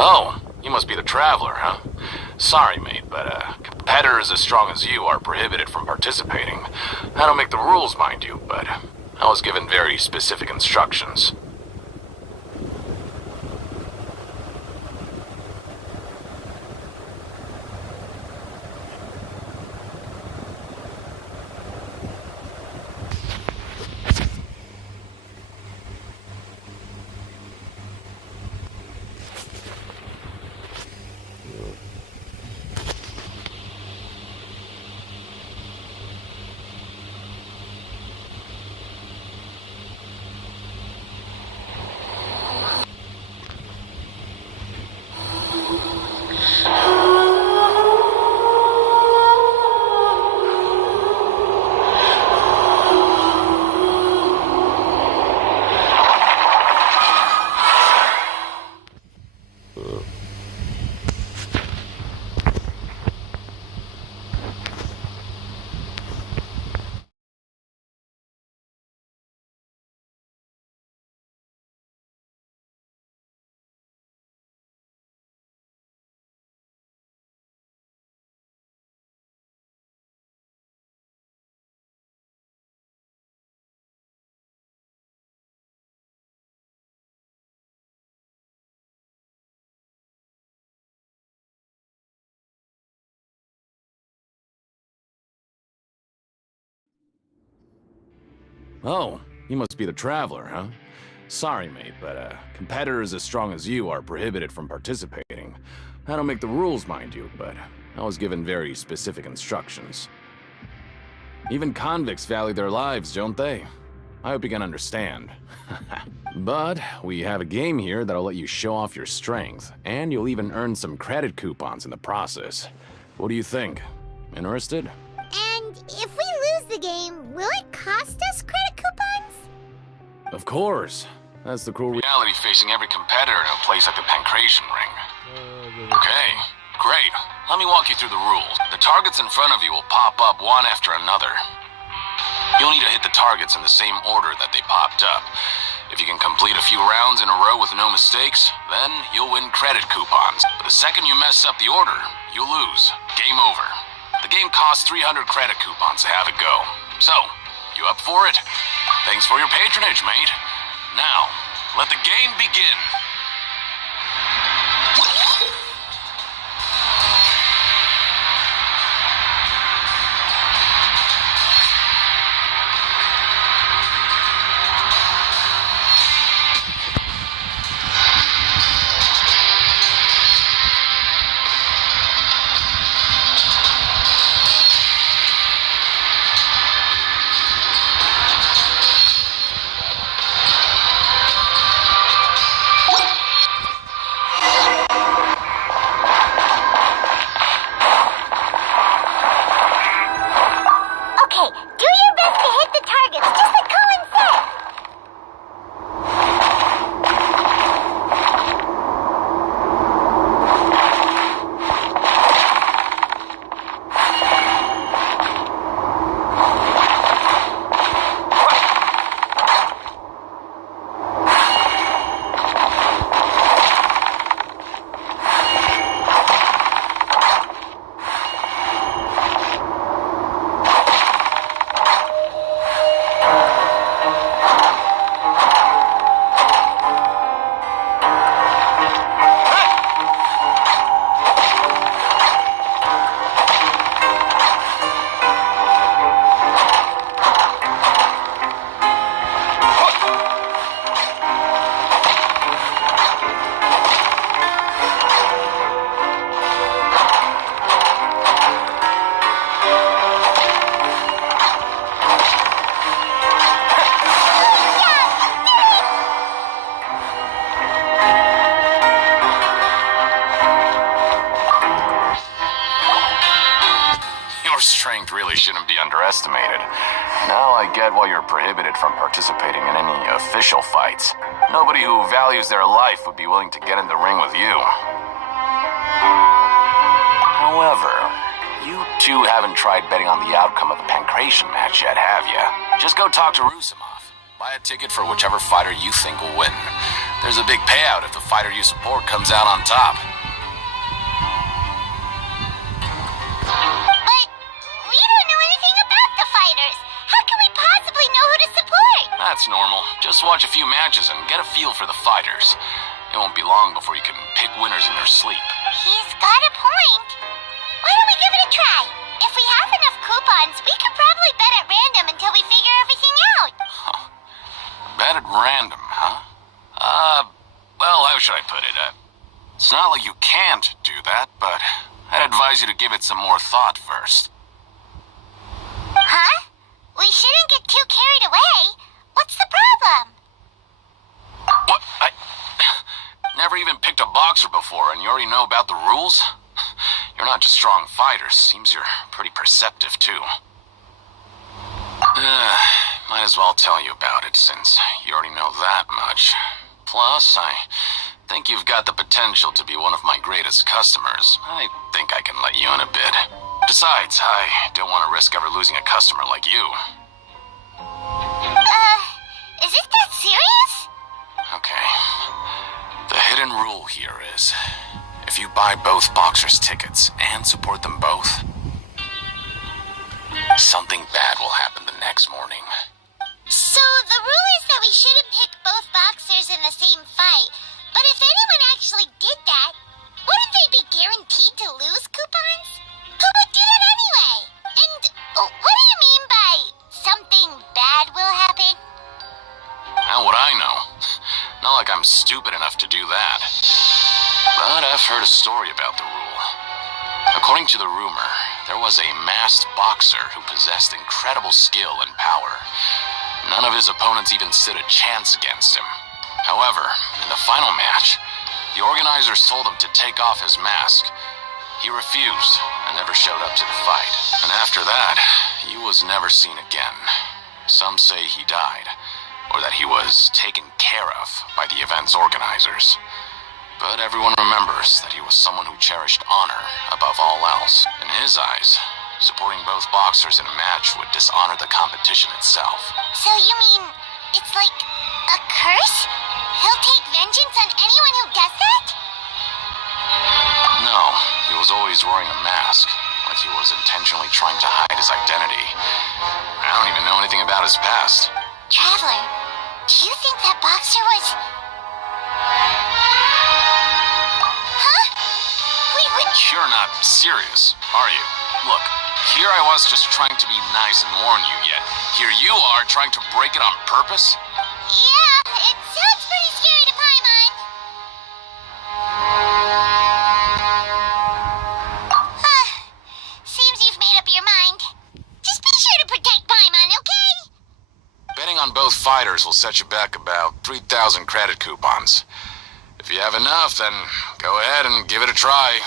Oh, you must be the Traveler, huh? Sorry, mate, but competitors as strong as you are prohibited from participating. I don't make the rules, mind you, but I was given very specific instructions. Oh, you must be the Traveler, huh? Sorry, mate, but competitors as strong as you are prohibited from participating. I don't make the rules, mind you, but I was given very specific instructions. Even convicts value their lives, don't they? I hope you can understand. But we have a game here that'll let you show off your strength, and you'll even earn some credit coupons in the process. What do you think? Interested? And if we lose the game, will it cost us credit coupons? Of course. That's the cruel reality facing every competitor in a place like the Pancration Ring. Okay, great. Let me walk you through the rules. The targets in front of you will pop up one after another. You'll need to hit the targets in the same order that they popped up. If you can complete a few rounds in a row with no mistakes, then you'll win credit coupons. But the second you mess up the order, you'll lose. Game over. The game costs 300 credit coupons to have it go. So, you up for it? Thanks for your patronage, mate. Now, let the game begin. Shouldn't be underestimated. Now I get why you're prohibited from participating in any official fights. Nobody who values their life would be willing to get in the ring with you. However, you two haven't tried betting on the outcome of the Pancration match yet, have you? Just go talk to Rusimov. Buy a ticket for whichever fighter you think will win. There's a big payout if the fighter you support comes out on top. That's normal. Just watch a few matches and get a feel for the fighters. It won't be long before you can pick winners in their sleep. He's got a point. Why don't we give it a try? If we have enough coupons, we could probably bet at random until we figure everything out. Huh. Bet at random, huh? Well, how should I put it? It's not like you can't do that, but I'd advise you to give it some more thought first. Huh? We shouldn't get too carried away. What's the problem? What? I never even picked a boxer before, and you already know about the rules? You're not just strong fighters. Seems you're pretty perceptive, too. Might as well tell you about it, since you already know that much. Plus, I Think you've got the potential to be one of my greatest customers. I think I can let you in a bit. Besides, I don't want to risk ever losing a customer like you. Is it that serious? Okay. The hidden rule here is, if you buy both boxers' tickets and support them both, something bad will happen the next morning. So the rule is that we shouldn't pick both boxers in the same fight. But if anyone actually did that, wouldn't they be guaranteed to lose coupons? Who would do that anyway? And what do you mean by something bad will happen? How would I know? Not like I'm stupid enough to do that. But I've heard a story about the rule. According to the rumor, there was a masked boxer who possessed incredible skill and power. None of his opponents even stood a chance against him. However, in the final match, the organizers told him to take off his mask. He refused and never showed up to the fight. And after that, he was never seen again. Some say he died, or that he was taken care of by the event's organizers. But everyone remembers that he was someone who cherished honor above all else. In his eyes, supporting both boxers in a match would dishonor the competition itself. So you mean it's like a curse? He'll take vengeance on anyone who does that? No, he was always wearing a mask, like he was intentionally trying to hide his identity. I don't even know anything about his past. Traveler, do you think that boxer was... Huh? Wait, what? You're not serious, are you? Look, here I was just trying to be nice and warn you, yet here you are trying to break it on purpose? Yeah, it sounds pretty scary to Paimon. Seems you've made up your mind. Just be sure to protect Paimon, okay? Betting on both fighters will set you back about 3,000 credit coupons. If you have enough, then go ahead and give it a try.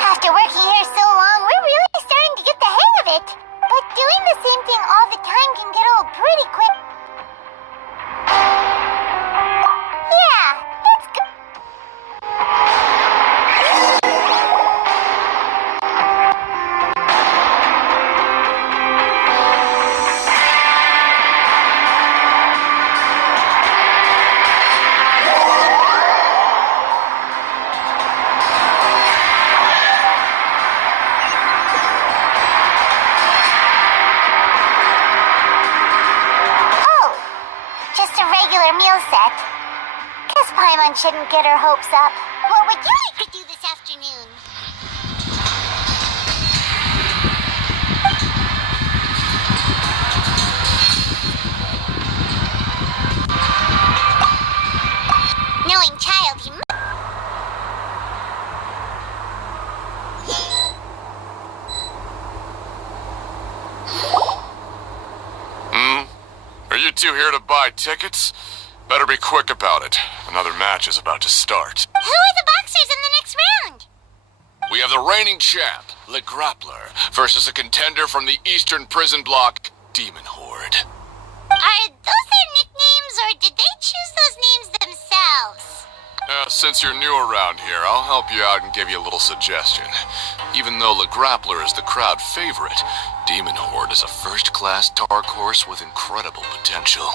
After working here so long, we're really starting to get the hang of it. But doing the same thing all the time can get old pretty quick. Yeah, that's good. Oh, just a regular meal set. Guess Paimon shouldn't get her hopes up. What would you like to do this afternoon? Knowing child, he Are you two here to buy tickets? Better be quick about it. Another match is about to start. Who are the boxers in the next round? We have the reigning champ, Le Grappler, versus a contender from the Eastern Prison Block, Demon Horde. Are those their nicknames, or did they choose those names themselves? Since you're new around here, I'll help you out and give you a little suggestion. Even though Le Grappler is the crowd favorite, Demon Horde is a first-class dark horse with incredible potential.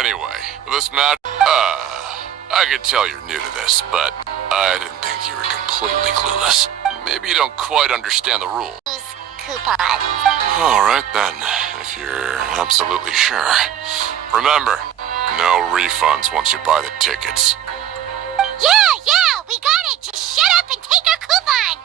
Anyway, this match, I could tell you're new to this, but I didn't think you were completely clueless. Maybe you don't quite understand the rules. Coupons. Alright then, if you're absolutely sure. Remember, no refunds once you buy the tickets. Yeah, we got it. Just shut up and take our coupons.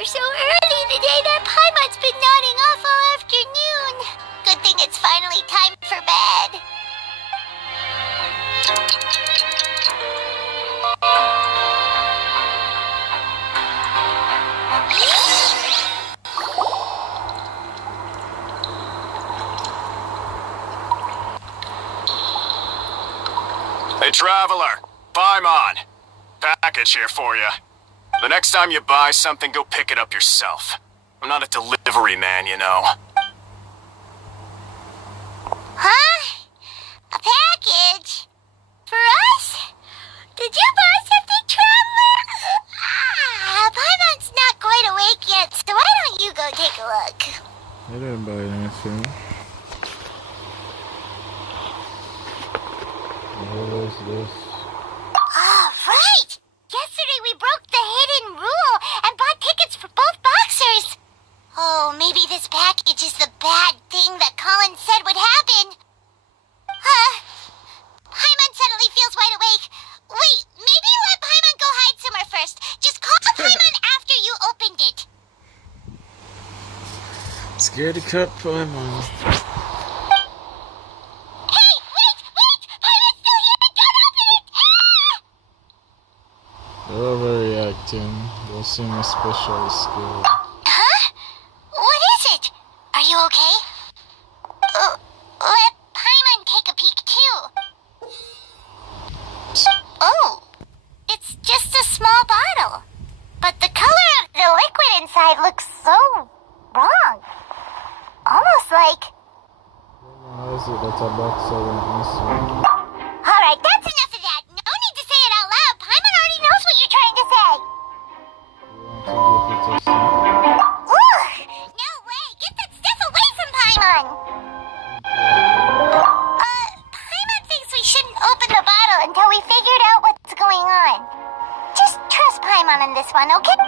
shower so early today that Paimon's been nodding off all afternoon. Good thing it's finally time for bed. Hey, Traveler. Paimon. Package here for you. The next time you buy something, go pick it up yourself. I'm not a delivery man, you know. Huh? A package? For us? Did you buy something, Traveler? Paimon's not quite awake yet, so why don't you go take a look? I didn't buy anything. What is this? Right! Yesterday we broke the hidden rule and bought tickets for both boxers. Oh, maybe this package is the bad thing that Colin said would happen. Paimon suddenly feels wide awake. Wait, maybe let Paimon go hide somewhere first. Just call Paimon after you opened it. Scared to cut Paimon. Hey, wait! Paimon's still here! Don't open it! They're overreacting. Don't seem especially scared. Huh? What is it? Are you okay? Let Paimon take a peek too. Oh, it's just a small bottle. But the color of the liquid inside looks so wrong. Almost like... How is it that a boxer went missing? Alright, that's enough of that. No need to say it out loud. Paimon already knows what you're trying to say. You want to give it a shot? Ugh! No way! Get that stuff away from Paimon! Paimon thinks we shouldn't open the bottle until we figured out what's going on. Just trust Paimon on this one, okay?